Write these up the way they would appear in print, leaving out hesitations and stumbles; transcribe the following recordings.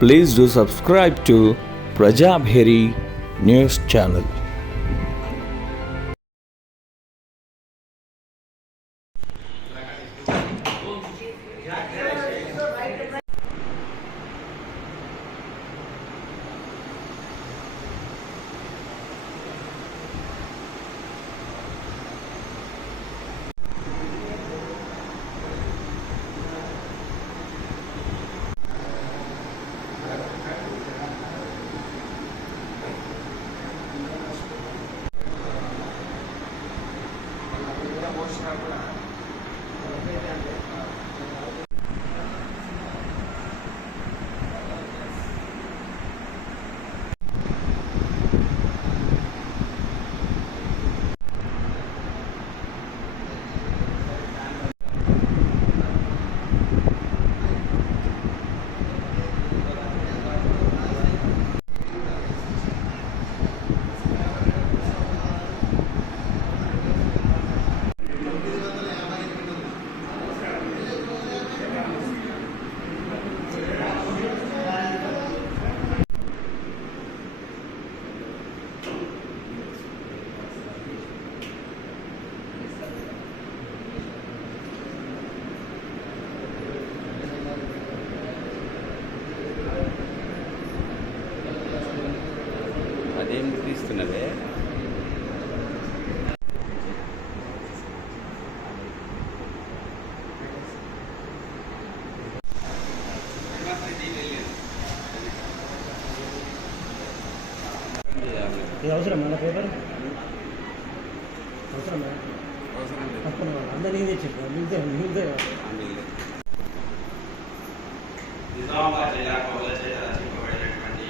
Please do subscribe to Prajabheri News Channel. అదేం తీస్తున్నవే అవసరం మన పేపర్ అవసరం అందరినీ తెచ్చింది నిజామాబాద్ జిల్లా కవుల చేత రచింపబడినటువంటి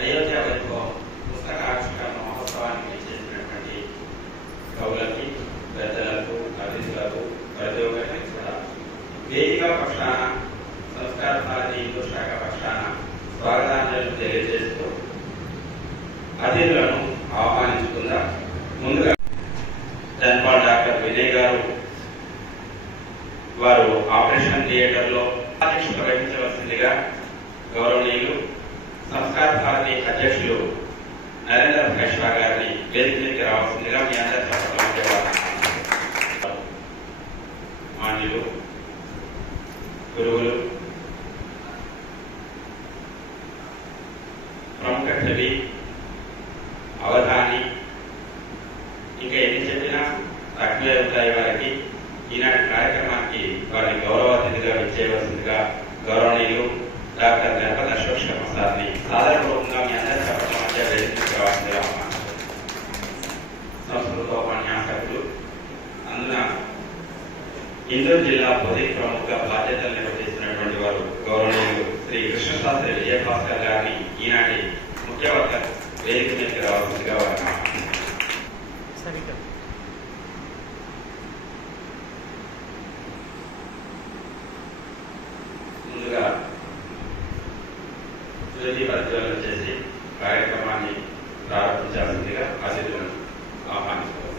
అయోధ్య వైభవం పుస్తక ఆవిష్కరణ మహోత్సవానికి చేసినటువంటి కవులకి, పెద్దలకు, అతిథులకు ప్రతి ఒక్కరికి కూడా వేదిక పక్షాన సంస్కార భారతి హిందూ శాఖ పక్షాన స్వాగతాంజలు తెలియజేస్తూ అతిథులను ఆహ్వానించుకుందా. ముందుగా ధన్పాల్ డాక్టర్ వినయ్ గారు వారు ఆపరేషన్ థియేటర్లో అధ్యక్షత వహించవలసిందిగా గౌరవనీయులు సంస్కార భారతి అధ్యక్షులు నరేంద్ర మహేశ్వర గారిని వేదిక మీదకి రావాల్సిందిగా మీ అందరి మాన్యులు, గురువులు, ప్రముఖ కవి, అవధాని, ఇంకా ఎన్ని చెప్పినా తక్కువే ఉంటాయి. వారికి ఈనాటి కార్యక్రమానికి వారిని గౌరవ అతిథిగా విచ్చేయవలసిందిగా గౌరవనీయులు డాక్టర్ గణపతి అశోక్ శర్మ సార్ని సాధారణపూర్వకంగా మీ అందరి చెప్పడం మధ్య వేదికగా సంస్కృతోపన్యాసకులు, అందున ఇందూరు జిల్లా పొలిటిక్ ప్రముఖ బాధ్యతలు నిర్వహిస్తున్నటువంటి వారు గౌరవనీయులు శ్రీ కృష్ణశాస్త్రి విజయభాస్కర్ గారిని ఈనాటి ముఖ్య వక్త వేదిక మీదకి రావాల్సిందిగా వారిని ముందుగా జ్యోతి ప్రజ్వలన చేసి కార్యక్రమాన్ని ప్రారంభించాల్సిందిగా అతిథులను ఆహ్వానించుకోవాలి.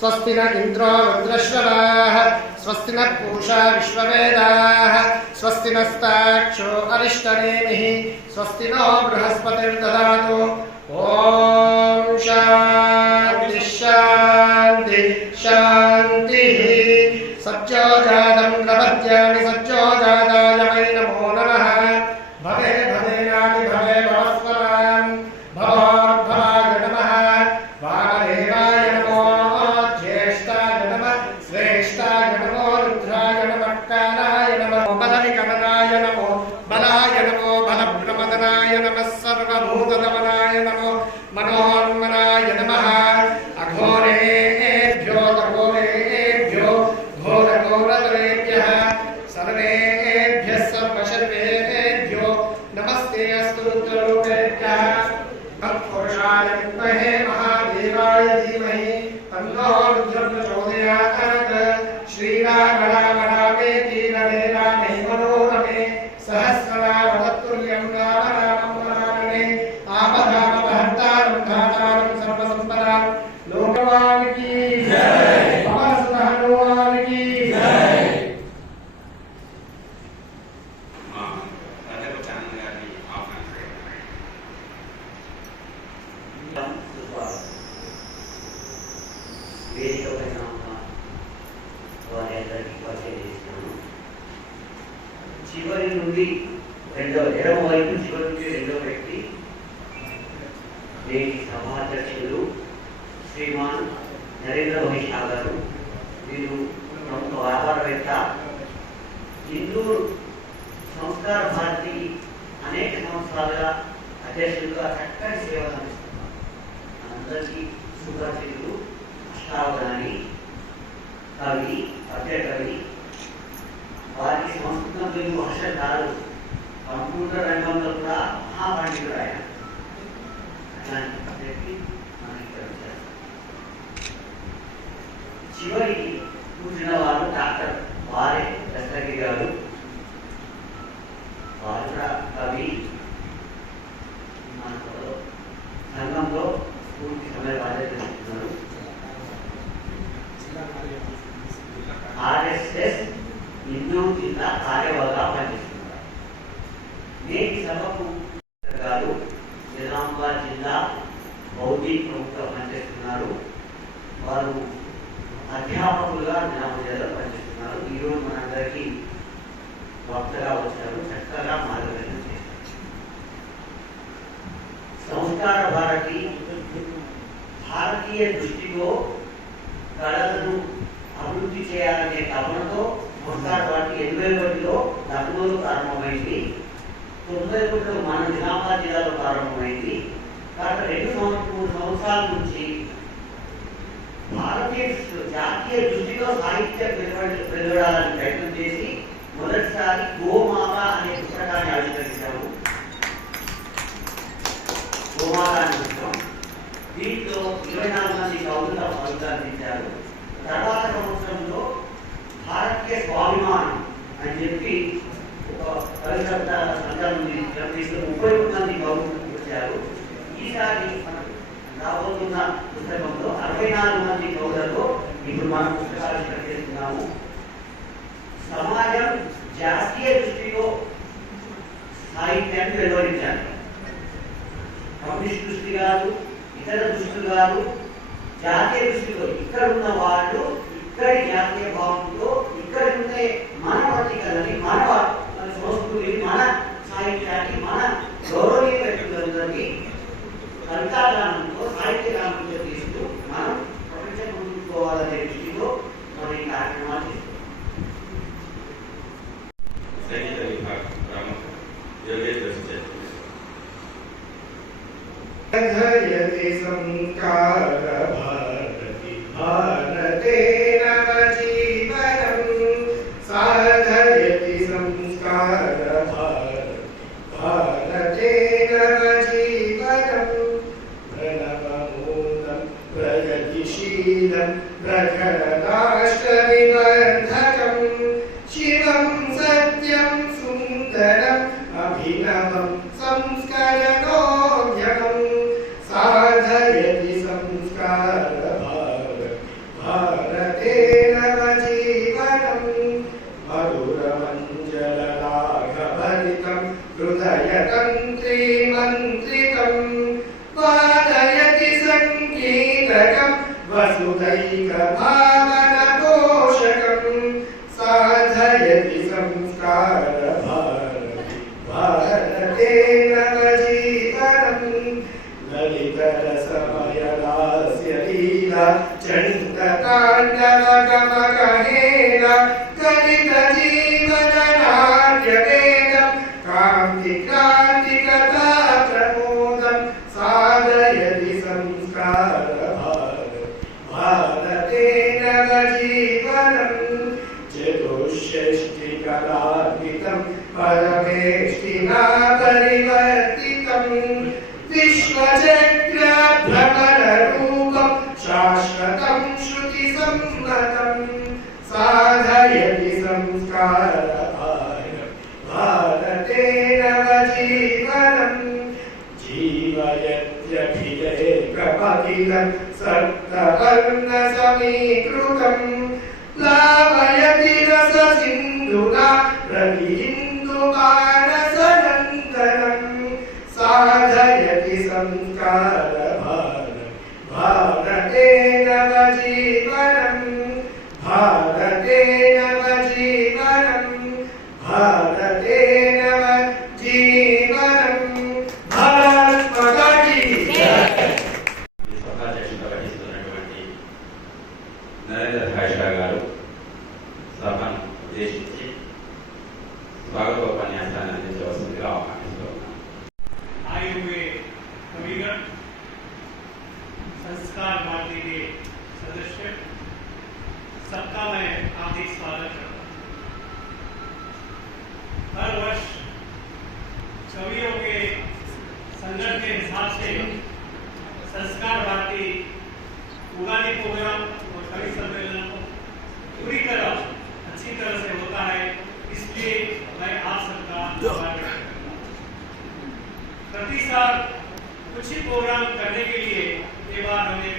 స్వస్తి న ఇంద్రో రుద్రశ్వరాః స్వస్తి న పూషా విశ్వవేదాః స్వస్తి నస్తాక్షో అరిష్టనేమిః స్వస్తి no బృహస్పతిర్దదాతు. Om Shanti Shanti Shanti. సత్యోజాతం ప్రపద్యామి సత్యోజాతాయ why నమో నమః. భవే భవేనాటి భవే భవస్వరాం భవోద్భవాయ నమః. వామదేవాయ నమో, జ్యేష్ఠాయ నమః, శ్రేష్ఠాయ నమో, రుద్రాయ నమః, కాలాయ నమః, బలవికమనాయ నమో, బలాయ నమో, బలప్రమదనాయ నమః, సర్వభూతదమనాయ నమో, మనోన్మనాయ నమః. అఘోరేభ్యో ఘోరేభ్యో ఘోరఘోరతరేభ్యః సర్వేభ్యః సర్వశర్వేభ్యో నమస్తే అస్తు రుద్రరూపేభ్యః. తత్పురుషాయ విద్మహే మహాదేవాయ ధీమహి తన్నో రుద్రం ప్రచోదయాత్. శ్రీరామ రామ రామేతి రమే రామే మనోరమే చివరి నుండి ఎడమ వైపు చివరి నుండి రెండవ వ్యక్తి నేటి సభాధ్యక్షులు శ్రీమాన్ నరేంద్ర మహిషా గారు. వీరు ప్రముఖ వ్యాపారవేత్త. హిందూ సంస్కార భారతి అనేక సంవత్సరాలుగా అధ్యక్షులుగా చక్కటి సేవలు అందిస్తున్నారు. అందరికీ సుపరిచితులు, అష్టావధాని, కవి, పద్య కవి. వారికి సంస్కృతం తెలుగు భాషకారు, కంప్యూటర్ రంగంలో కూడా మహాపండితుడు ఆయన. అట్లాంటి పద్ధతి మనకి వచ్చారు. చివరికి కూర్చున్న వారు డాక్టర్ వారే దస్తగిరి గారు. వారు కూడా కవి. మన సంఘంలో పూర్తి సమయ బాధ్యత చేస్తున్నారు. ఆర్ఎస్ఎస్ హిందూ జిల్లా కార్యవర్గా పనిచేస్తున్నారు. నేటి సభకు గారు నిజామాబాద్ జిల్లా బౌద్ధి ప్రముఖంగా పనిచేస్తున్నారు. వారు అధ్యాపకులుగా నిజామాబాద్ జిల్లాలో పనిచేస్తున్నారు. ఈరోజు మనందరికీ వక్తగా వచ్చారు. చక్కగా మార్గదర్శనం చేస్తారు. సంస్కార భారతి భారతీయ దృష్టిలో కళలను అభివృద్ధి చేయాలనే తపనతో సంస్కార భారతి 81లో లక్నోలో ప్రారంభమైంది. 91లో మన నిజామాబాద్ జిల్లాలో ప్రారంభమైంది. గత 2-3 సంవత్సరాల నుంచి భారతీయ జాతీయ దృష్టిలో సాహిత్యం వెలువడాలని ప్రయత్నం చేసి మొదటిసారి గోమాత అనే పుస్తకాన్ని ఆవిష్కరించాము. గోమాత అనే పుస్తకం. దీంట్లో 24 మంది కవులుగా అందించారు. తర్వాత సంవత్సరంలో భారతీయ స్వాభిమానం అని చెప్పి ఒక కవి సంఘం 33 మంది కవులు వచ్చారు. ఈసారి రాబోతున్న పుస్తకంలో 64 మంది కవులలో ఇప్పుడు మనం పుస్తకాలు చేస్తున్నాము. సమాజం జాతీయ దృష్టిలో సాహిత్యాన్ని వెలువరించాలి. కమ్యూనిస్ట్ దృష్టి కాదు, ఇతర దృష్టి కాదు, జాతీయ దృష్టిలో ఇక్కడ ఉన్న వాళ్ళు ఇక్కడి జాతీయ భావంతో ఇక్కడ ఉండే మన పత్రికలని, మన సంస్కృతిని, మన సాహిత్యాన్ని, మన గౌరవీయ వ్యక్తులందరికీ కవితాగానంతో సాహిత్యగానంతో తీస్తూ మనం ప్రపంచం ముందుకోవాలనే దృష్టిలో మనం ఈ కార్యక్రమాలు చేస్తాం. సంగీత విభాగం ప్రముఖ యోగేశ్వర ధయతి సంస్కార భారతి భారతే నవ జీవనం సాధయతి సంస్కార భారతి భారతే నవ జీవనం ప్రణవమూలం ప్రగతిశీలం ప్రఖరరాష్ట్ర వివర్ధకం శివం సత్యం సుందరం అభినవం సంస్కరణోద్యమం సాధయతి సంస్కార భారతే నవ జీవనం మధురమంజలరాగభరితం హృదయతంత్రీమంత్రితం వాదయతి సంగీతకం వసుధైకభావనపోషకం సాధయతి సంస్కార భారతే నవ జీవనం లలితరసమయలాస్య లీలా చండతాండవ గమగహేన గలిత జీవన నాట్యవేదం కాంతి క్రాంతి కథా ప్రమోదం సాధయతి సంస్కార భారతే నవ జీవనం చతుషష్ఠి కళాన్వితం పరమేష్ఠినా పరివర్తితం విశ్వచక్ర భ్రమణ రూపం శాశ్వతం శృతి సమ్మతం సాధయతి సంస్కార భారతే నవ జీవనం జీవయత్యఖిలేకమఖిలం సప్తవర్ణ సమీకృతం ప్లావయతి రస సింధునా ప్రతిహిందు మానసనందనం సాధయతి సంస్కార భారతే నవ జీవనం భారతే నవ జీవనం भारते नव जीवनं भारत माता की ఈ సభాధ్యక్షత వహిస్తున్నటువంటి నరేంద్ర భాషా గారు సభను ఉద్దేశించి స్వాగతోపన్యాసాన్ని అందించవలసిందిగా ఆహ్వానిస్తూ ఉన్నాను. आए हुए कविगण, संस्कार भारती के सदस्य, सबका मैं हार्दिक स्वागत करता हूँ। हर वर्ष छवियों के संगठन के हिसाब से संस्कार भारती उगादी प्रोग्राम और कवि सम्मेलन को पूरी तरह अच्छी तरह से होता है, इसलिए मैं आप सबका आभार व्यक्त करता हूँ। प्रति साल कुछ ही प्रोग्राम करने के लिए ये बार हमें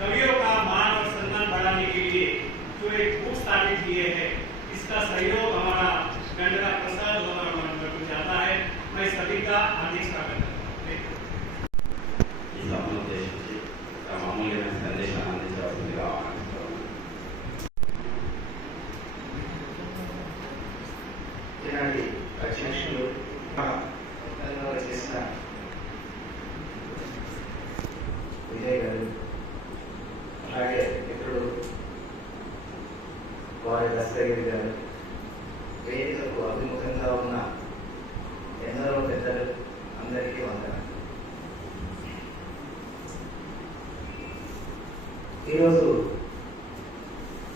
कवियों का मान और सम्मान बढ़ाने के लिए जो एक बुक स्थापित किए हैं, इसका सहयोग हमारा गंडरा प्रसाद और हमारा को जाता है। मैं सभी का हार्दिक स्वागत करता हूँ। ఈ సభను ఉద్దేశించి తమ అమూల్యమైన సందేశాన్ని అందించవలసిందిగా ఆహ్వానిస్తూ ఉన్నాను. ఈనాటి అధ్యక్షులు చేసిన విజయ్ గారు, అలాగే ఇప్పుడు వారి దస్తగిరి గారు, వేదికకు అభిముఖంగా ఉన్న ఎందరో పెద్దలు, అందరికీ వందనాలు. ఈరోజు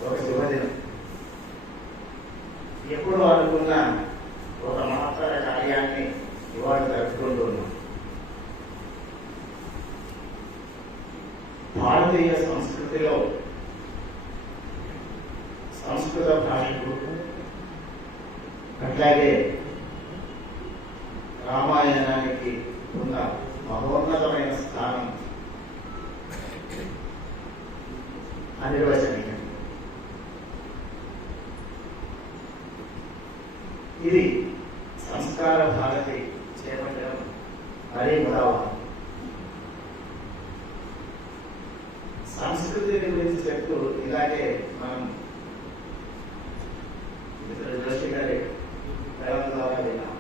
ఒక శుభదినం. ఎప్పుడు అనుకున్న ఒక మహత్తర కార్యాన్ని ఇవాళ జరుపుకుంటూ ఉన్నాం. భారతీయ సంస్కృతిలో సంస్కృత భాషకు, అట్లాగే రామాయణానికి ఉన్న మహోన్నతమైన స్థానం అనిర్వచనీయం. ఇది సంస్కార భారతి చేపట్టడం మరీ ఉదాహరణ. సంస్కృతి గురించి చెప్తూ ఇలాగే మనం దృష్టి గారి ప్రయోగం ద్వారా విన్నాం.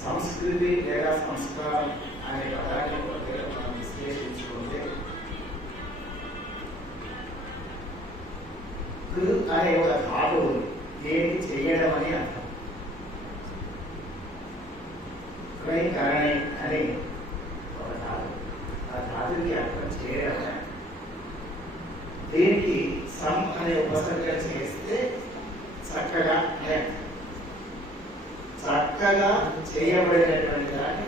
సంస్కృతి లేదా సంస్కారం అనే పదాన్ని మనం విశ్లేషించుకుంటే అనే ఒక ధాటు ఉంది. ఏది చేయడం అని అర్థం. కరణి అని ఒక ధాతు. ఆ ధాతుకి అర్థం చేయడం. దీనికి సం అనే ఉపసర్గ చేస్తే చక్కగా అనే చక్కగా చేయబడినటువంటి దాన్ని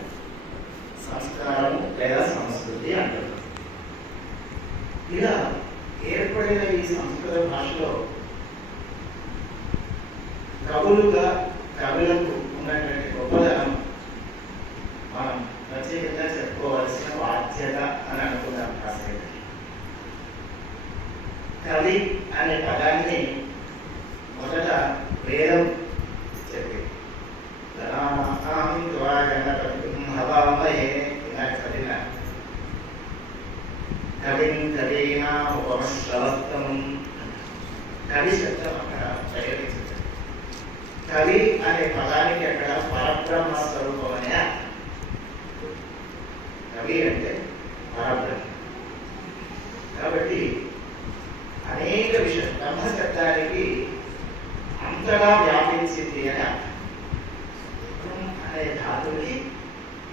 సంస్కారం లేదా సంస్కృతి అంటారు. ఇలా ఏర్పడిన ఈ సంస్కృత భాషలో కవులకు ఉన్నటువంటి గొప్పదనం మనం ప్రత్యేకంగా చెప్పుకోవాల్సిన బాధ్యత అని అనుకున్నాం. కాసేపు కవి అనే పదాన్ని మొదట వేదం చెప్పింది. చదివిన కవిం కవీనా ఉపమశ్రవస్తం కవి శబ్దం అక్కడ ప్రయోగించింది. కవి అనే పదానికి అక్కడ పరబ్రహ్మ స్వరూపం అనే అర్థం. కవి అంటే పరబ్రహ్మ. కాబట్టి అనేక విషయం బ్రహ్మ శబ్దానికి అంతగా వ్యాపించింది అని అర్థం. అనే ధాతువుకి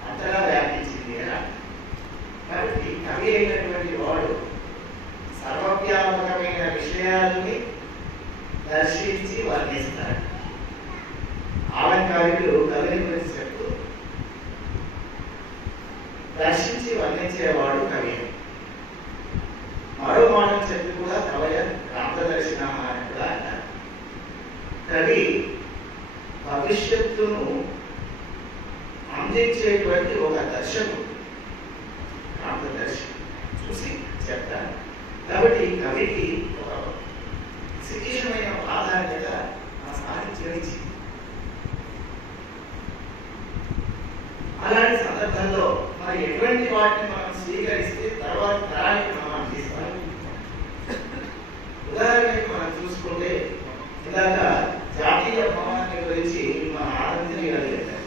అంతగా వ్యాపించింది అని అర్థం. కాబట్టి కవి అయినటువంటి వాడు సర్వవ్యాపకమైన విషయాలని దర్శించి వర్ణిస్తాడు. ఆలంకారికులు కవిని గురించి చెప్తూ దర్శించి వర్ణించేవాడు కవి. మరో మాటలు చెప్పి కూడా కవయ రామదర్శన అని కూడా అంటారు. కవి భవిష్యత్తును అందించేటువంటి ఒక దర్శకుడు, రామదర్శి చూసి చెప్తారు. కాబట్టి కవికి ఒక విశేషమైన ప్రాధాన్యత ఆ సాహిత్యం ఇచ్చింది. అలాంటి సందర్భంలో మరి ఎటువంటి వాటిని మనం స్వీకరిస్తే తర్వాత తరానికి మనం అందిస్తాం. ఉదాహరణకి మనం చూసుకుంటే ఇందాక జాతీయ గురించి మన ఆనందించగలిగారు.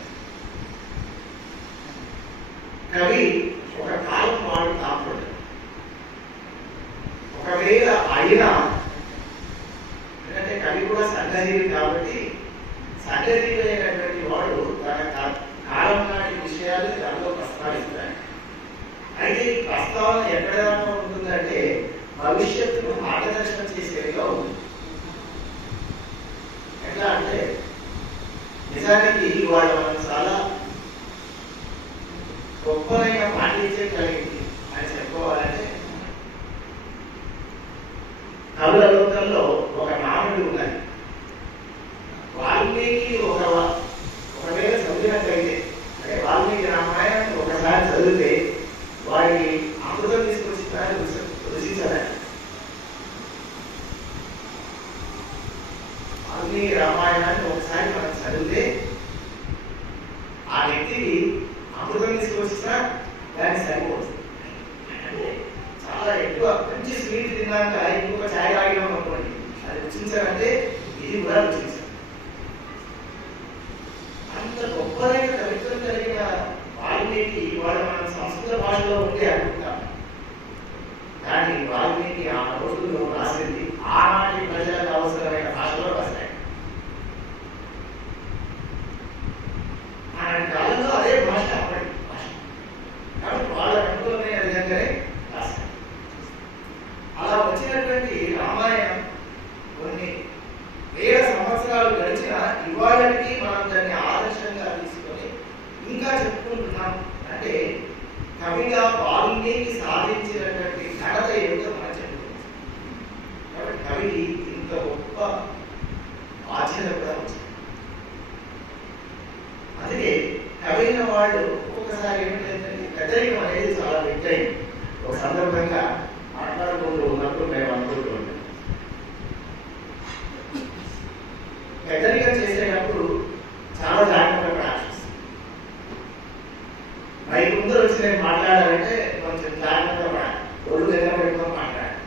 కవి ఒక కాలం వాడు కాకూడదు. ఒకవేళ అయినా, ఎందుకంటే కవి కూడా సంఘజీవి కాబట్టి సంఘజీవి అయినటువంటి వాడు తన కాలం నాటి విషయాలు దానిలో ప్రస్తావిస్తాడు. అయితే ఈ ప్రస్తావన ఎక్కడ ఉంటుందంటే భవిష్యత్తును మార్గదర్శనం చేసేదిగా ఉంది. ఎట్లా అంటే నిజానికి ఇవాళ మనం చాలా గొప్పమైన పాండిత్యం కలిగింది అని చెప్పుకోవాలంటే కవుల లోకంలో ఒక నానుడు ఉన్నది. వాల్మీకి ఒకవేళ చదివినట్లయితే, అంటే వాల్మీకి రామాయణం ఒకసారి చదివితే వారికి అమృతం తీసుకొచ్చి రుచించాలి. వాల్మీకి రామాయణాన్ని ఒకసారి మనం చదివితే ఆ వ్యక్తికి అమృతం తీసుకొచ్చినా దాన్ని సరిపోతుంది. అంటే చాలా ఎక్కువ మంచి స్వీట్ తిన్నాక ఇంకొక ఛాయ్ తాగినాం అనుకోండి, అది రుచించాలంటే ఇది కూడా రుచించాలి. అంత గొప్పదైన కవిత్వం కలిగిన వాల్మీకి వాళ్ళు మనం సంస్కృత భాషలో ఉంటే అనుకుంటాం. కానీ వాల్మీకి ఆ రోజుల్లో రాసింది ఆనాటి ప్రజలకు అవసరమైన భాషలో రాశాడు. ఆనాటి కాలంలో అదే భాష అప్పటి భాష కాబట్టి వాళ్ళ అనుకూలమైన విధంగానే రాశాడు. అలా వచ్చినటువంటి రామాయణం కొన్ని వేల సంవత్సరాలు గడిచిన ఇవాళకి మనం దాన్ని ఆదర్శంగా తీసుకొని ఇంకా చెప్పుకుంటున్నాం. అంటే కవిగా వాల్మీకి సాధించినటువంటి ఘనత ఏమిటో మనం చెప్పుకుంటాం. కాబట్టి కవికి ఇంత గొప్ప బాధ్యత కూడా వచ్చింది. అందుకే కవిన వాళ్ళు ఒక్కొక్కసారి ఏమిటంటే పెద్దరికం అనేది చాలా వ్యక్తయింది. ఒక సందర్భంగా మాట్లాడుకుంటూ ఉన్నప్పుడు మేము అనుకుంటూ ఉంటాం, పెద్దరికం చేసేటప్పుడు చాలా జాగ్రత్తగా పడాల్సి వస్తుంది. మైక్ ముందర వచ్చి నేను మాట్లాడాలంటే కొంచెం జాగ్రత్తగా పడాలి, ఒళ్ళు దగ్గర పెట్టుకొని మాట్లాడాలి.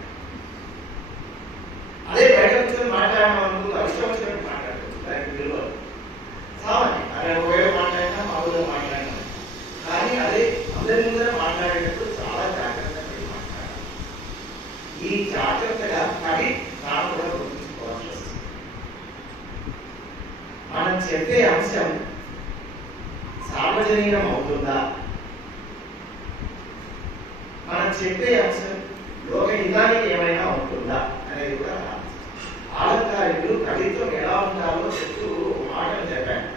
అదే బయట కూర్చొని మాట్లాడడం అనుకుంటూ ఇష్టం వచ్చినట్టు మాట్లాడుకోవచ్చు, దానికి విలువ సామాన్యం. అదే ఒకవేళ మాట్లాడినా మామూలుగా మాట్లాడినా, కానీ అదే అందరి ముందర మాట్లాడేటప్పుడు చాలా జాగ్రత్తగా మాట్లాడాలి. ఈ జాగ్రత్తగా కవి తాను కూడా గుర్తుంచుకోవాల్సి వస్తుంది. మనం చెప్పే అంశం సార్వజనీయం అవుతుందా, మనం చెప్పే అంశం లోకహితానికి ఏమైనా ఉంటుందా అనేది కూడా ఆలంకారికులు కవిత్వం ఎలా ఉండాలో చెప్తూ మాటలు చెప్పాను.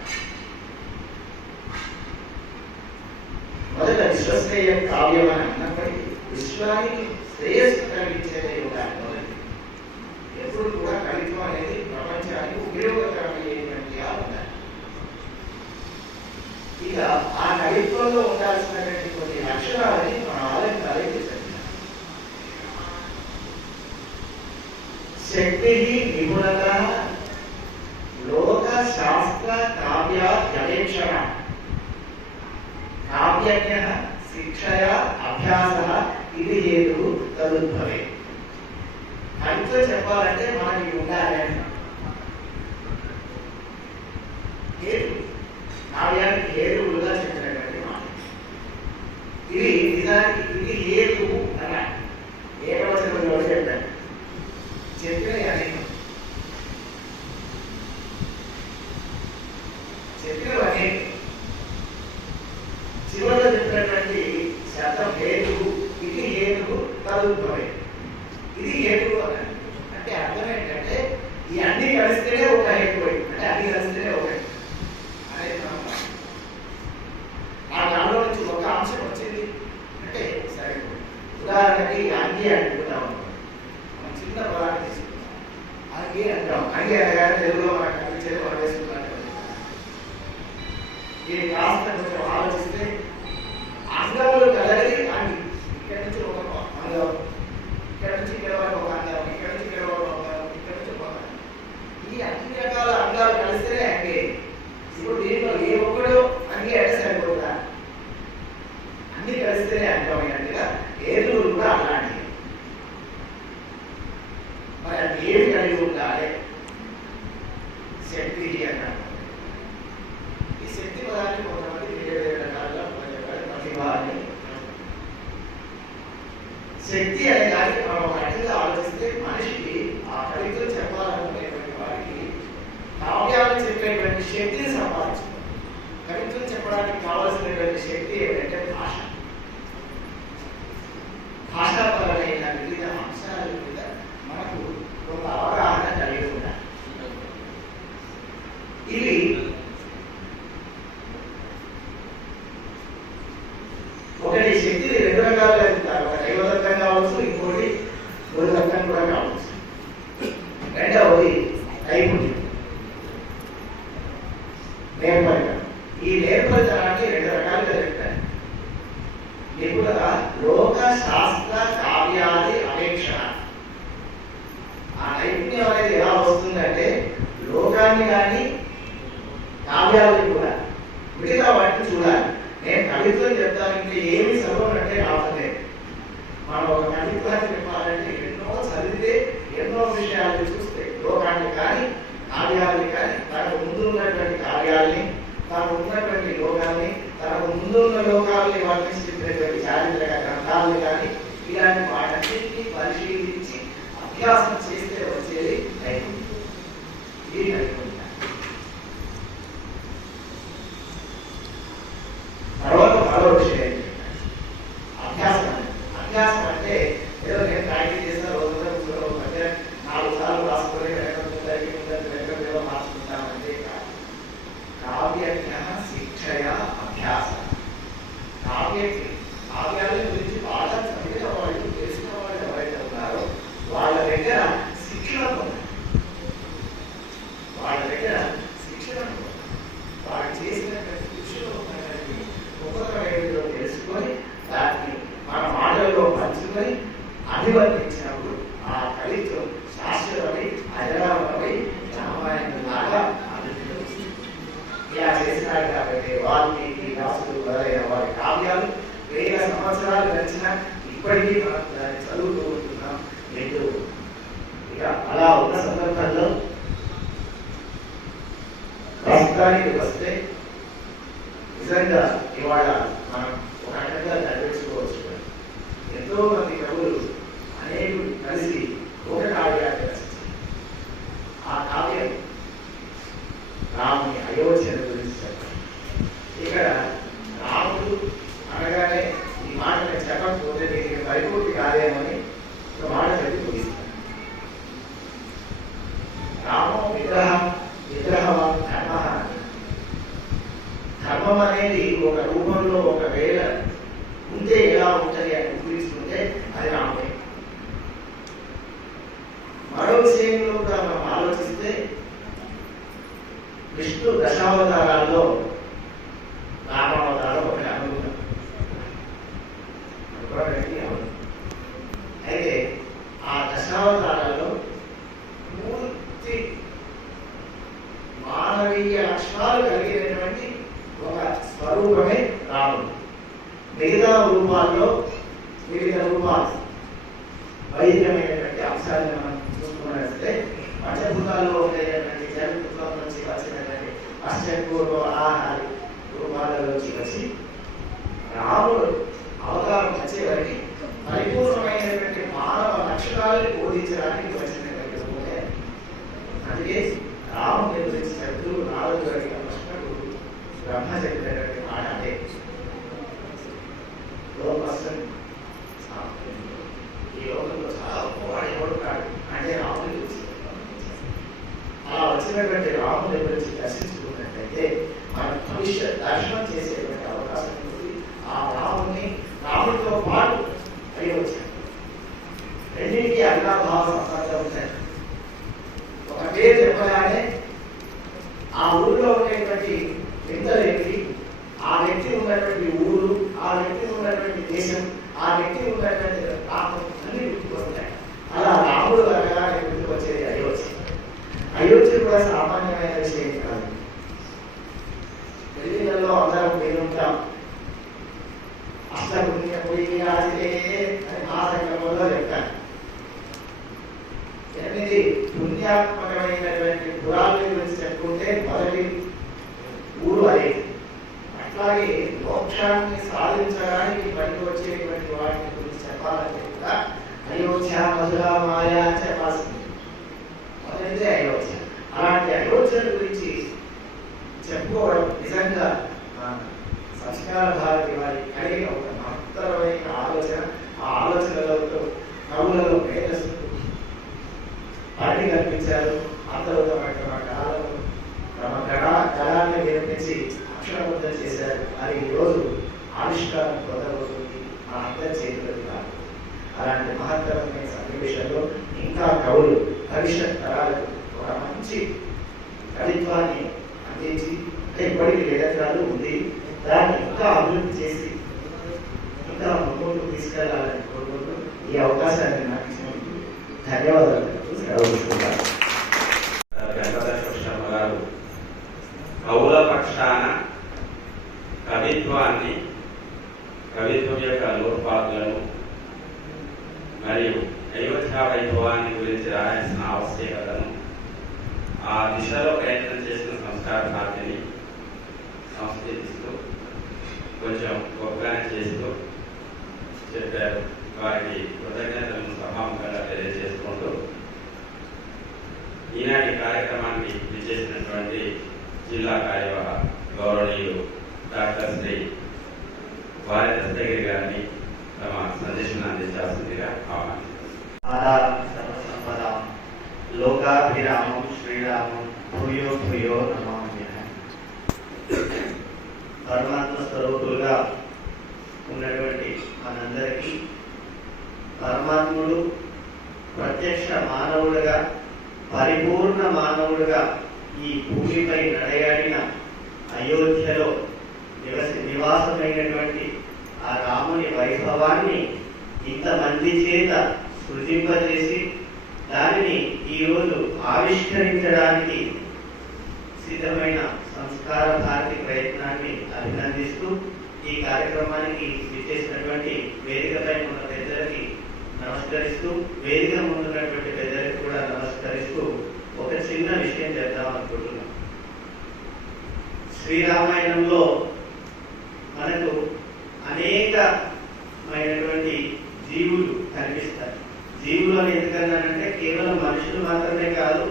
మొదట విశ్వశ్రేయ కావ్యం అని అన్నప్పటికీ విశ్వానికి శ్రేయస్సు కలిగించేదే ఉండాలి. మొదటి ఎప్పుడు కూడా కవిత్వం అనేది ప్రపంచానికి ఉపయోగకరమైనటువంటిగా ఉండాలి. ఇక ఆ కవిత్వంలో ఉండాల్సినటువంటి కొన్ని లక్షణాలని మన ఆలంకారికులు చెప్పారు. శక్తి నిపుణత, లోక శాస్త్ర కావ్య గవేషణ, కావ్యజ్ఞ శిక్షయ అభ్యాస ఇది హేతు తదుద్భవే. కవిత్వం చెప్పాలంటే మనకి ఉండాలి అంట. హేతు కావ్యానికి హేతువులుగా చెప్పినటువంటి మాట ఇది. నిజానికి ఇది హేతు అన్న ఏకవచనంలో చెప్పారు, చెప్పిన అనేకం చెప్పినవన్నీ చివరిలో చెప్పినటువంటి శబ్దం హేతు. ఇది హేతు తదుద్భవే. ఇది హేతు అన్నాడు అంటే అర్థం ఏంటంటే ఈ అన్ని కలిస్తేనే ఒక హేతు, అంటే అన్ని కలిస్తేనే ఒక అనేది మనం ఆ దానిలో నుంచి ఒక అంశం వచ్చింది అంటే సరే. ఉదాహరణకి అంగి అంటున్నాం, మనం చిన్న పదాన్ని తీసుకుంటాం, అంగి అంటాం. అంగి అనగానే తెలుగులో మనకు కనిపించేది మనం వేసుకున్నట్టు. ఇది కాస్త కొంచెం ఆలోచిస్తే అంగములు కలగలి అంగి. ఇక్కడ నుంచి ఒక అంగం, ఇక్కడ నుంచి ఇక్కడ వరకు ఒక అంగం, ఇక్కడ నుంచి ఇక్కడ వరకు ఒక అంగం, ఇక్కడ నుంచి ఒక అంగం. ఈ అన్ని రకాల అంగాలు కలిస్తేనే అంగే. ఇప్పుడు దీంట్లో ఏ ఒక్కడు అంగి అంటే సరిపోతుందా? అన్ని కలిస్తేనే అంగమైనట్టుగా ఏదులు కూడా అలాంటివి. మరి అది ఏమి కలిగి ఉండాలి? శక్తి అన్నాడు. శక్తి పదాన్ని కొంతమంది వేరే వేరే రకాలుగా ప్రతిభ అని. శక్తి అనే దానికి మనం ఒక రకంగా ఆలోచిస్తే మనిషికి ఆ కవితలు చెప్పాలనుకునేటువంటి వారికి కావ్యాలు చెప్పేటువంటి శక్తిని సంపాదించుకోవాలి. కవితలు చెప్పడానికి కావాల్సినటువంటి శక్తి ఏమిటంటే భాష. భాషాపరమైన వివిధ అంశాల మీద మనకు ఒక అవగాహన కలిగి ఉండాలి. ఇవి ఒకటి శక్తిని రెండు రకాలుగా చెప్తారు. ఒక దైవదత్తం కావచ్చు, ఇంకోటి గురుదత్తం కూడా కావచ్చు. రెండవది నైపుణ్యం, నేర్పరితనం. ఈ నేర్పరితనాన్ని రెండు రకాలుగా చెప్తారు. నిపుణత లోక శాస్త్ర కావ్యాది అపేక్షణ. ఆ నైపుణ్యం అనేది ఎలా వస్తుందంటే లోకాన్ని కానీ కావ్యాలను కూడా మిగతా వాటిని చూడాలి. నేను కవిత్వం చెప్తానంటే ఏమి చదవనంటే రావట్లేదు. మనం ఒక కవిత్వాన్ని చెప్పాలంటే ఎన్నో చదివితే ఎన్నో విషయాలు చూస్తే లోకాన్ని కానీ కావ్యాలని కానీ తనకు ముందు ఉన్నటువంటి కావ్యాలని, తనకు ఉన్నటువంటి లోకాన్ని, తనకు ముందు ఉన్న లోకాలని వర్ణించినటువంటి చారిత్రక గ్రంథాలను కానీ ఇలాంటి వాటన్నిటిని పరిశీలించి అభ్యాసం చేస్తే వచ్చేది నైపుణ్యం. ఇది నైపుణ్యం. తర్వాత మరో విషయం అభ్యాసం. అభ్యాసం అంటే ఏదో నేను ప్రాక్టీస్ చేసిన రోజుల్లో మధ్య 4 సార్లు రాసుకొని వెనక మార్చుకుంటామంటే కాదు. కావ్యజ్ఞ శిక్షయ అభ్యాసం. కావ్యాల గురించి బాగా చదివిన వాళ్ళు, తెలిసిన వాళ్ళు ఎవరైతే ఉన్నారో వాళ్ళ దగ్గర శిక్షణ పొందాలి. వాళ్ళ దగ్గర శిక్షణ పొందాలి. వాళ్ళు చేసినటువంటి కృషిలో ఉన్నటువంటి ఉపకరణలో తెలుసుకొని దాన్ని మన మాటల్లో పంచుకొని అభివర్ణించినప్పుడు ఆ కవిత్వం శాస్త్రమై అజరామై రామాయణంలాగా అభివృద్ధి వస్తుంది. ఇలా చేసినాడు కాబట్టి వాల్మీకి, వ్యాసుడు మొదలైన వారి కావ్యాలు 1000 సంవత్సరాలు గడిచినా ఇప్పటికీ మనం దాన్ని చదువుతూ ఉంటున్నాం. వింటూ ఇక అలా ఉన్న సందర్భంలో ప్రస్తుతానికి వస్తే నిజంగా ఇవాళ మనం ఒక రకంగా నిర్వహించుకోవచ్చు. ఎంతో మంది కవులు అనేకులు కలిసి ఒక కావ్యాన్ని రచించారు. ఆ కావ్యం రాముని అయోధ్యను గురించి చెప్పారు. ఇక్కడ రాముడు అనగానే ఈ మాట నేను చెప్పకపోతే దీనికి పరిపూర్తి కాదేమని ఒక మాట చెప్పి ముగిస్తాను. రామో విగ్రహం ధర్మ. ధర్మం అనేది ఒక రూపంలో ఒకవేళ ఉంటే ఎలా ఉంటుంది అని ఊహించుకుంటే అది రాముడే. మరో విషయంలో కూడా మనం ఆలోచిస్తే విష్ణు దశావతారాల్లో రామావతారం ఒకటి అనుకుంటాం. అయితే ఆ దశావతారాల్లో పూర్తి మానవీయ లక్షణాలు కలిగినటువంటి ఒక స్వరూపమే రాముడు. మిగతా రూపాల్లో వివిధ రూపాలు వైద్యమైనటువంటి అంశాలను మనం చూసుకున్నట్లయితే పంచభూతాల్లో ఉండేటువంటి జలపుత్రం నుంచి వచ్చినటువంటి అష్టపూర్వ ఆహార రూపాలలోంచి వచ్చి రాముడు అవతారం వచ్చేవారికి పరిపూర్ణమైనటువంటి మానవ లక్షణాలను బోధించడానికి వచ్చినటువంటి రూపమే. అందుకే రాముని గురించి చెప్తూ నాలుగు అడిగిన ప్రశ్నకు బ్రహ్మ చెప్పినటువంటి మాట అదే. ఈ లోకంలో చాలా గొప్పవాడు ఎవడున్నాడు అంటే రాముని గురించి. అలా వచ్చినటువంటి రాముని గురించి దర్శించుకున్నట్లయితే మన భవిష్యత్ దర్శనం చేసేటువంటి అవకాశం ఉంది. ఆ రాముడితో పాటు అయి వచ్చాడు. రెండింటికి అవినాభావ సంబంధం ఉంటాయి. ఒక పేరు చెప్పగానే ఆ ఊరిలో ఉండేటువంటి వింతలేంటి, ఆ వ్యక్తి ఉన్నటువంటి ఊరు, ఆ వ్యక్తి ఉన్నటువంటి దేశం, ఆ వ్యక్తి ఉన్నటువంటి ప్రాంతం అన్ని గుర్తుకొస్తాయి. అలా రాముడు అనగానే గుర్తుకొచ్చేది అయోధ్య. అయోధ్య కూడా సామాన్యమైన విషయం కాదు. పెళ్లిళ్ళలో అందరం వినుంటాం. అష్టపుణ్య పోయి అని మా సంఘంలో చెప్తాను. 8 పుణ్యాత్మకమైనటువంటి పురాల గురించి చెప్పుకుంటే మొదటి ఊరు అదే. మోక్షాన్ని సాధించడానికి పనికి వచ్చేటువంటి వాటిని గురించి చెప్పాలంటే కూడా అయోధ్య మధుర మాయా అని చెప్పాల్సింది. మొదటిదే అయోధ్య. అలాంటి అయోధ్య గురించి చెప్పుకోవడం నిజంగా సంస్కార భారతి వారి కలిగిన ఒక మహత్తరమైన ఆలోచన. ఆ ఆలోచనలతో కవులలో మేధస్సులు పాటి కల్పించారు. అంతర్గతమైన కాలంలో తమ గణాన్ని నిర్మించి అక్షరబద్ధం చేశారు. అది ఈరోజు ఆవిష్కారం పొందబోతుంది మా అందరి చేతులది కాదు. అలాంటి మహత్తరమైన సన్నివేశంలో ఇంకా కవులు భవిష్యత్ తరాలకు ఒక మంచి కవిత్వాన్ని అందించి, ఇప్పటికీ వేదగ్రాలు ఉంది, దాన్ని ఇంకా అభివృద్ధి చేసి ఇంకా ముందుకు తీసుకెళ్లాలని కోరుకుంటూ ఈ అవకాశాన్ని నాకు ఇచ్చినందుకు ధన్యవాదాలు సెలవుకుంటున్నాను. వెంకటేశ్వర శర్మ గారు కవుల పక్షాన కవిత్వాన్ని, కవిత్వం యొక్క లోటుపాట్లను మరియు అయోధ్య వైభవాన్ని గురించి రాయాల్సిన ఆవశ్యకతను ఆ దిశలో ప్రయత్నం చేసిన సంస్కార భారతిని సంస్కృతిస్తూ కొంచెం గొప్పగానే చేస్తూ చెప్పారు. వారికి కృతజ్ఞతలను సభాముఖంగా తెలియజేసుకుంటూ ఈనాటి కార్యక్రమానికి విచ్చేసినటువంటి జిల్లా కార్యవాహ గౌరవనీయులు డాక్టర్ శ్రీ వారి దస్తగిరి గారిని తమ సందేశాన్ని అందించాల్సిందిగా ఆధారం లోకాభిరామం శ్రీరామం భూయో భూయో నమామ్యః. పరమాత్మ స్వరూపులుగా ఉన్నటువంటి మనందరికీ పరమాత్ముడు ప్రత్యక్ష మానవుడుగా, పరిపూర్ణ మానవుడుగా ఈ భూమిపై నడయాడిన అయోధ్యలో నివాసమైనటువంటి ఆ రాముని వైభవాన్ని ఇంతమంది చేత సృజింపజేసి దానిని ఈరోజు ఆవిష్కరించడానికి సిద్ధమైన సంస్కార భారతి ప్రయత్నాన్ని అభినందిస్తూ ఈ కార్యక్రమానికి విచ్చేసినటువంటి వేదికపై ఉన్న పెద్దలకి నమస్కరిస్తూ, వేదిక ముందున్నటువంటి పెద్దలకు కూడా నమస్కరిస్తూ ఒక చిన్న విషయం చెప్దాం అనుకుంటున్నాం. శ్రీరామాయణంలో మనకు అనేకమైనటువంటి జీవులు కనిపిస్తాయి. జీవులు అని ఎందుకన్నానంటే కేవలం మనుషులు మాత్రమే కాదు,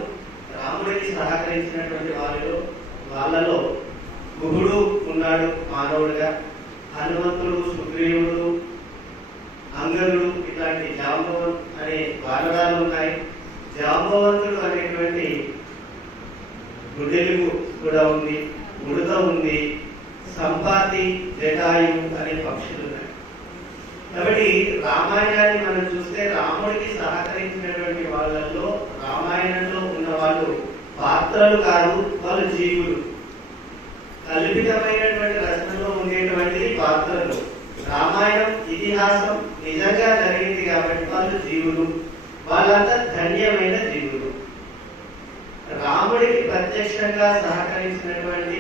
రాముడికి సహకరించినటువంటి వాళ్ళలో గుహుడు ఉన్నాడు మానవుడిగా, హనుమంతుడు, సుగ్రీవుడు, అంగదుడు, ఇట్లాంటి జాంబవన్ అనే వానరాలు ఉన్నాయి. జాంబవంతుడు అనేటువంటి గుడెలుగు కూడా ఉంది, ఉడత ఉంది, సంపాతి, జటాయు అనే పక్షులు ఉన్నాయి. కాబట్టి రామాయణాన్ని మనం చూస్తే రాముడికి సహకరించినటువంటి వాళ్ళల్లో రామాయణంలో ఉన్న వాళ్ళు పాత్రలు కాదు, వాళ్ళు జీవులు. కల్పితమైనటువంటి రచనలో ఉండేటువంటి పాత్రలు. రామాయణం ఇతిహాసం నిజంగా జరిగింది కాబట్టి వాళ్ళు జీవులు. వాళ్ళంతా ధన్యమైన జీవులు. రాముడికి ప్రత్యక్షంగా సహకరించినటువంటి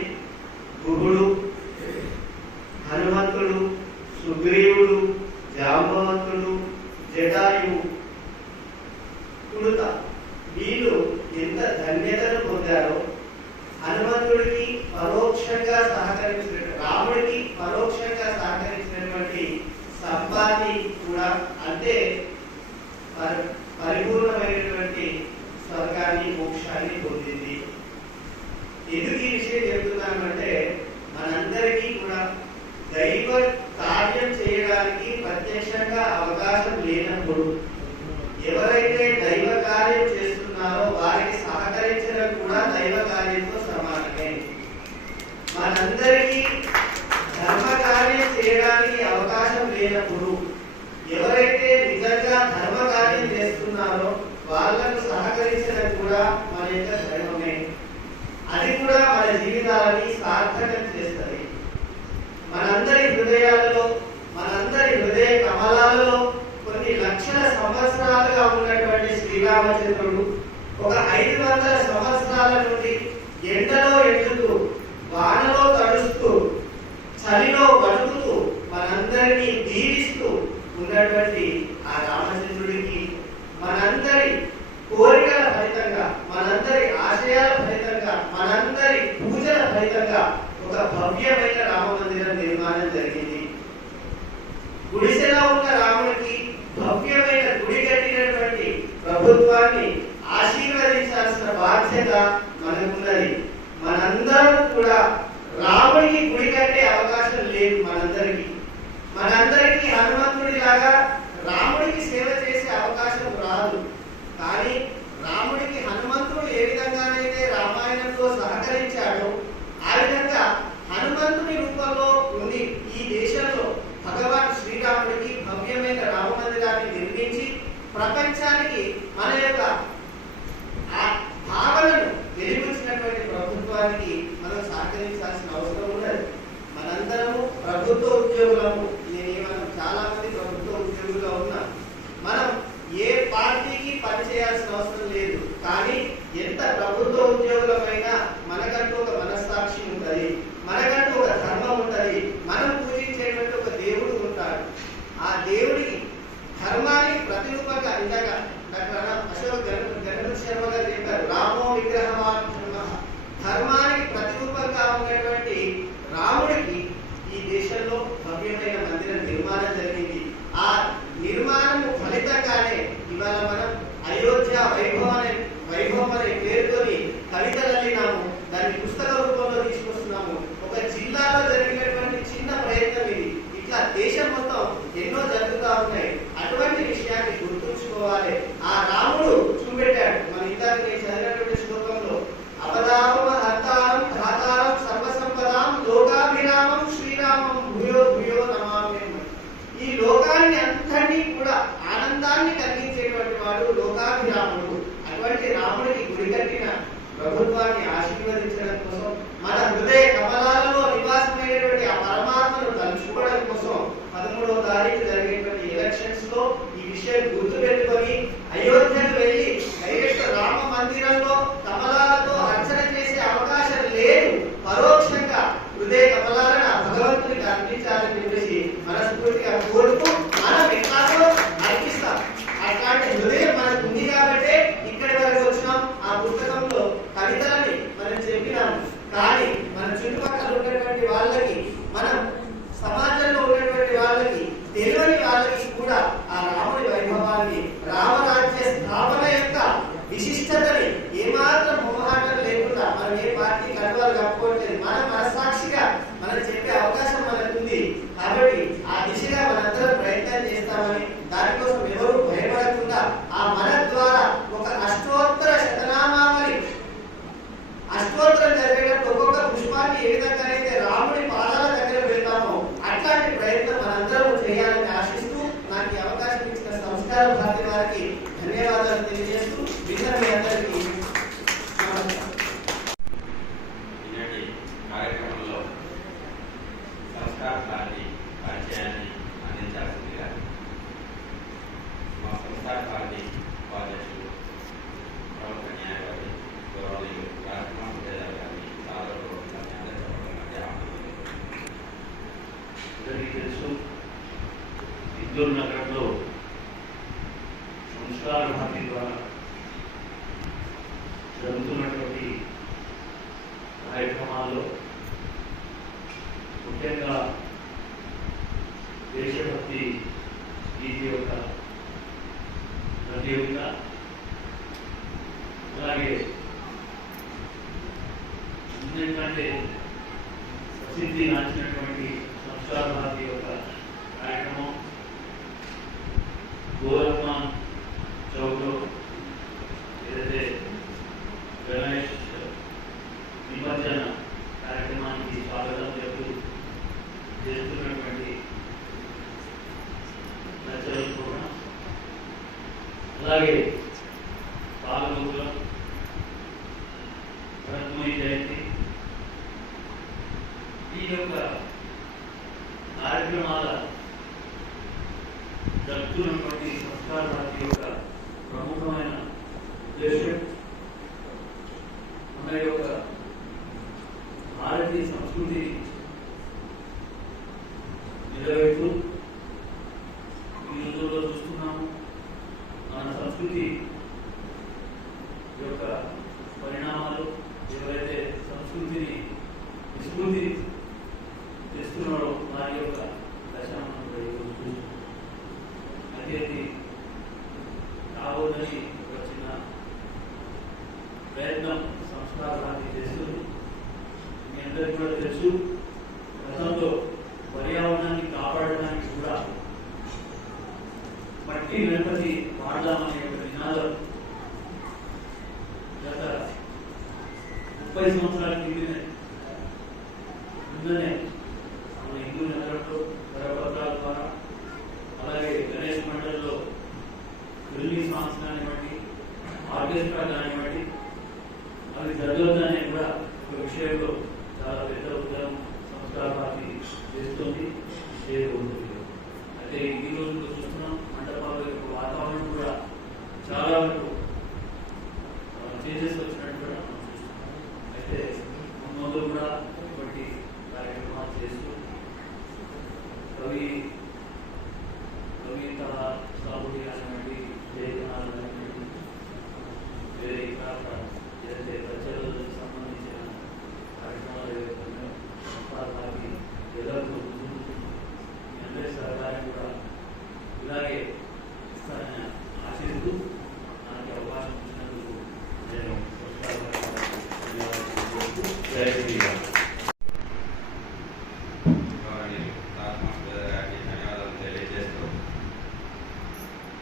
గుహుడు, హనుమంతుడు, సుగ్రీవుడు, జాంబవంతుడు, జటాయువు, ఉడత, వీళ్ళు ఎంత ధన్యతను పొందారో హనుమంతుడికి పరోక్షంగా రాముడికి పరోక్షంగా సహకరించినటువంటి సంపాతి కూడా అంతే పరిపూర్ణమైనటువంటి స్వర్గాన్ని, మోక్షాన్ని పొందింది. ఎందుకు ఈ విషయం చెప్తున్నానంటే మనందరికీ కూడా దైవ కార్యం చేయడానికి ప్రత్యక్షంగా అవకాశం లేనప్పుడు ఎవరైతే దైవ కార్యం చేస్తున్నారో వారికి సహకరించడం కూడా దైవ కార్యంతో సమానమే. మనందరికీ ధర్మ కార్యం చేయడానికి అవకాశం లేనప్పుడు ఎవరైతే నిజంగా ధర్మ కార్యం చేస్తున్నారో వాళ్ళకు సహకరించడం కూడా మన యొక్క ధర్మమే. అది కూడా మన జీవితాలని సార్థకం చేస్తుంది. మనందరి హృదయాలలో, మనందరి హృదయ కమలాలలో కొన్ని లక్షల సంవత్సరాలుగా ఉన్నటువంటి శ్రీరామచంద్రుడు ఒక 500 సంవత్సరాల నుండి ఎండలో ఎండుతూ, వానలో తడుస్తూ, చలిలో వణుకుతూ మనందరినీ దీవిస్తూ ఉన్నటువంటి ఆ రామచంద్రుడికి మనందరి కోరికల ఫలితంగా, మనందరి ఆశయాల ఫలితంగా, మనందరి పూజల ఫలితంగా ఒక భవ్యమైన రామ మందిరం నిర్మాణం జరిగింది. గుడిసెలో ఉన్న రాముడికి భవ్యమైన గుడి కట్టినటువంటి ప్రభుత్వాన్ని ఆశీర్వదించాల్సిన బాధ్యత మనకున్నది. మనందరం కూడా రాముడికి గుడి కట్టే అవకాశం లేదు. మనందరికీ హనుమంతుడి లాగా రాముడికి సేవ చేసే అవకాశం రాదు. కానీ రాముడికి హనుమంతుడు ఏ విధంగానైతే రామాయణంలో సహకరించాడో ఆ విధంగా హనుమంతుడి రూపంలో ఉండి ఈ దేశంలో భగవాన్ శ్రీరాముడికి భవ్యమైన రామ మందిరాన్ని నిర్మించి ప్రపంచానికి మన యొక్క భావనను వెలిగించినటువంటి ప్రభుత్వానికి మనం సహకరించాల్సిన అవసరం ఉన్నది. మనందరము ప్రభుత్వ ఉద్యోగులము. మనం చాలా మంది ప్రభుత్వ ఉద్యోగులుగా ఉన్నాం. మనం ఏ పార్టీకి పనిచేయాల్సిన అవసరం లేదు. కానీ ఎంత ప్రభుత్వ ఉద్యోగులమైనా మనకంటూ ఒక మనస్సాక్షి ఉంటుంది, మనకంటూ ఒక ధర్మం ఉంటుంది, మనం పూజించేటువంటి ఒక దేవుడు ఉంటాడు. ఆ దేవుడికి ధర్మానికి ప్రతిరూపంగా ఇందాక డాక్టర్ అశోక్ గణపతి శర్మ గారు చెప్పారు, రామో విగ్రహవాన్ ధర్మానికి ప్రతిరూపంగా ఉన్నటువంటి రాముడికి ఈ దేశంలో భవ్యమైన మందిరం నిర్మాణం జరిగింది. ఆ నిర్మాణము ఫలితంగానే ఇవాళ మనం అయోధ్య వైభవం అనే పేరుతోని కవితలు అల్లినాము, దాన్ని పుస్తక రూపంలో తీసుకొస్తున్నాము. ఒక జిల్లాలో జరిగినటువంటి చిన్న ప్రయత్నం ఇది. ఇట్లా దేశం మొత్తం ఎన్నో జరుగుతూ ఉన్నాయి. అటువంటి విషయాన్ని గుర్తుంచుకోవాలి. ఆ రాముడు చూపెట్టాడు. మన ఇందాక నేను చదివినటువంటి శ్లోకంలో అవదామ హర్తారం ధాతారం సర్వసంపదాం లోకాభిరామం శ్రీరామం భూయో భూయో నమామి. ఈ లోకాన్ని అంతటి కూడా ఆనందాన్ని కలిగించేటువంటి వాడు లోకాభిరాముడు. అటువంటి రాముడికి గుడి కట్టిన ప్రభుత్వాన్ని ఆశీర్వదించడం కోసం, మన హృదయ కమలాలలో నివాసమైనటువంటి ఆ పరమాత్మను తలుచుకోవడం కోసం 13వ తారీఖు జరిగేటువంటి ఎలక్షన్స్ లో ఈ విషయం గుర్తు పెట్టుకొని అయోధ్యకు వెళ్లి డైరెక్ట్ రామ మందిరంలో కమలాలతో అర్చన చేసే అవకాశం లేదు. పరోక్షంగా హృదయ కమలాలను భగవంతునికి అర్పించాలని చెప్పేసి మనస్ఫూర్తిగా కోరుతూ మనం ఎట్లాగో అర్పిస్తాం. అట్లాంటి హృదయం మనకు ఉంది కాబట్టి ఇక్కడి వరకు వచ్చినాం. ఆ పుస్తకంలో కవితలని మనం చెప్పినాము. కానీ మన చుట్టుపక్కల ఉన్నటువంటి వాళ్ళకి, మనం సమాజంలో ఉన్నటువంటి వాళ్ళకి, తెలియని వాళ్ళకి కూడా ఆ రాముడి వైభవాన్ని, రామరాజ్య స్థాపన యొక్క విశిష్టతని ఏమాత్రం మొహమాటం లేకుండా మనం ఏ పార్టీ కట్టువారు కప్పుకోవట్లేదు. మన మనసాక్షిగా మనం చెప్పే అవకాశం మనకుంది. కాబట్టి ఆ దిశగా మనందరం ప్రయత్నం చేస్తామని, దానికోసం ఎవరు భయపడకుండా ఆ మన ద్వారా ఒక అష్టోత్తర శతనామావళి, అష్టోత్తరం జరిగేటప్పుడు ఒక్కొక్క పుష్పాన్ని ఏ విధంగానైతే రాముడి పాదాల దగ్గర వెళ్తామో అట్లాంటి ప్రయత్నం మనందరం చేయాలని ఆశిస్తూ నాకు ఈ అవకాశం ఇచ్చిన సంస్కార భారతి వారికి ధన్యవాదాలు తెలియజేస్తూ మీ అందరికీ ఈనాటి కార్యక్రమంలో సంస్కార భారతి పరిచయాన్ని అందించాల్సిందిగా మా సంస్కార భారతి ఉపాధ్యక్షులు ప్రముఖ న్యాయవాది గౌరవనీయులు రాజకుమార్ గారిని సాధారణ అందరికీ తెలుసు, ఇందూరు నగరంలో సంస్కార భారతి ద్వారా జరుగుతున్నటువంటి కార్యక్రమాల్లో ముఖ్యంగా దేశభక్తి గీతి యొక్క ప్రతియోగిత, అలాగే ఎందుకంటే ప్రసిద్ధి నాచినటువంటి సంస్కార భారతి యొక్క కార్యక్రమం గోరఖ్మాన్ చౌక్లో ఏదైతే గణేష్ నిమజ్జన కార్యక్రమానికి స్వాగతం చెబుతూ చేస్తున్నటువంటి నచ్చల ప్రోగ్రాం, అలాగే పాలమూరులో భరత్మయి జయంతి, ఈ యొక్క కార్యక్రమాల జరుగుతున్నటువంటి సంస్కార భారతి యొక్క ప్రముఖమైన ఉద్దేశం మన యొక్క భారతీయ సంస్కృతి నిలబెడుతూ ఈ రోజుల్లో చూస్తున్నాము. మన సంస్కృతి యొక్క పరిణామాలు, ఎవరైతే సంస్కృతిని విభూతి తెస్తున్నారో వారి యొక్క దశాంశం అనేది రాబోదని ఒక చిన్న ప్రయత్నం సంస్కారాన్ని చేస్తుంది. మీ అందరికీ కూడా తెలుసు, గతంలో పర్యావరణాన్ని కాపాడడానికి కూడా మట్టి గణపతి వాడదామనే ఒక నినాదం గత 30 సంవత్సరాల ముందనే మన హిందూ నగరంలో కరపత్రాల ద్వారా, అలాగే గణేష్ మండలిలో ఢిల్లీ సాంగ్స్ కానివ్వండి, ఆర్కెస్ట్రా కానివ్వండి, అవి జరగొద్దనే కూడా ఒక విషయంలో చాలా పెద్ద ఉద్యమం సంస్కార పార్టీ చేస్తుంది, చేయకూడదు. అయితే ఈ రోజుల్లో చూస్తున్నాం మండపాల యొక్క వాతావరణం కూడా చాలా వరకు చేంజెస్ వచ్చినట్టు కూడా మనం చూస్తున్నాం. అయితే ముందు కూడా ఇటువంటి కార్యక్రమాలు చేస్తూ కవిత సాగుడి కానివ్వండి, లేఖనాలు కానివ్వండి, వేరే ఇతర ఏదైతే ప్రజలకు సంబంధించిన కార్యక్రమాలు ఏవైతే సంస్థానికి ఎదురు మీ అందరి సహకారం కూడా ఇలాగే ఇస్తారని ఆశిస్తూ నాకు అవకాశం ఇచ్చినందుకు నేను జై శ్రీరామ్. ధన్యవాదాలు తెలియజేస్తూ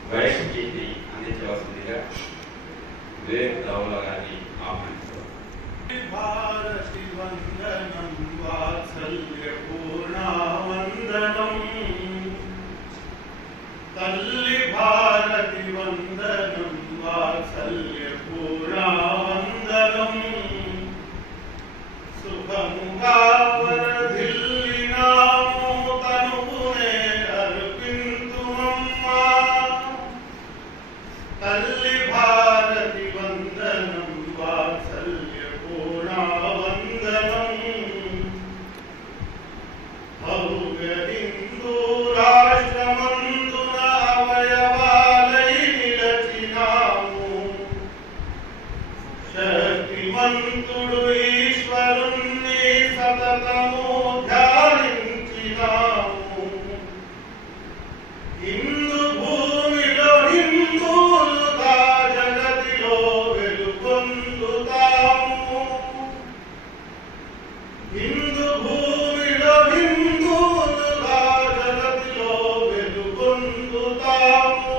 వైఎస్ గీతి అందించవలసిందిగా వివేక్ దౌలా గారిని ఆహ్వానిస్తారు. భారతి వందనం వాత్సల్య పూర్ణావందనం, తల్లి భారతి వందనం వాత్సల్య పూర్ణావందనం, శుభముగా వరదిల్లినాము తనువునే అర్పింతుమమ్మా, తల్లి భారతి వందనం వాత్సల్య పూర్ణావందనం, భవ్య హిందూ రాష్ట్రమందున అవయవాలై నిలచినాము, శక్తిమంతుడు ఈశ్వరుణ్ణి సతతము ధ్యానించినాము, హిందూ భూమిలో హిందూలుగా జగతిలో వెలుగొందుతాము, హిందూ భూమిలో హిందూలుగా జగతిలో వెలుగొందుతాము,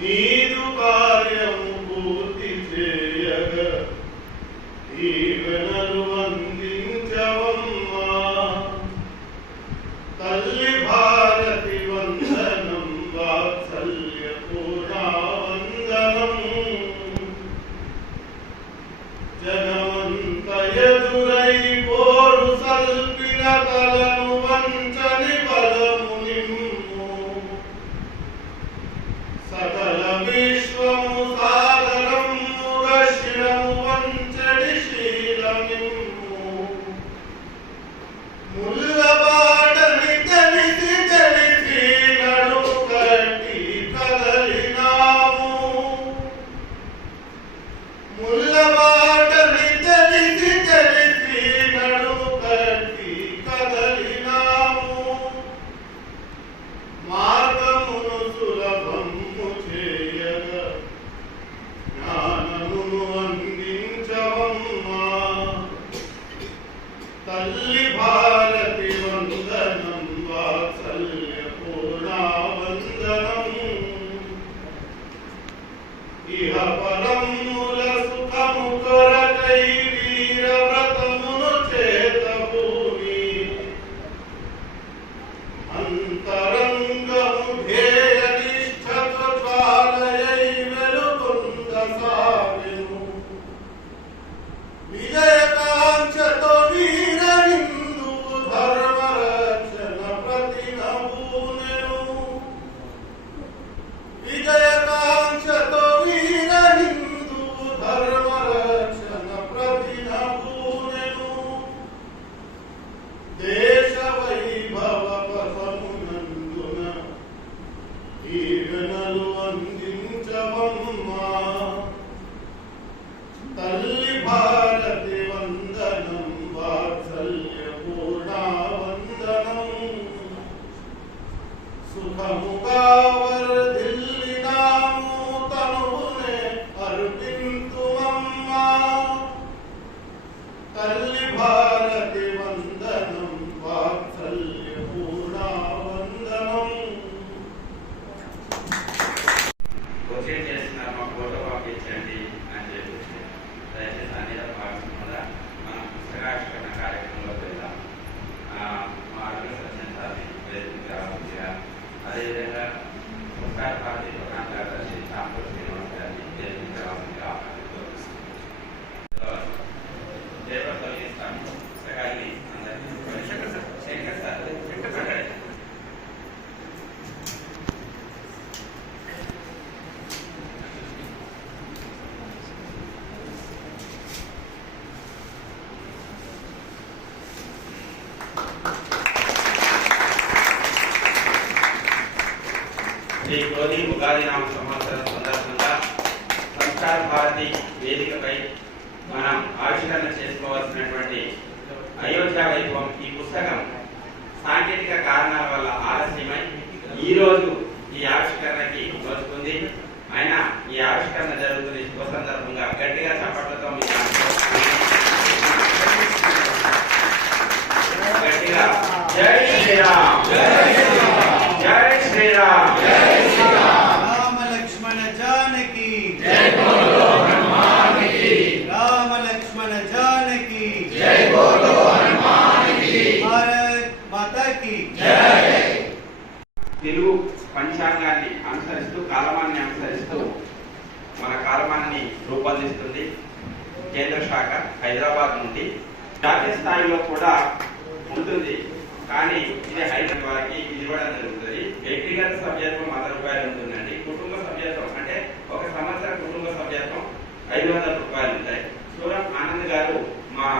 నీదు కార్యము పూర్తి చేయగా దీవెనలు అందించవమ్మా, తల్లి భారతి వందనం వాత్సల్య పూర్ణావందనం, జగమంత ఎదురై పోరు సల్పిన తలను వంచని బలము నిమ్ము, సకల విశ్వము సాగరముగా శిరము వంచడి శీలమిమ్ము, ముల్లబాటని తెలిసి తెలిసి నడుము కట్టి కదలినాము, ముల్లబాటని తెలిసి తెలిసి నడుము కట్టి కదలి తల్లి భారతి వందనం వాత్సల్య పూర్ణా వందనం. వచ్చే చేస్తున్నారు మా ఫోటో పంపించండి అని చెప్పేసి దయచేసి అన్నిలో భాగంగా మనం పుస్తకావిష్కరణ కార్యక్రమంలోకి వెళ్దాం. మా ఆరోగ్య సత్యంతాన్ని వేదిక రావాల్సిందిగా, అదేవిధంగా సంస్కార భారతి ప్రధాన కార్యదర్శి తాంపూర్ శ్రీనివాస్ గారిని వేదిక రావాల్సిందిగా దేవత తొలగిస్తాను. పుస్తకాన్ని అందరికీ శంకర్ సార్ శ్రీ కోది ఉగాది నామ సంవత్సరం సందర్భంగా సంస్కార భారతి వేదికపై మనం ఆవిష్కరణ చేసుకోవాల్సినటువంటి అయోధ్య వైభవం ఈ పుస్తకం సాంకేతిక కారణాల వల్ల ఆలస్యమై ఈ రోజు ఈ ఆవిష్కరణకి వస్తుంది. అయినా ఈ ఆవిష్కరణ జరుగుతున్న శుభ సందర్భంగా గట్టిగా చప్పట్లతో గట్టిగా జై శ్రీరామ్, జై శ్రీరామ్, రామ లక్ష్మణ జానకి జై బోలో హనుమాన్ కి, రామ లక్ష్మణ జానకి జై బోలో హనుమాన్ కి, భారత్ మాతా కి జై. తెలుగు పంచాంగాన్ని అనుసరిస్తూ కాలమాన్ని అనుసరిస్తూ మన కాలమాన్ని రూపొందిస్తుంది కేంద్ర శాఖ హైదరాబాద్ నుండి. జాతీయ స్థాయిలో కూడా ఉంటుంది, కానీ ఇది హైదరాబాద్ వారికి ఇది ఇవ్వడం జరుగుతుంది. వ్యక్తిగత సభ్యత్వం 100 రూపాయలు ఉంటుందండి. కుటుంబ సభ్యత్వం అంటే ఒక సంవత్సరం కుటుంబ సభ్యత్వం 500 రూపాయలు ఉంటాయి. సూరం ఆనంద్ గారు మా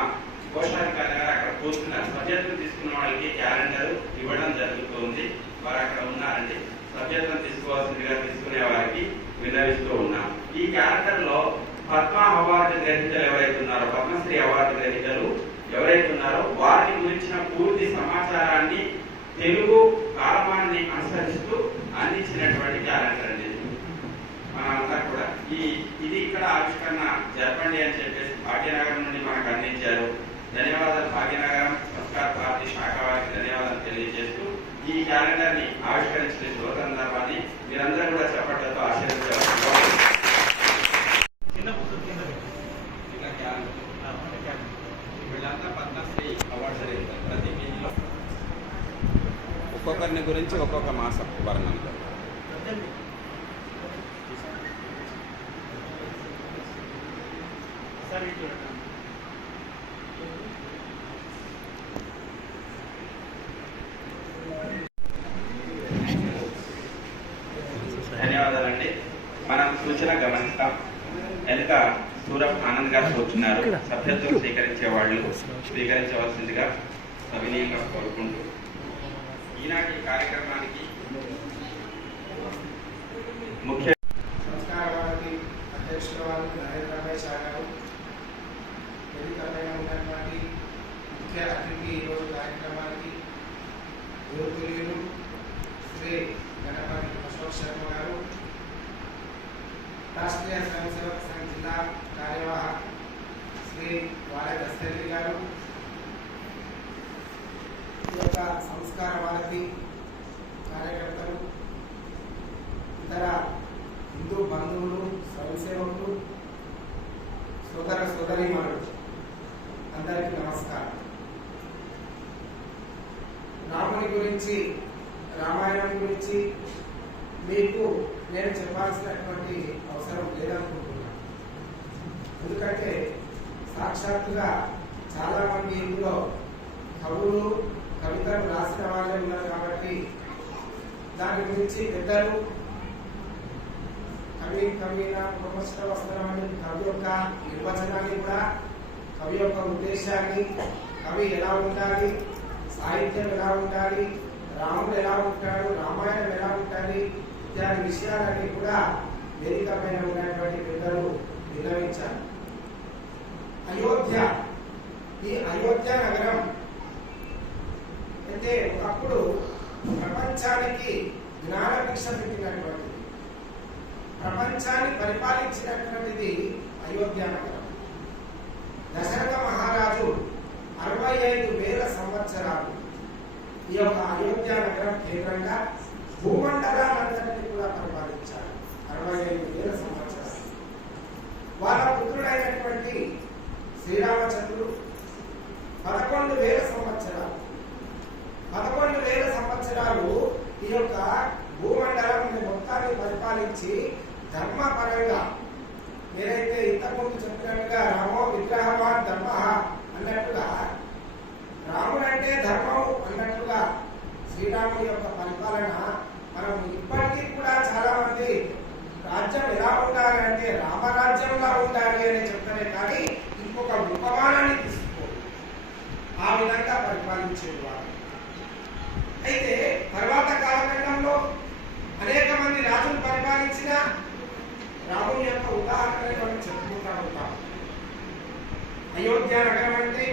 కోశాధికారి గారు అక్కడ కూర్చున్నారు. సభ్యత్వం తీసుకున్న వాళ్ళకి క్యాలెండర్ ఇవ్వడం జరుగుతుంది. వారు అక్కడ ఉన్నారండి. సభ్యత్వం తీసుకోవాల్సిందిగా తీసుకునే వారికి విన్నవిస్తూ ఉన్నాం. ఈ క్యాలెండర్ లో పద్మ అవార్డు గ్రహీతలు ఎవరైతే ఉన్నారో, పద్మశ్రీ అవార్డు గ్రహీతలు ఎవరైతే ఉన్నారో వారి గురించిన పూర్తి సమాచారాన్ని తెలుగు కాలమాన్ని అనుసరిస్తూ అందించినటువంటి క్యాలెండర్ అండి. మనమంతా కూడా ఇది ఇక్కడ ఆవిష్కరణ జరపండి అని చెప్పేసి భాగ్యనగరం నుండి మనకు అందించారు. ధన్యవాదాలు భాగ్యనగరం సంస్కార భారతి శాఖ వారికి ధన్యవాదాలు తెలియజేస్తూ ఈ క్యాలెండర్ ని ఆవిష్కరించిన శుభ సందర్భాన్ని మీరందరూ కూడా చెప్పట్లతో ఆశీర్వదించారు. వీళ్ళంతా పద్మశ్రీ అవార్డు గ్రహీతలు. ప్రతి పేజీలో ఒక్కొక్కరిని గురించి ఒక్కొక్క మాసం వర్ణన. ధన్యవాదాలండి. మనం సూచన గమనిస్తాం. వెనుక సూరం ఆనంద్ గారు కూర్చున్నారు. సభ్యత్వం స్వీకరించే వాళ్ళు స్వీకరించవలసిందిగా సవినీయంగా కోరుకుంటూ ఈనాటి కార్యక్రమానికి ముఖ్య సంస్కార భారతి అధ్యక్షుల వారు నరేంద్ర రమేష్ గారు, వేదికపై ఉన్నటువంటి ముఖ్య అతిథి ఈరోజు కార్యక్రమానికి గురుతుల్యులు శ్రీ గణపతి అశోక్ శర్మ గారు, రాష్ట్రీయ స్వయం సేవక సంఘ జిల్లా కార్యవాహ శ్రీ వాలె దస్తగిరి గారు, ఈ యొక్క సంస్కార భారతి కార్యకర్తలు, ఇతర హిందూ బంధువులు, స్వయం సేవకులు, సోదర సోదరీమణులు అందరికీ నమస్కారం. రాముని గురించి, రామాయణం గురించి మీకు నేను చెప్పాల్సినటువంటి అవసరం లేదనుకుంటున్నాను. ఎందుకంటే సాక్షాత్తుగా చాలా మంది ఇందులో కవులు, కవితలు రాసిన వాళ్ళే ఉన్నారు కాబట్టి దాని గురించి పెద్దలు కవిన వస్త్రం అనే కవి యొక్క నిర్వచనాన్ని కూడా, కవి యొక్క ఉద్దేశాన్ని, కవి ఎలా ఉండాలి, సాహిత్యం ఎలా ఉండాలి, రాముడు ఎలా ఉంటాడు, రామాయణం ఎలా ఉండాలి ఇత్యాది విషయాలన్నీ కూడా వేదిక పైన ఉన్నటువంటి పెద్దలు విన్నవించారు. అయోధ్య, ఈ అయోధ్య నగరం అంటే ఒకప్పుడు ప్రపంచానికి జ్ఞానభిక్ష పెట్టినటువంటిది, ప్రపంచాన్ని పరిపాలించినటువంటిది అయోధ్య నగరం. దశరథ మహారాజు సంవత్సరాలు ఈ యొక్క అయోధ్య నగరం కేంద్రంగా భూమండలాలందరినీ కూడా పరిపాలించారు. 65,000 సంవత్సరాలు. వాళ్ళ పుత్రుడైనటువంటి శ్రీరామచంద్రుడు 11,000 సంవత్సరాలు. 11,000 సంవత్సరాలు ఈ యొక్క భూమండలం మొత్తాన్ని పరిపాలించి ధర్మపరంగా మీరైతే ఇంతకుముందు చెప్పినట్టుగా రామో విగ్రహమా ధర్మ అన్నట్టుగా రాముడు అంటే ధర్మం అన్నట్టుగా శ్రీరాముడి యొక్క పరిపాలన మనం ఇప్పటికీ కూడా చాలా మంది రాజ్యం ఎలా ఉండాలి అంటే రామరాజ్యంలా ఉండాలి అని చెప్తారే కానీ ఇంకొక ఉపమానాన్ని తీసుకో ఆ విధంగా పరిపాలించేవారు. అయితే తర్వాత కాలఖండంలో అనేక మంది రాజులు పరిపాలించిన రాముని యొక్క ఉదాహరణని మనం చెప్పుకుంటా ఉంటాం. అయోధ్య నగరం అంటే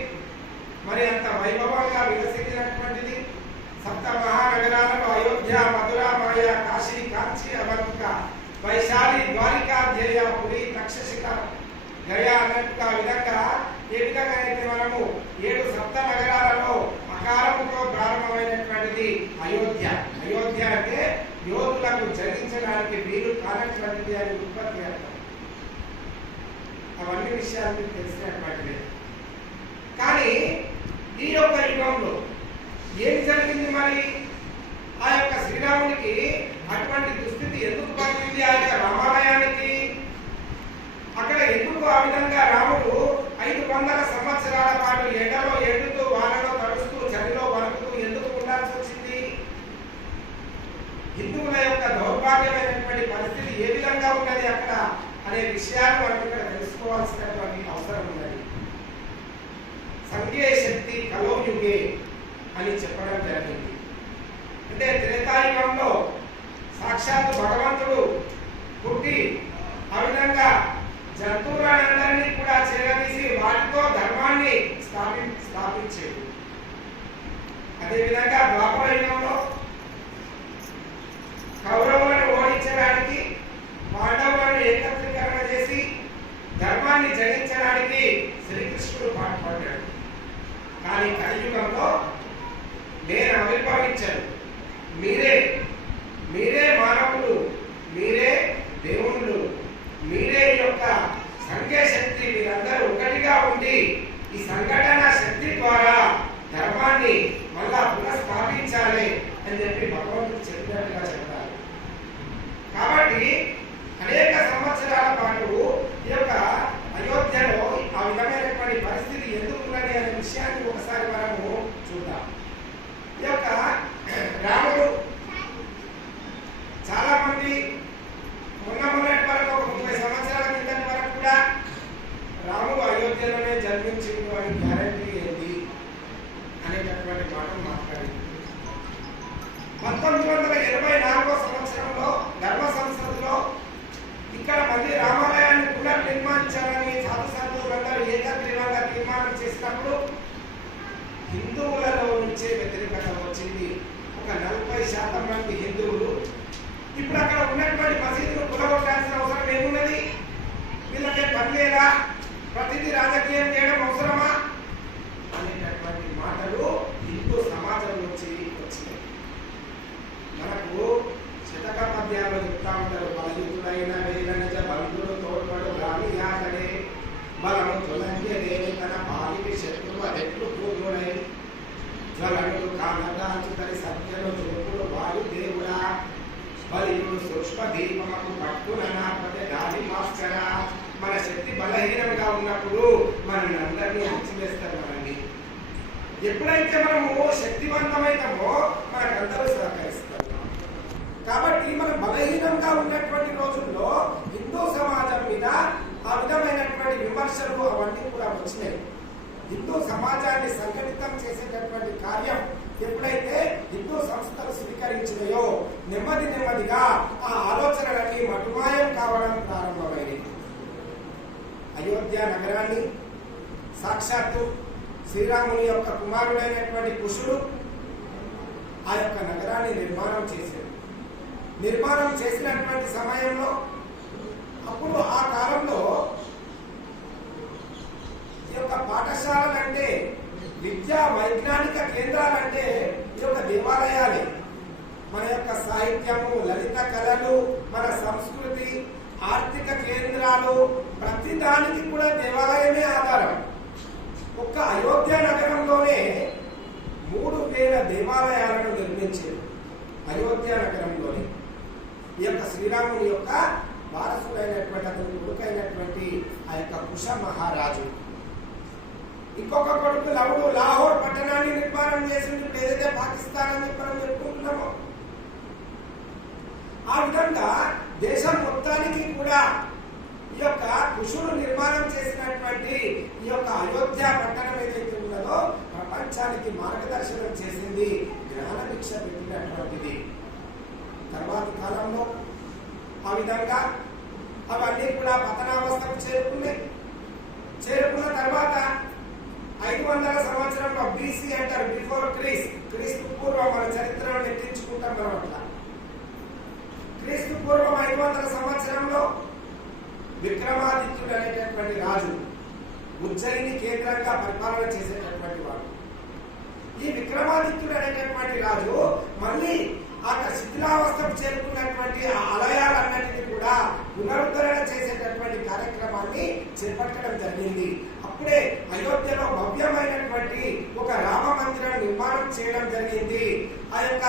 మరి అంత వైభవంగా వికసించినటువంటిది. సప్త మహానగరాలలో అయోధ్య, మధుర, మాయ, కాశీ, కాంచి, అవంతిక, వైశాలి, ద్వారికా, ధ్యేయ, పురి, తక్షశిల, గయ అన్నట్టుగా విధంగా ఏ విధంగా అయితే మనము 7 సప్త నగరాలలో అకారముతో ప్రారంభమైనటువంటిది అయోధ్య. అయోధ్య అంటే యోధులకు జయించడానికి వీలు కానటువంటిది అని ఉత్పత్తి అర్థం. అవన్నీ విషయాలు మీకు తెలిసినటువంటిది. కానీ ఈ యొక్క యుగంలో ఏం జరిగింది? మరి ఆ యొక్క శ్రీరామునికి అటువంటి దుస్థితి ఎందుకు పట్టింది? ఆ యొక్క రామాలయానికి అక్కడ ఎందుకు ఆ విధంగా రాముడు 500 సంవత్సరాల పాటు ఎండలో ఎండుతూ వానలో తడుస్తూ చలిలో వణుకుతూ ఎందుకు ఉండాల్సి వచ్చింది? హిందువుల యొక్క దౌర్భాగ్యమైనటువంటి పరిస్థితి ఏ విధంగా ఉన్నది అక్కడ అనే విషయాలు మనం ఇక్కడ తెలుసుకోవాల్సినటువంటి అవసరం ఉన్నది. సంఘే శక్తి కలో యుగే అని చెప్పడం జరిగింది. అంటే త్రేతాయుగంలో సాక్షాత్తు భగవంతుడు పుట్టి ఆ విధంగా జంతువులందరినీ కూడా చేరదీసి వాటితో ధర్మాన్ని స్థాపించేది. అదేవిధంగా ద్వాపర యుగంలో కౌరవులను ఓడించడానికి పాండవులను ఏకత్రీకరణ చేసి ధర్మాన్ని జయించడానికి శ్రీకృష్ణుడు పాటుపడ్డాడు. కానీ కలియుగంలో నేను ఆవిర్భవించాను, మీరే మానవులు, మీరే దేవుళ్ళు, మీరే యొక్క సంఘే శక్తి, మీరందరూ ఒకటిగా ఉండి ఈ సంఘటన శక్తి ద్వారా ధర్మాన్ని మళ్ళా పునఃస్థాపించాలి అని చెప్పి భగవంతుడు చెప్పినట్టుగా చెప్పాలి. కాబట్టి అనేక సంవత్సరాల పాటు ఈ యొక్క అయోధ్యలో ఆ విధమైనటువంటి పరిస్థితి ఎందుకు ఉన్నది అనే విషయాన్ని ఒకసారి మనము చూద్దాం. ఈ యొక్క రాముడు చాలా మంది మొన్నటి వరకు ఒక 30 సంవత్సరాల కిందటి వరకు కూడా రాముడు అయోధ్యలోనే జన్మించిండు అని గ్యారంటీ ఏంటి అనేటటువంటి మాట మాట్లాడింది. 1984 సంవత్సరంలో ధర్మ సంసత్తులో ఇక్కడ మళ్ళీ రామాలయాన్ని పునర్నిర్మించాలని సాధు సంతులందరూ ఏకగ్రీవంగా తీర్మానం చేసినప్పుడు హిందువులలో నుంచే వ్యతిరేకత వచ్చింది. ఒక 40% మంది హిందువులు ఇప్పుడు అక్కడ ఉన్నటువంటి మసీదును కూలగొట్టాల్సిన అవసరం ఏమున్నది? వీళ్ళకే పని లేదా? ప్రతిదీ రాజకీయం చేయడం అవసరమా అనేటటువంటి మాటలు హిందూ సమాజం నుంచి వచ్చినాయి. మనకు శతక పద్యాలు చెప్తా ఉంటారు. బలయుతుడైన వేల నిజ బంధువులు తోడ్పడు గాలి యాకడే బలము తొలంగేదేవి తన బాలికి శత్రువు అదెట్లు పూర్ణుడై జ్వలనుడు కానదాంచు తరి సత్యను చూపుడు వాయుదేవుడా బలియుడు సూక్ష్మ దీపముకు పట్టుననాపదే గాలి మాస్కరా. మన శక్తి బలహీనంగా ఉన్నప్పుడు మనల్ని అందరినీ అణచివేస్తారు. మనల్ని ఎప్పుడైతే మనము శక్తివంతమైతామో మనకందరూ సహకరిస్తారు. కాబట్టి మనం బలహీనంగా ఉన్నటువంటి రోజుల్లో హిందూ సమాజం మీద ఆ విధమైనటువంటి విమర్శలు అవన్నీ కూడా వచ్చినాయి. హిందూ సమాజాన్ని సంఘటితం చేసేటటువంటి కార్యం ఎప్పుడైతే హిందూ సంస్థలు స్వీకరించినాయో నెమ్మదిగా ఆ ఆలోచనలన్నీ మటుమాయం కావడం ప్రారంభమైనది. అయోధ్య నగరాన్ని సాక్షాత్తు శ్రీరాముని యొక్క కుమారుడైనటువంటి కుశుడు ఆ యొక్క నగరాన్ని నిర్మాణం చేశాడు. నిర్మాణం చేసినటువంటి సమయంలో అప్పుడు ఆ కాలంలో ఈ యొక్క పాఠశాలలు అంటే విద్యా వైజ్ఞానిక కేంద్రాలంటే ఈ యొక్క దేవాలయాలే. మన యొక్క సాహిత్యము, లలిత కళలు, మన సంస్కృతి, ఆర్థిక కేంద్రాలు, ప్రతి దానికి కూడా దేవాలయమే ఆధారం. ఒక్క అయోధ్య నగరంలోనే 3000 దేవాలయాలను నిర్మించారు. అయోధ్య నగరంలోనే ఈ యొక్క శ్రీరాముని యొక్క వారసుడైనటువంటి అతని కొడుకైనటువంటి ఆ యొక్క కుష మహారాజు. ఇంకొక కొడుకు లవుడు లాహోర్ పట్టణాన్ని నిర్మాణం చేసింది. ఇప్పుడు ఏదైతే పాకిస్తాన్ అని మనం చెప్పుకుంటున్నామో ఆ విధంగా దేశం మొత్తానికి కూడా ఈ యొక్క కుషుడు నిర్మాణం చేసినటువంటి ఈ యొక్క అయోధ్య పట్టణం ఏదైతే ఉన్నదో ప్రపంచానికి మార్గదర్శనం చేసింది, జ్ఞాన భిక్ష పెట్టినటువంటిది. తర్వాతి కాలంలో ఆ విధంగా అవన్నీ కూడా పతనావస్థకు చేరుకున్న తర్వాత 500 సంవత్సరంలో బీసీ అంటారు, బిఫోర్ క్రీస్తు పూర్వం. మన చరిత్రను లెక్కించుకుంటాం మనం అట్లా. క్రీస్తు పూర్వం 500 సంవత్సరంలో విక్రమాదిత్యుడు అనేటటువంటి రాజు ఉజ్జయిని కేంద్రంగా పరిపాలన చేసేటటువంటి వాడు. ఈ విక్రమాదిత్యుడు అనేటటువంటి రాజు మళ్ళీ అక్కడ శిథిలావస్థకు చేరుకున్నటువంటి ఆ ఆలయాలన్నింటినీ కూడా పునరుద్ధరణ చేసేటటువంటి కార్యక్రమాన్ని చేపట్టడం జరిగింది. అప్పుడే అయోధ్యలో భవ్యమైనటువంటి ఒక రామ మందిరం నిర్మాణం చేయడం జరిగింది. ఆ యొక్క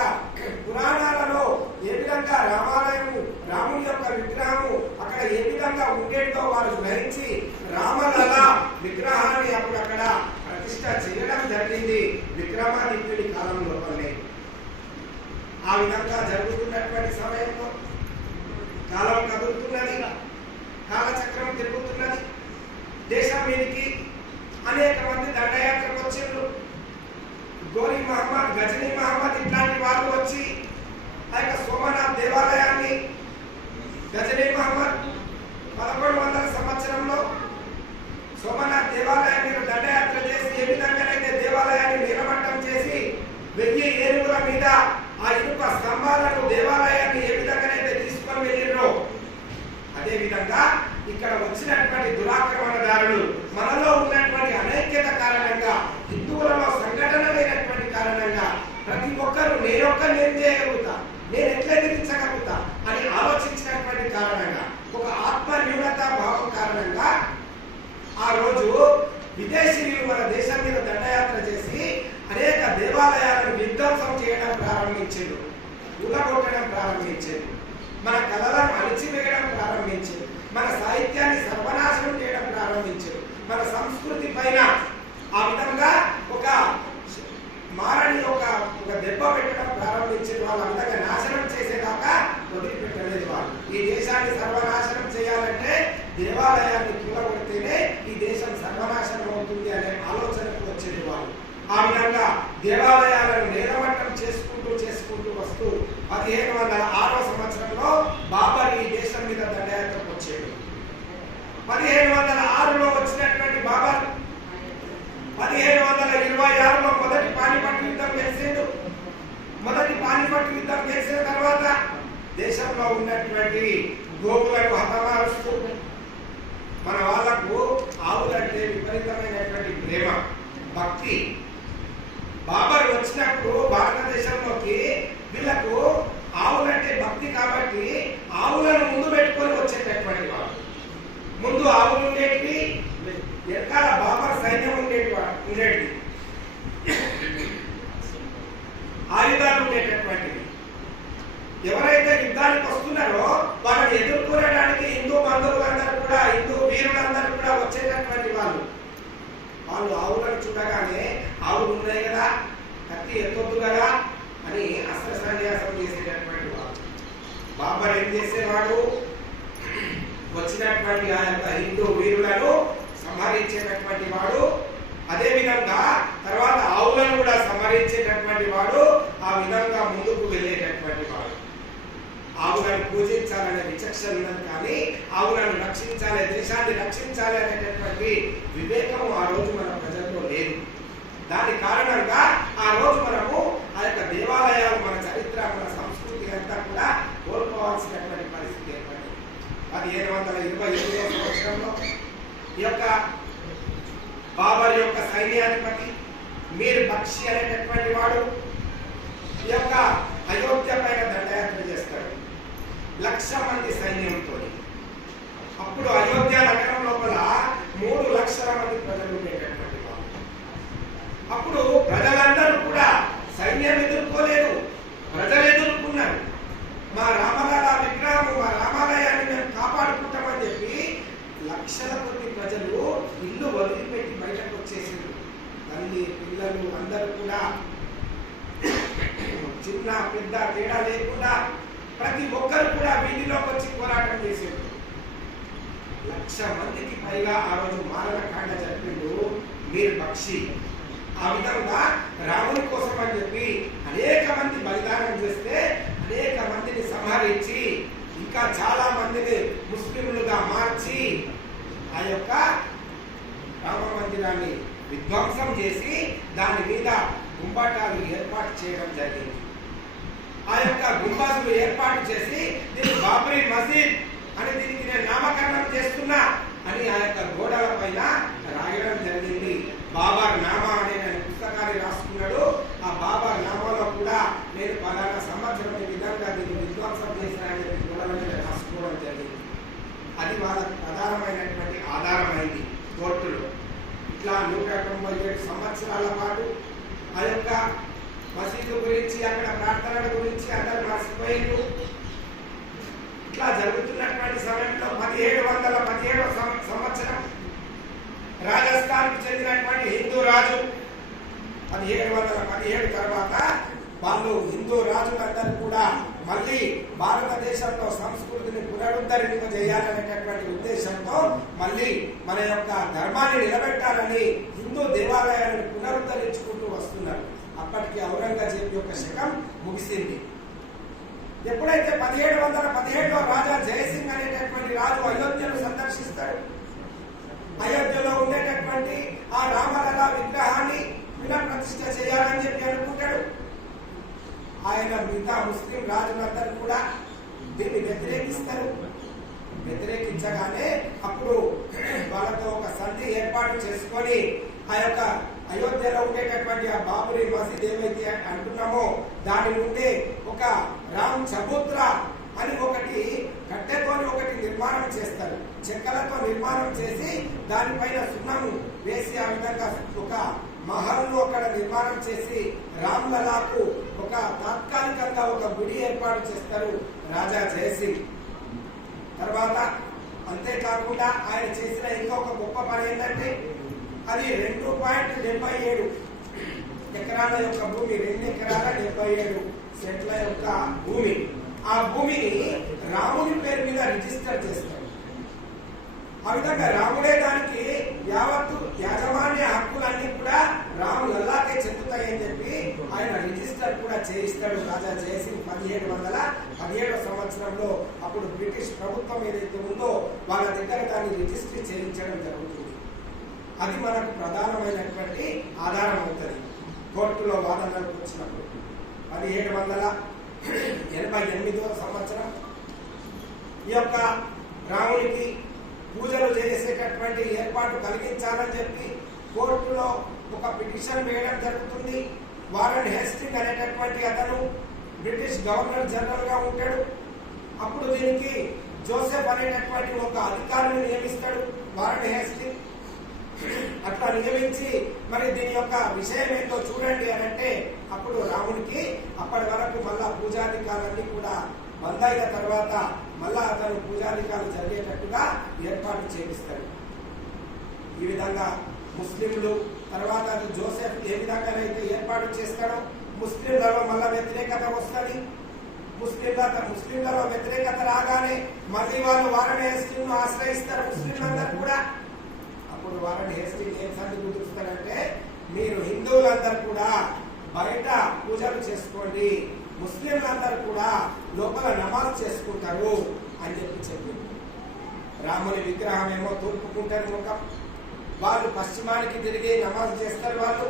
పురాణాలలో ఏ విధంగా రామాలయము, రాముని యొక్క విగ్రహము అక్కడ ఏ విధంగా ఉండేదో వారు గ్రహించి రామలల విగ్రహాన్ని అప్పుడు అక్కడ ప్రతిష్ట చేయడం జరిగింది విక్రమాదిత్యుడి కాలంలోనే. ఆ విధంగా జరుగుతున్నటువంటి సమయంలో కాలం కదులుతున్నది, కాలచక్రం తిరుగుతున్నది. దేశం మీదకి అనేక మంది దండయాత్రకు వచ్చిండ్రు. గోరీ మహమ్మద్, గజనీ మహమ్మద్ ఇట్లాంటి వాళ్ళు వచ్చి ఆ యొక్క సోమనాథ్ దేవాలయాన్ని, గజనీ మహమ్మద్ 1100 సంవత్సరంలో సోమనాథ్ దేవాలయాన్ని దండయాత్ర చేసి ఏ విధంగానైతే దేవాలయాన్ని నిలమట్టం చేసి 1000 ఏనుగుల మీద ఆ ఇనుప స్తంభాలను దేవాలయాన్ని ఏ విధంగానైతే తీసుకొని వెళ్ళిండ్రో అదే విధంగా ఇక్కడ వచ్చినటువంటి దురాక్రమణదారులు మనలో ఉన్నటువంటి అనైక్యత కారణంగా, హిందువులలో సంఘటన లేనటువంటి కారణంగా ప్రతి ఒక్కరూ నేనొక్కరిని ఏం చేయగలుగుతా, నేను ఎట్లా ఎదిరించగలుగుతా అని ఆలోచించినటువంటి కారణంగా, ఒక ఆత్మ న్యూనత భావం కారణంగా ఆ రోజు విదేశీయులు మన దేశం మీద దండయాత్ర చేసి అనేక దేవాలయాలను విధ్వంసం చేయడం ప్రారంభించారు, కూలగొట్టడం ప్రారంభించారు, మన కళలను అణిచివేయడం ప్రారంభించారు, మన సాహిత్యాన్ని సర్వనాశనం చేయడం ప్రారంభించారు, మన సంస్కృతి పైన ఆ విధంగా ఒక మారని ఒక దెబ్బ పెట్టడం ప్రారంభించారు. వాళ్ళు ఆ విధంగా నాశనం చేసేదాకా వదిలిపెట్టలేదు వాళ్ళు. ఈ దేశాన్ని సర్వనాశనం చేయాలంటే దేవాలయాన్ని కూలగొడితేనే ఈ దేశం సర్వనాశనం అవుతుంది అనే ఆలోచనకు వచ్చేది వాళ్ళు. ఆ విధంగా దేవాలయాలను నేలమట్టం చేసుకుంటూ వస్తూ 1506వ సంవత్సరంలో బాబర్ ఈ దేశం మీద దండయాత్రకు వచ్చాడు. 1506లో వచ్చినటువంటి బాబర్ 1526లో మొదటి పానిపట్టు యుద్ధం గెలిచిండు. మొదటి పానిపట్టు యుద్ధం గెలిచిన తర్వాత దేశంలో ఉన్నటువంటి గోవులను హతమారుస్తూ మన వాళ్లకు ఆవులంటే విపరీతమైనటువంటి ప్రేమ, భక్తి. బాబర్ వచ్చినప్పుడు భారతదేశంలోకి వీళ్లకు ఆవులంటే భక్తి కాబట్టి ఆవులను ముందు పెట్టుకొని వచ్చేటటువంటి వాళ్ళు. ముందు ఆవులు ఉండేటివి, ఎక్కడ బాబర్ సైన్యం ఉండేది, ఆయుధాలు ఉండేటటువంటివి. ఎవరైతే యుద్ధానికి వస్తున్నారో వాళ్ళని ఎదుర్కొనడానికి హిందూ బంధువులందరూ కూడా, హిందూ వీరులందరూ కూడా వచ్చేటటువంటి వాళ్ళు. వాళ్ళు ఆవులను చూడగానే ఆవులు ఉన్నాయి కదా, కత్తి ఎత్తొద్దు కదా అని అస్త్ర సన్యాసం చేసేటటువంటి వాళ్ళు. బాబర్ ఏం చేసేవాడు, వచ్చినటువంటి ఆ యొక్క హిందూ వీరులను సంహరించేటటువంటి వాడు. అదే విధంగా తర్వాత ఆవులను కూడా సంహరించేటటువంటి వాడు. ఆ విధంగా ముందుకు వెళ్ళేటటువంటి వాడు. ఆవులను పూజించాలనే విచక్షణ ఉన్నది కానీ ఆవులను రక్షించాలి, దేశాన్ని రక్షించాలి అనేటటువంటి వివేకం ఆ రోజు మన ప్రజల్లో లేదు. దాని కారణంగా ఆ రోజు మనము ఆ యొక్క దేవాలయాలు, మన చరిత్ర, మన సంస్కృతి అంతా కూడా కోల్పోవాల్సినటువంటి పరిస్థితి ఏర్పడింది. 1728వ సంవత్సరంలో ఈ యొక్క బాబర్ యొక్క సైన్యాధిపతి మీర్ బక్షి అనేటటువంటి వాడు ఈ యొక్క అయోధ్య పైన దండయాత్ర చేస్తాడు 1,00,000 మంది సైన్యంతో. అప్పుడు అయోధ్య నగరం లోపల 3 లక్షల మంది ప్రజలు ఉండేటటువంటి వారు. అప్పుడు ప్రజలందరూ కూడా సైన్యం ఎదుర్కోలేదు, ప్రజలు ఎదుర్కొన్నారు. మా రామలల విగ్రహం, మా రామాలయాన్ని మేము కాపాడుకుంటామని చెప్పి లక్షల కొద్ది ప్రజలు ఇల్లు వదిలిపెట్టి బయటకు వచ్చేసారు. తల్లి పిల్లలు అందరూ కూడా చిన్న పెద్ద తేడా లేకుండా ప్రతి ఒక్కరు కూడా వీధిలోకి వచ్చి పోరాటం చేశారు. 1,00,000 మందికి పైగా ఆ రోజు మారణకాండ జరిపిండు మీర్ బక్షి. ఆ విధంగా రాముని కోసం అని చెప్పి అనేక మంది బలిదానం చేస్తే అనేక మందిని సంహరించి ఇంకా చాలా మందిని ముస్లింలుగా మార్చి ఆ యొక్క రామ మందిరాన్ని విధ్వంసం చేసి దాని మీద గుంబాటాలు ఏర్పాటు చేయడం జరిగింది. ఆ యొక్క గుంబాసులు ఏర్పాటు చేసి దీన్ని బాబ్రీ మసీద్ అని దీనికి నేను నామకరణం చేస్తున్నా అని ఆ యొక్క గోడల పైన రాయడం జరిగింది. బాబర్ నామా అనే నేను పుస్తకాన్ని రాసుకున్నాడు. ఆ బాబర్ నామాలో కూడా నేను పలానా సంవత్సరం ఈ విధంగా దీన్ని విధ్వంసం చేశానని చెప్పి గోడల మీద రాసుకోవడం జరిగింది. అది వాళ్ళకు ప్రధానమైనటువంటి ఆధారమైంది కోర్టులో. ఇట్లా 197 సంవత్సరాల పాటు ఆ యొక్క మసీదు గురించి అక్కడ ప్రార్థనల గురించి అందరు మర్చిపోయిండు. ఇట్లా జరుగుతున్నటువంటి సమయంలో 1717 సంవత్సరం రాజస్థాన్ కు చెందినటువంటి హిందూ రాజు 1717 తర్వాత వాళ్ళు హిందూ రాజులందరూ కూడా మళ్ళీ భారతదేశంలో సంస్కృతిని పునరుద్ధరింప చేయాలనేటటువంటి ఉద్దేశంతో మళ్ళీ మన యొక్క ధర్మాన్ని నిలబెట్టాలని హిందూ దేవాలయాలను పునరుద్ధరించుకుంటూ వస్తున్నారు. అప్పటికి ఔరంగజేబు యొక్క శకం ముగిసింది. ఎప్పుడైతే 1717లో రాజా జయసింగ్ అనేటటువంటి రాజు అయోధ్యను సందర్శిస్తాడు, అయోధ్యలో ఉండేటటువంటి ఆ రామలల విగ్రహాన్ని పునఃప్రతిష్ఠ చేయాలని చెప్పి అనుకుంటాడు. ఆయన మిగతా ముస్లిం రాజులందరూ కూడా దీన్ని వ్యతిరేకిస్తారు. వ్యతిరేకించగానే అప్పుడు వాళ్ళతో ఒక సంధి ఏర్పాటు చేసుకొని ఆ యొక్క అయోధ్యలో ఉండేటటువంటి ఆ బాబరీ మసీద్ ఏవైతే అంటున్నామో దాని నుండి ఒక రామ్ చబూత్రా అని ఒకటి కట్టెతోని ఒకటి నిర్మాణం చేస్తారు. చెక్కలతో నిర్మాణం చేసి దానిపైన సున్నము వేసి ఆ విధంగా ఒక మహల్ను అక్కడ నిర్మాణం చేసి రామ్లలాకు ఒక తాత్కాలికంగా ఒక గుడి ఏర్పాటు చేస్తారు రాజా జయసింగ్. తర్వాత అంతేకాకుండా ఆయన చేసిన ఇంకొక గొప్ప పని ఏంటంటే అది 2.77 ఎకరాల యొక్క భూమి, 2 ఎకరాల 77 సెంట్ల యొక్క భూమి. ఆ భూమిని రాముని పేరు మీద రిజిస్టర్ చేస్తారు. ఆ విధంగా రాముడే దానికి యావత్తు యాజమాన్య హక్కులన్నీ కూడా రాములల్లాకే చెందుతాయని చెప్పి ఆయన రిజిస్టర్ కూడా చేయిస్తాడు రాజా జయసింగ్ 1717 సంవత్సరంలో. అప్పుడు బ్రిటిష్ ప్రభుత్వం ఏదైతే ఉందో వాళ్ళ దగ్గర దాన్ని రిజిస్టర్ చేయించడం జరుగుతుంది. అది మనకు ప్రధానమైనటువంటి ఆధారం అవుతుంది కోర్టులో వాదనలకు వచ్చినప్పుడు. 1788 సంవత్సరం ఈ యొక్క రామునికి పూజలు చేసేటటువంటి ఏర్పాటు కలిగించాలని చెప్పి కోర్టులో ఒక పిటిషన్ వేయడం జరుగుతుంది. వారన్ హేస్టింగ్ అనేటటువంటి అతను బ్రిటిష్ గవర్నర్ జనరల్ గా ఉంటాడు. అప్పుడు దీనికి జోసెఫ్ అనేటటువంటి ఒక అధికారిని నియమిస్తాడు వారన్ హేస్టింగ్. అట్లా నియమించి మరి దీని యొక్క విషయం ఏంటో చూడండి అని అంటే అప్పుడు రామునికి అప్పటి వరకు మళ్ళా పూజాధికారులన్నీ కూడా బంద్ అయిన తర్వాత మళ్ళా అతను పూజాధికారులు జరిగేటట్టుగా ఏర్పాటు చేపిస్తాడు. ఈ విధంగా ముస్లింలు తర్వాత అది జోసెఫ్ ఏ విధంగానైతే ఏర్పాటు చేస్తాడో ముస్లింలలో మళ్ళా వ్యతిరేకత వస్తుంది. ముస్లింలలో వ్యతిరేకత రాగానే మళ్ళీ వాళ్ళు వారన్ హేస్టింగ్ ఆశ్రయిస్తారు ముస్లింలందరూ కూడా. అప్పుడు వారన్ హేస్టింగ్ ఏం సంధి కుదురుస్తాడంటే మీరు హిందువులందరూ కూడా బయట పూజలు చేసుకోండి, ముస్లింలందరూ కూడా లోపల నమాజ్ చేసుకుంటారు అని చెప్పింది. రాముని విగ్రహం ఏమో తూర్పుకుంటారు ముఖం, వాళ్ళు పశ్చిమానికి తిరిగి నమాజ్ చేస్తారు.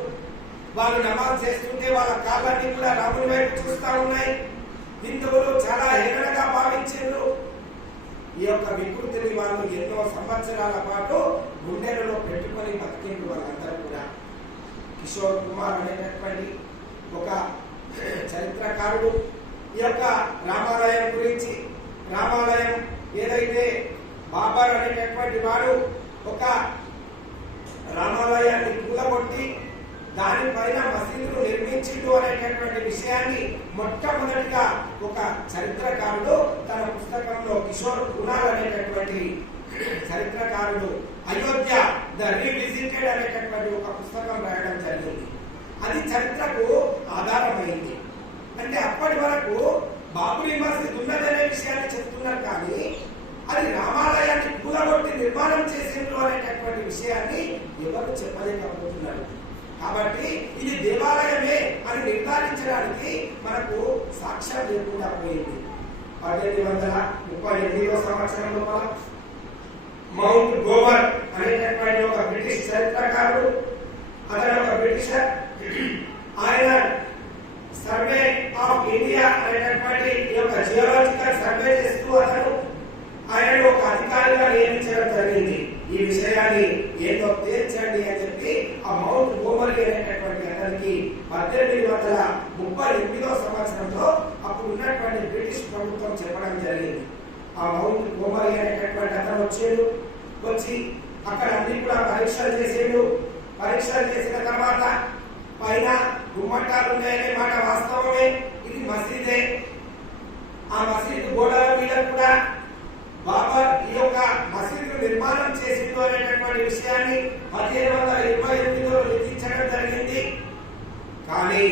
వాళ్ళు నమాజ్ చేస్తుంటే వాళ్ళ కాళ్ళన్నీ కూడా రాముని వైపు చూస్తా ఉన్నాయి. హిందువులు చాలా హేళనగా భావించారు. ఈ యొక్క వికృతిని వాళ్ళు ఎన్నో సంవత్సరాల పాటు గుండెలలో పెట్టుకొని బతికిండ్రు వాళ్ళందరూ కూడా. కిషోర్ కుమార్ అనేటటువంటి ఒక చరిత్రకారుడు ఈ యొక్క రామాలయం గురించి, రామాలయం ఏదైతే బాబర్ అనేటటువంటి వాడు ఒక రామాలయాన్ని కూలగొట్టి దానిపైన మసీదును నిర్మించిండు అనేటటువంటి విషయాన్ని మొట్టమొదటిగా ఒక చరిత్రకారుడు తన పుస్తకంలో కిషోర్ కుమార్ అనేటటువంటి చరిత్రకారుడు అయోధ్య ద రీవిజిటెడ్ అనేటటువంటి ఒక పుస్తకం రాయడం జరిగింది. అది చరిత్రకు ఆధారమైంది. అంటే అప్పటి వరకు బాబరీ మసీద్ ఉన్నదనే విషయాన్ని చెప్తున్నారు, కానీ అది రామాలయాన్ని కూలగొట్టి నిర్మాణం చేసిండ్రు అనేటటువంటి విషయాన్ని ఎవరు చెప్పలేకపోతున్నారు. కాబట్టి ఇది దేవాలయమే అని నిర్ధారించడానికి మనకు సాక్ష్యం లేకుండా పోయింది. 1838వ సంవత్సరం లోపల మౌంట్ గోవర్ అనేటటువంటి ఒక బ్రిటిష్ చరిత్రకారుడు, అతను ఒక బ్రిటిషర్, ఆయన సర్వే ఆఫ్ ఇండియా అనేటటువంటి ఈ యొక్క జియోలాజికల్ సర్వే చేస్తూ అతను ఆయన ఒక అధికారిగా నియమించడం జరిగింది. ఈ విషయాన్ని ఏదో తేల్చండి అని చెప్పి ఆ మౌంట్ గోమరి అనేటటువంటి అతనికి 1838వ సంవత్సరంలో అప్పుడు ఉన్నటువంటి బ్రిటిష్ ప్రభుత్వం చెప్పడం జరిగింది. ఆ మౌంట్ గోమరి అనేటటువంటి అతను వచ్చి అక్కడ అన్ని కూడా పరీక్షలు చేసేడు. పరీక్షలు చేసిన తర్వాత పైన గుమ్మటాలు ఉన్నాయనే మాట వాస్తవమే, ఇది మసీదే. ఆ మసీదు గోడల మీద కూడా బాబర్ ఈ యొక్క మసీదు నిర్మాణం చేసిండు అనేటటువంటి విషయాన్ని 1728లో లిఖించడం జరిగింది. కానీ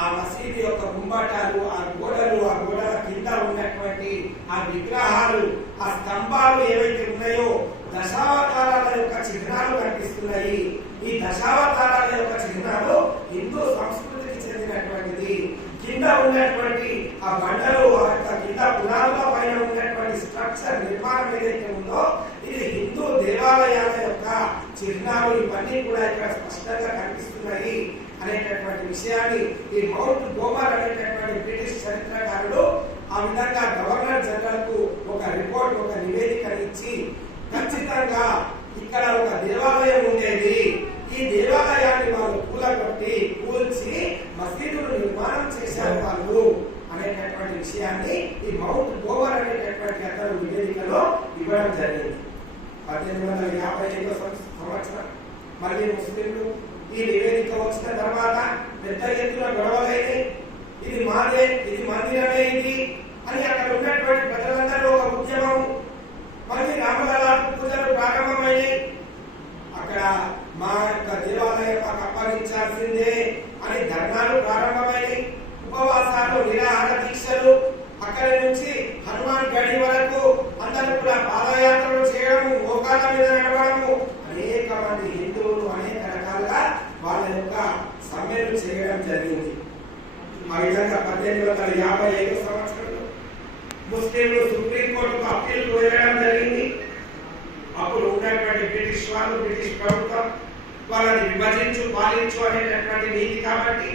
ఆ మసీదు యొక్క గుమ్మటాలు, ఆ గోడల కింద ఉన్నటువంటి ఆ విగ్రహాలు, ఆ స్తంభాలు ఏవైతే ఉన్నాయో దశావతారాల యొక్క చిహ్నాలు కనిపిస్తున్నాయి. ఈ దశావతారాల యొక్క చిహ్నాలు హిందూ సంస్కృతికి చెందినటువంటిది. కింద ఉన్నటువంటి ఆ బండలు, కింద పునాదుల పైన ఉన్నటువంటి స్ట్రక్చర్ నిర్మాణం ఏదైతే ఉందో ఇది హిందూ దేవాలయాల యొక్క చిహ్నాలు. ఇవన్నీ కూడా ఇక్కడ స్పష్టంగా కనిపిస్తున్నాయి అనేటటువంటి విషయాన్ని ఈ మౌంట్ గోమర్ అనేటటువంటి బ్రిటిష్ చరిత్రకారుడు ఆ విధంగా గవర్నర్ జనరల్ కు ఒక రిపోర్ట్, ఒక నివేదికను ఇచ్చి ఖచ్చితంగా ఇక్కడ ఒక దేవాలయం ఉండేది, ఈ దేవాలయాన్ని వాళ్ళు కూల్చి మసీదును నిర్మాణం చేశారు వాళ్ళు అనేటటువంటి విషయాన్ని ఈ మౌంట్ గోవర్ అనేటటువంటి అతను నివేదికలో ఇవ్వడం జరిగింది. 1855వ సంవత్సరం మళ్ళీ ముస్లింలు ఈ నివేదిక వచ్చిన తర్వాత పెద్ద ఎత్తున గొడవలైనవి. ఇది మాదే, ఇది మందిరమే ఇది అని అక్కడ ఉన్నటువంటి ప్రజలందరూ ఒక ఉద్యమం, మళ్ళీ రామలలా పూజలు ప్రారంభమైనాయి. అక్కడ మా యొక్క దేవాలయం మాకు అప్పగించాల్సిందే అని ధర్నాలు ప్రారంభమైనాయి. ఉపవాసాలు, నిరాహార దీక్షలు, అక్కడి నుంచి హనుమాన్ గడి వరకు అందరూ కూడా పాదయాత్రలు చేయడము, మోకాళ్ళ మీద నడవడము, అనేక మంది హిందువులు అనేక రకాలుగా వాళ్ళ యొక్క సమ్మెలు చేయడం జరిగింది. ఆ విధంగా 1855 సంవత్సరంలో ముస్లింలు సుప్రీంకోర్టుకు అప్పీల్ వెళ్ళడం జరిగింది. అప్పుడు ఉన్నటువంటి బ్రిటిష్ వాళ్ళు, బ్రిటిష్ ప్రభుత్వం వాళ్ళని విభజించు పాలించు అనేటటువంటి నీతి కాబట్టి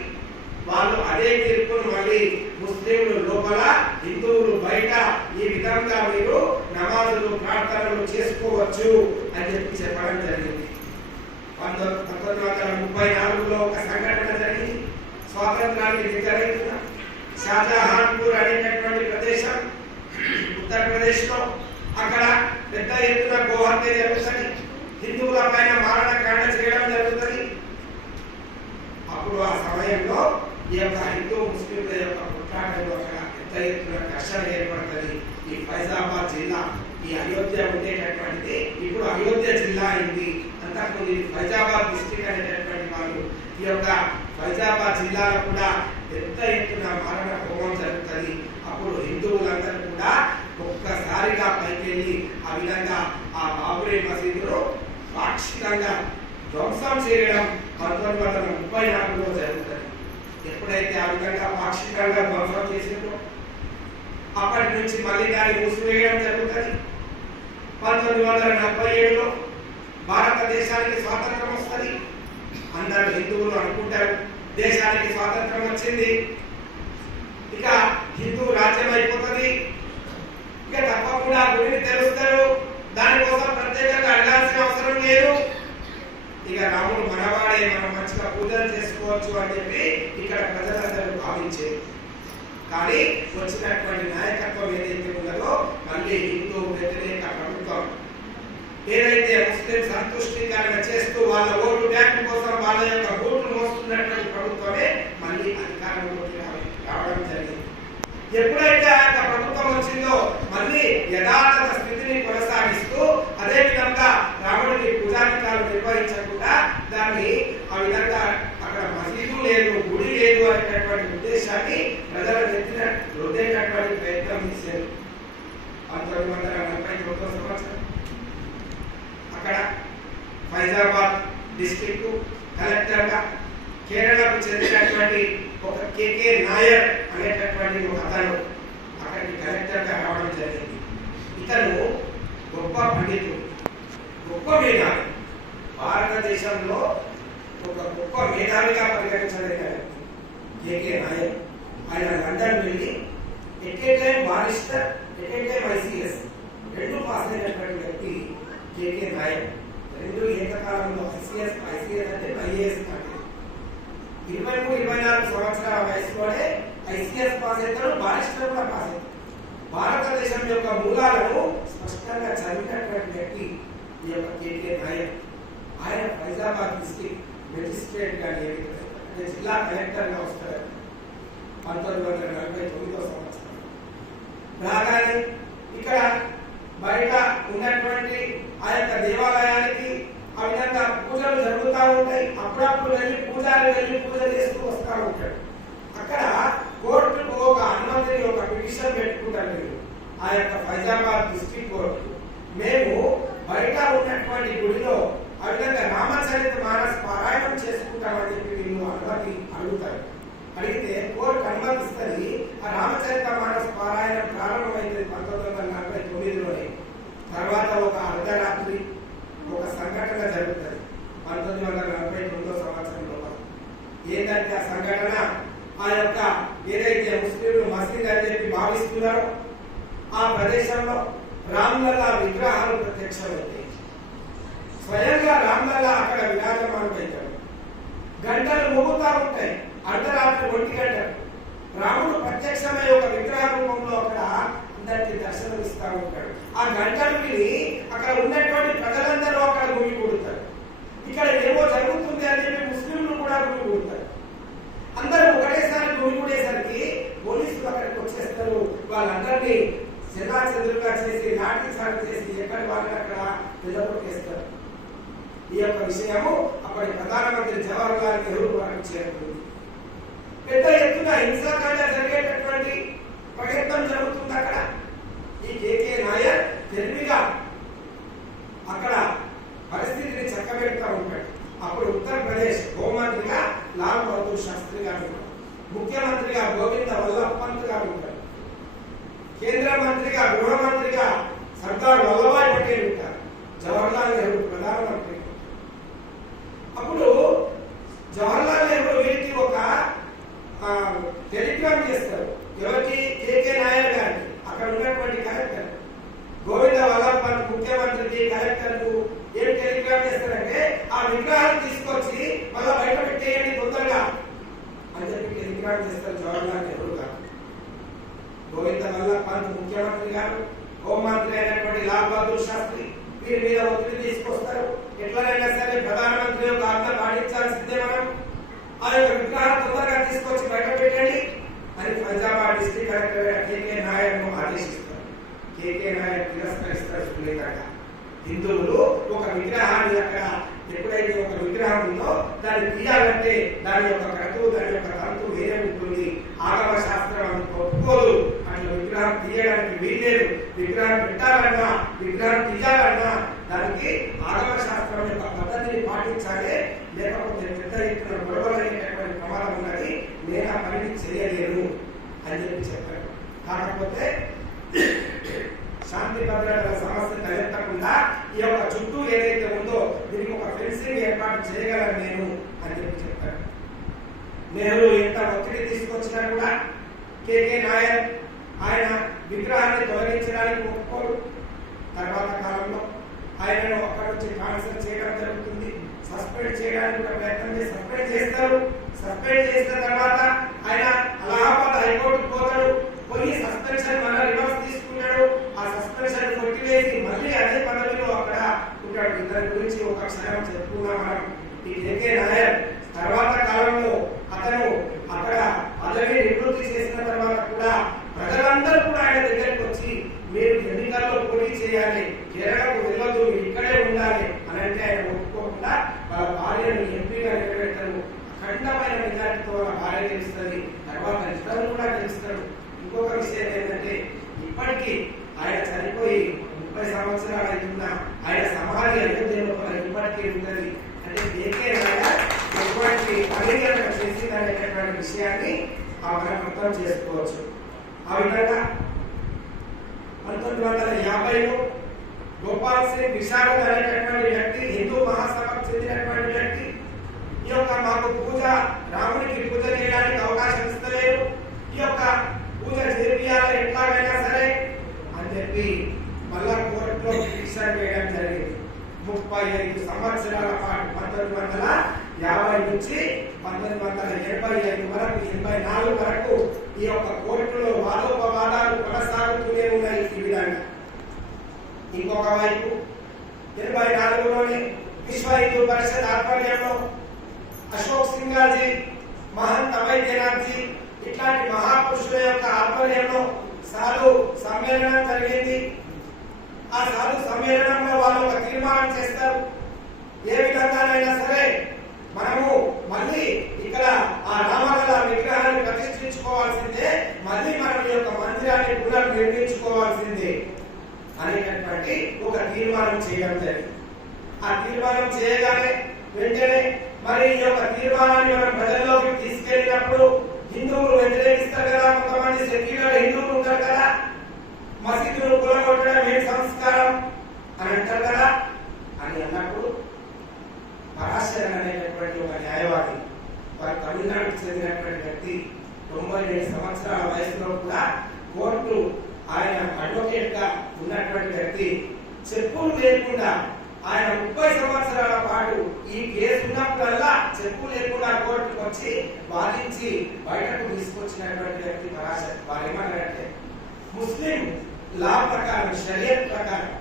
వాళ్ళు అదే తీర్పును మళ్ళీ ముస్లింలు లోపల, హిందువులు బయట ఈ విధంగా మీరు నమాజులు, ప్రార్థనలు చేసుకోవచ్చు అని చెప్పడం జరిగింది. 1934లో ఒక సంఘటన జరిగింది. స్వాతంత్రానికి దగ్గరైన షాజహాన్పూర్ అనేటటువంటి ప్రదేశం ఉత్తరప్రదేశ్ లో, అక్కడ పెద్ద ఎత్తున గోహత్య జరుగుతుంది, హిందువుల పైన మారణకాండ చేయడం జరుగుతుంది. అప్పుడు ఆ సమయంలో ఈ యొక్క హిందూ ముస్లింల యొక్క కొట్లాటలో అక్కడ పెద్ద ఎత్తున ఘర్షణ ఏర్పడుతుంది. ఈ ఫైజాబాద్ జిల్లా, ఈ అయోధ్య ఉండేటటువంటిది ఇప్పుడు అయోధ్య జిల్లా అయింది. అంతకుముందు ఇది ఫైజాబాద్ డిస్ట్రిక్ట్ అనేటటువంటి వాళ్ళు ఈ యొక్క ఫైజాబాద్ జిల్లాలో కూడా పెద్ద ఎత్తున మారణ హోమం జరుగుతుంది. అప్పుడు హిందువులందరూ కూడా ఒక్కసారిగా పైకెళ్ళి ఆ విధంగా ఆ బాబరీ మసీదును పాక్షికంగా ధ్వంసం చేయడం 1934లో జరుగుతుంది. ఎప్పుడైతే ఆ విధంగా పాక్షికంగా ధ్వంసం చేసిందో అప్పటి నుంచి మళ్ళీ దాన్ని మూసివేయడం జరుగుతుంది. 1947లో భారతదేశానికి స్వాతంత్రం వస్తుంది. అందరూ హిందువులు అనుకుంటారు దేశానికి స్వాతంత్రం వచ్చింది, ఇక హిందూ రాజ్యం అయిపోతుంది, ఇక తప్పకుండా గుడిని తెరుస్తారు, దానికోసం ప్రత్యేకంగా అడగాల్సిన అవసరం లేదు ఇక రాముడు మనవాడే, మనం మంచిగా పూజలు చేసుకోవచ్చు అని చెప్పి ఇక్కడ ప్రజలందరూ భావించేది. కానీ వచ్చినటువంటి నాయకత్వం ఏదైతే ఉన్నదో మళ్ళీ హిందూ వ్యతిరేక ప్రభుత్వం, ఏదైతే ముస్లిం సంతుష్టీకరణ చేస్తూ వాళ్ళ ఓటు బ్యాంకు కోసం వాళ్ళ యొక్క ఓట్లు మోస్తున్నటువంటి ప్రభుత్వమే మళ్ళీ అధికారంలోకి రావడం జరిగింది. ఎప్పుడైతే ఆ యొక్క ప్రభుత్వం వచ్చిందో మళ్ళీ యథాతథ స్థితిని కొనసాగిస్తూ అదే విధంగా రాముడికి పూజాధికారులు నిర్వహించకుండా దాన్ని ఆ విధంగా అక్కడ మసీదు లేదు, గుడి లేదు అనేటటువంటి ఉద్దేశాన్ని ప్రజల నెత్తిన రుద్దేటటువంటి ప్రయత్నం చేశారు. 1949 సంవత్సరం అక్కడ ఫైజాబాద్ డిస్ట్రిక్ట్ కలెక్టర్గా కేరళకు చెందినటువంటి ఒక కేకే నాయర్ అనేటటువంటి ఒక అతను అక్కడికి కలెక్టర్గా రావడం జరిగింది. ఇతను గొప్ప పండితుడు, గొప్ప మేధావి, భారతదేశంలో ఒక గొప్ప మేధావిగా పరిగణించదగిన కేకే నాయర్. ఆయన లండన్ వెళ్ళి ఎట్ బారిస్టర్, ఎట్ ఐసిఎస్ రెండు పాస్ అయినటువంటి వ్యక్తి కేకే నాయర్. రెండు ఏకకాలంలో ఐసిఎస్ అంటే ఐఏఎస్ అంటే 23-24 సంవత్సరాల వయసులోనే ఐసిఎస్ పాస్ అవుతాడు, బారిస్టర్ కూడా పాస్ అవుతాడు. భారతదేశం యొక్క మూలాలను స్పష్టంగా చదివినటువంటి వ్యక్తి ఈ యొక్క కేకే నాయర్. ఆయన ఫైజాబాద్ డిస్ట్రిక్ట్ మెజిస్ట్రేట్ గా నియమితుడు, జిల్లా కలెక్టర్ గా వస్తాడు 1949 సంవత్సరం. రాగానే ఇక్కడ బయట ఉన్నటువంటి ఆ యొక్క దేవాలయానికి ఆ విధంగా పూజలు జరుగుతూ ఉంటాయి. అప్పుడప్పుడు వెళ్ళి పూజ చేస్తూ వస్తూ ఉంటాడు. అక్కడ కోర్టుకు ఒక అనుమతిని, ఒక పిటిషన్ పెట్టుకుంటారు మీరు ఆ యొక్క ఫైజాబాద్ డిస్ట్రిక్ట్ కోర్టు. మేము బయట ఉన్నటువంటి గుడిలో ఆ విధంగా రామచరిత మానస్ పారాయణం చేసుకుంటామని చెప్పి వీళ్ళు అనుమతి అడుగుతారు. అడిగితే కోర్టు అనుమతిస్తుంది. ఆ రామచరిత మానస్ పారాయణం ప్రారంభమైంది 1949లోనే. తర్వాత ఒక అర్ధరాత్రి ఒక సంఘటన జరుగుతుంది 1949 సంవత్సరంలో. ఏంటంటే ఆ సంఘటన ఆ యొక్క ఏదైతే ముస్లింలు మసీద్ అని చెప్పి భావిస్తున్నారో ఆ ప్రదేశంలో రామ్లల్లా విగ్రహాలు ప్రత్యక్షమైంది. స్వయంగా రామ్లల్లా అక్కడ విరాజమానమవుతాడు. గంటలు మోగుతూ ఉంటాయి. అర్ధరాత్రి 1 గంట రాముడు ప్రత్యక్షమై ఒక విగ్రహ రూపంలో అక్కడ అందరికి దర్శనమిస్తూ ఉంటాడు. ఆ గంటలు విని అక్కడ ఉన్నటువంటి ప్రజలందరూ అక్కడ గుమిగూడుతారు. ఇక్కడ ఏమో జరుగుతుంది అని చెప్పి ముస్లింలు కూడా గుమిగూడుతారు. అందరూ ఒకటేసారి గుమిగూడేసరికి పోలీసులు అక్కడికి వచ్చేస్తారు. వాళ్ళందరినీ చెల్లాచెదురుగా చేసి లాఠీ చార్జ్ చేసి ఎక్కడి వాళ్ళని అక్కడ నిలబొట్టేస్తారు. ఈ యొక్క విషయము అప్పటి ప్రధానమంత్రి జవహర్లాల్ నెహ్రూ వారికి చేరుతుంది. పెద్ద ఎత్తున హింసాకాండ జరిగేటటువంటి ప్రయత్నం జరుగుతుంది అక్కడ. ఈ కేకే నాయర్ తెలివిగా అక్కడ పరిస్థితిని చక్కబెడతా ఉంటాడు. అప్పుడు ఉత్తరప్రదేశ్ హోంమంత్రిగా లాల్ బహదూర్ శాస్త్రి గారు ఉంటారు, ముఖ్యమంత్రిగా గోవింద వల్లభ్ పంత్ గారు ఉంటారు, కేంద్ర మంత్రిగా గృహ మంత్రిగా సర్దార్ వల్లభాయ్ పటేల్ ఉంటారు, జవహర్లాల్ నెహ్రూ ప్రధానమంత్రి. అప్పుడు జవహర్లాల్ నెహ్రూ వీరికి ఒక టెలిగ్రామ్ చేస్తారు. ఎవరికి? కేకే నాయర్ గారికి. అక్కడ ఉన్నటువంటి కలెక్టర్ గోవింద వల్లభ్ పంత్ ముఖ్యమంత్రికి కలెక్టర్కు ఏం టెలిగ్రామ్ చేస్తారంటే ఆ విగ్రహాలు తీసుకొచ్చి మళ్ళా బయట పెట్టేయండి తొందరగా అని చెప్పి టెలిగ్రామ్ చేస్తారు జవహర్లాల్ నెహ్రూ గారు. గోవింద వల్లభ్ పంత్ ముఖ్యమంత్రి గారు, హోంమంత్రి అయినటువంటి లాల్ బహదూర్ శాస్త్రి వీరి మీద ఒత్తిడి తీసుకొస్తారు. ఎట్లనైనా సరే ప్రధానమంత్రి యొక్క ఆజ్ఞ పాటించాల్సిందే, మనం ఆ యొక్క విగ్రహాలు తొందరగా తీసుకొచ్చి బయట పెట్టండి అని ఫైజాబాద్ డిస్ట్రిక్ట్ కలెక్టర్ కేకే నాయర్ ను ఆదేశిస్తారు. కేకే నాయర్ తిరస్కరిస్తారు సున్నితంగా. హిందువులు ఒక విగ్రహాన్ని అక్కడ ఎప్పుడైతే ఒక విగ్రహం ఉందో దాన్ని తీయాలంటే దాని యొక్క క్రతువు, దాని యొక్క తంతు వేరే ఉంటుంది. ఆగమ శాస్త్రం అందుకు ఒప్పుకోదు. అట్లా విగ్రహం తీయడానికి వీల్లేదు. విగ్రహం పెట్టాలన్నా, విగ్రహం తీయాలన్నా దానికి ఆగమ శాస్త్రం యొక్క పద్ధతిని పాటించాలి. లేకపోతే పెద్ద ఎత్తున గొడవలైనటువంటి ప్రమాదం ఉన్నది. నేను ఆ పనిని చేయలేను అని చెప్పి చెప్పారు. కాకపోతే శాంతి భద్రతల సమస్య తలెత్తకుండా ఈ యొక్క చుట్టూ ఏదైతే ఉందో దీనికి ఒక ఫెన్సింగ్ ఏర్పాటు చేయగలను నేను అని చెప్పి చెప్పారు. నెహ్రూ ఎంత ఒత్తిడి తీసుకొచ్చినా కూడా కేకే నాయర్ ఆయన విగ్రహాన్ని తొలగించడానికి ఒప్పుకోరు. తర్వాత కాలంలో ఆయనను అక్కడి నుంచి ట్రాన్స్ఫర్ చేయడం జరుగుతుంది. సస్పెండ్ చేయడానికి ఒక ప్రయత్నం చేసి సస్పెండ్ చేస్తారు. సస్పెండ్ చేసిన తర్వాత ఆయన అలహాబాద్ హైకోర్టుకు పోతాడు. పోయి సస్పెన్షన్ మళ్ళీ రివర్స్ తీసుకున్నాడు. ఆ సస్పెన్షన్ కొట్టివేసి మళ్ళీ అదే పదవిలో అక్కడ ఉంటాడు. ఇద్దరి గురించి ఒక క్షణం చెప్పుకున్నాం మనం. ఈ కేకే నాయర్ తర్వాత కాలంలో అతను అక్కడ పదవి నివృత్తి చేసిన తర్వాత కూడా ప్రజలందరూ కూడా ఆయన దగ్గరికి వచ్చి మీరు ఎన్నికల్లో పోటీ చేయాలి, కేరళకు వెళ్ళొద్దు, మీరు ఇక్కడే ఉండాలి అని అంటే ఆయన ఒప్పుకోకుండా వాళ్ళ భార్యను ఎంపీగా నిలబెట్టారు. అఖండమైన మెజార్టీతో వాళ్ళ భార్య గెలుస్తుంది. తర్వాత ఇతరులు కూడా గెలుస్తాడు. ఇంకొక విషయం ఏంటంటే ఇప్పటికీ ఆయన చనిపోయి 30 సంవత్సరాలు అవుతున్నా ఆయన సమాధి అయోధ్య లోపల ఇప్పటికీ ఉంటుంది. అంటే కేకే నాయర్ ఎటువంటి పరిగణన చేసిందనేటటువంటి విషయాన్ని మనం అర్థం చేసుకోవచ్చు. ఆ విధంగా 1950లో గోపాల్ సింగ్ విశారద్ అనేటటువంటి వ్యక్తి హిందూ మహాసభకు చెందినటువంటి వ్యక్తి ఈ యొక్క మాకు పూజ రామునికి పూజ చేయడానికి అవకాశం ఇస్తలేరు, ఈ యొక్క పూజ చేపియాలి ఎట్లాగైనా సరే అని చెప్పి మళ్ళా కోర్టులో పిటిషన్ వేయడం జరిగింది. 35 సంవత్సరాల పాటు 1950 నుంచి 1985 వరకు 84 వరకు ఈ యొక్క కోర్టులో వాదోపవాదాలు కొనసాగుతూనే ఉన్నాయి. ఈ విధంగా ఇంకొక వైపు 84లోనే విశ్వ హిందూ పరిషత్ ఆధ్వర్యంలో అశోక్ సింఘాల్జీ, మహంత్ అవైద్యనాథ్జీ ఇట్లాంటి మహాపురుషుల యొక్క ఆధ్వర్యంలో సాధు సమ్మేళనం జరిగింది. ఆ సాధు సమ్మేళనంలో వాళ్ళు ఒక తీర్మానం చేస్తారు, ఏ విధంగానైనా సరే మనము మళ్ళీ ఇక్కడ ఆ రామలల విగ్రహాన్ని ప్రతిష్ఠించుకోవాల్సిందే, మళ్ళీ మనం ఈ యొక్క మందిరాన్ని పునర్నిర్మించుకోవాల్సిందే అనేటటువంటి ఒక తీర్మానం చేయడం జరిగింది. ఆ తీర్మానం చేయగానే వెంటనే మరి ఈ యొక్క తీర్మానాన్ని మనం ప్రజల్లోకి తీసుకెళ్ళినప్పుడు హిందువులు వ్యతిరేకిస్తారు కదా, కొంతమంది సెక్యులర్ హిందువులు ఉంటారు కదా, మసీదులు కూలగొట్టడం ఏ సంస్కారం అని అంటారు కదా అని అన్నప్పుడు పరాశరన్ అనేటటువంటి ఒక న్యాయవాది, వారి తమిళనాడుకు చెందినటువంటి వ్యక్తి, 97 సంవత్సరాల వయసులో కూడా కోర్టు ఆయన అడ్వకేట్ గా ఉన్నటువంటి వ్యక్తి, చెప్పులు లేకుండా ఆయన 30 సంవత్సరాల పాటు ఈ కేసు ఉన్నప్పుడల్లా చెప్పు లేకుండా కోర్టుకు వచ్చి వాదించి బయటకు తీసుకొచ్చినటువంటి వ్యక్తి పరాశరన్. వారు ఏమన్నారంటే ముస్లిం లా ప్రకారం, షరియత్ ప్రకారం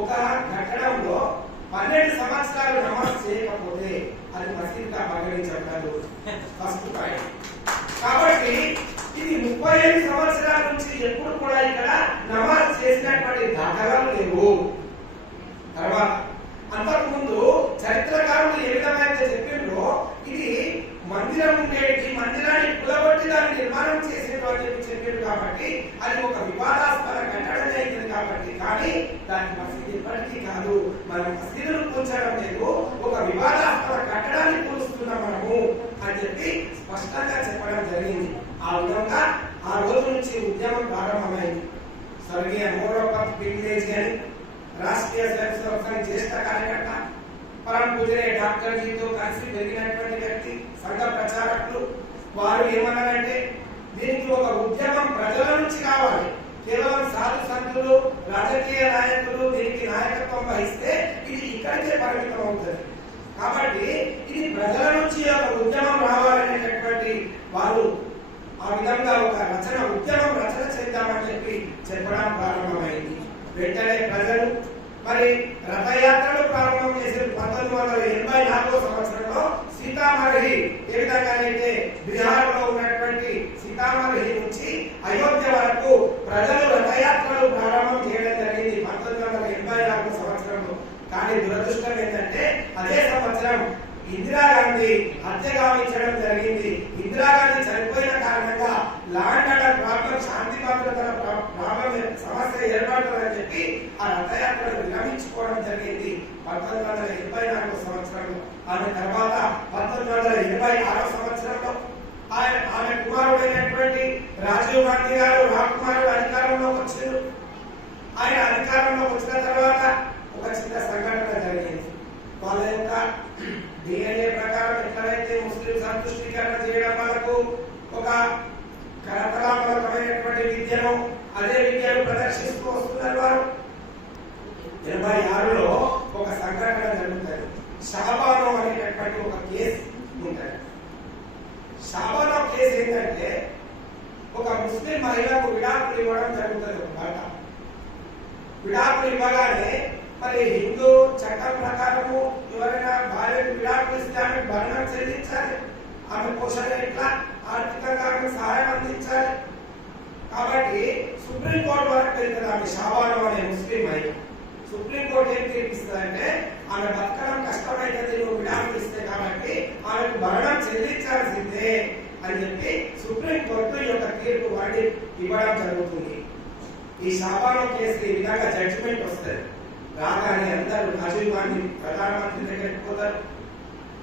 ఒక కట్టడంలో 12 సంవత్సరాలు నమాజ్ చేయకపోతే అది మసీదుగా పరిగణించబడదు. First point. కాబట్టి ఇది 35 సంవత్సరాల నుంచి ఎప్పుడు కూడా ఇక్కడ నమాజ్ చేసినటువంటి దాఖలాలు లేవు. తర్వాత అంతకుముందు చరిత్రకారులు ఏ విధంగా చెప్పిండ్రో ఇది మందిరం ఉండేది, మందిరాన్ని కులగొట్టి దాన్ని నిర్మాణం చేసేది అని చెప్పారు. కాబట్టి అది ఒక వివాదాస్పద కట్టడం అవుతుంది కాబట్టి, కానీ దాని మసీదు ఇప్పటికీ కాదు, మనం మసీదును కూల్చడం లేదు, ఒక వివాదాస్పద కట్టడాన్ని కూలుస్తున్నాం మనము అని చెప్పి స్పష్టంగా చెప్పడం జరిగింది. ఆ విధంగా ఆ రోజు నుంచి ఉద్యమం ప్రారంభమైంది. స్వర్గీయ మోరోపంత్ పింగ్లేజ్ అని రాష్ట్రీయ స్వయం సంఘ జ్యేష్ఠ కార్యకర్త, పరమ పూజనే డాక్టర్ జీతో కలిసి పెరిగినటువంటి వ్యక్తి, సంఘ ప్రచారకులు, వారు ఏమన్నారంటే దీనికి ఒక ఉద్యమం ప్రజల నుంచి కావాలి, కేవలం సాధు సంతులు రాజకీయ నాయకులు దీనికి నాయకత్వం వహిస్తే ఇది ఇక్కడికే పరిమితం అవుతుంది. కాబట్టి ఇది ప్రజల నుంచి ఒక ఉద్యమం రావాలనేటటువంటి వారు ఆ విధంగా ఒక ఉద్యమం రచన చేద్దామని చెప్పి చెప్పడం ప్రారంభమైంది. వెంటనే ప్రజలు మరి రథయాత్రలు ప్రారంభం చేశారు. 1984 సంవత్సరంలో సీతామర్హి, ఏ విధంగానైతే బీహార్ లో ఉన్నటువంటి సీతామర్హి నుంచి అయోధ్య వరకు ప్రజలు రథయాత్రలు ప్రారంభం చేయడం జరిగింది 1984 సంవత్సరంలో. కానీ దురదృష్టం ఏంటంటే అదే సంవత్సరం ఇందిరాగాంధీ హత్య గావించడం జరిగింది. ఇందిరాగాంధీ చనిపోయిన కారణంగా లాండ్ ఆర్డర్ ప్రాబ్లం, శాంతి భద్రతల ప్రాబ్లం సమస్య ఏర్పడుతుందని చెప్పి ఆ రథయాత్రను విరమించుకోవడం జరిగింది 1984 సంవత్సరంలో. ఆమె తర్వాత 1986 సంవత్సరంలో ఆమె కుమారుడైనటువంటి రాజీవ్ గాంధీ గారు, రాకుమారుడు అధికారంలోకి వచ్చారు. ఆయన అధికారంలోకి వచ్చిన తర్వాత ఒక చిన్న సంఘటన జరిగింది. వాళ్ళ యొక్క DNA ప్రకారం ఎట్లయితే ముస్లిం సంతుష్టీకరణ చేయడం వరకు ఒక కళాత్మకమైనటువంటి విద్యను, అదే విద్యను ప్రదర్శిస్తూ వస్తున్నారు వారు. 86లో ఒక సంఘటన జరుగుతుంది. షాబానో అనేటటువంటి ఒక కేసు ఉంటుంది. షాబానో కేసు ఏంటంటే ఒక ముస్లిం మహిళకు విడాకులు ఇవ్వడం జరుగుతుంది. ఒక భర్త విడాకులు ఇవ్వగానే మరి హిందూ చట్టం ప్రకారము ఎవరైనా భార్యకు విడాకులు ఇస్తే ఆమె భరణం చెల్లించాలి, ఆమె పోషణ ఎట్లా ఆర్థికంగా ఆమె సహాయం అందించాలి. కాబట్టి సుప్రీంకోర్టు వరకు వెళ్తుంది ఆమె షాబానో అనే ముస్లిం మహిళ. సుప్రీంకోర్టు ఏం తీర్పిస్తుందంటే ఆమె బతకడం కష్టమైతుంది నువ్వు విడాకులు ఇస్తే, కాబట్టి ఆమెకు భరణం చెల్లించాల్సిందే అని చెప్పి సుప్రీంకోర్టు ఈ యొక్క తీర్పు వాడి ఇవ్వడం జరుగుతుంది. ఈ షాబానో కేసు ఈ విధంగా జడ్జిమెంట్ వస్తుంది. రాగానే అందరూ రాజీవ్ గాంధీ ప్రధానమంత్రి దగ్గరికి పోతారు.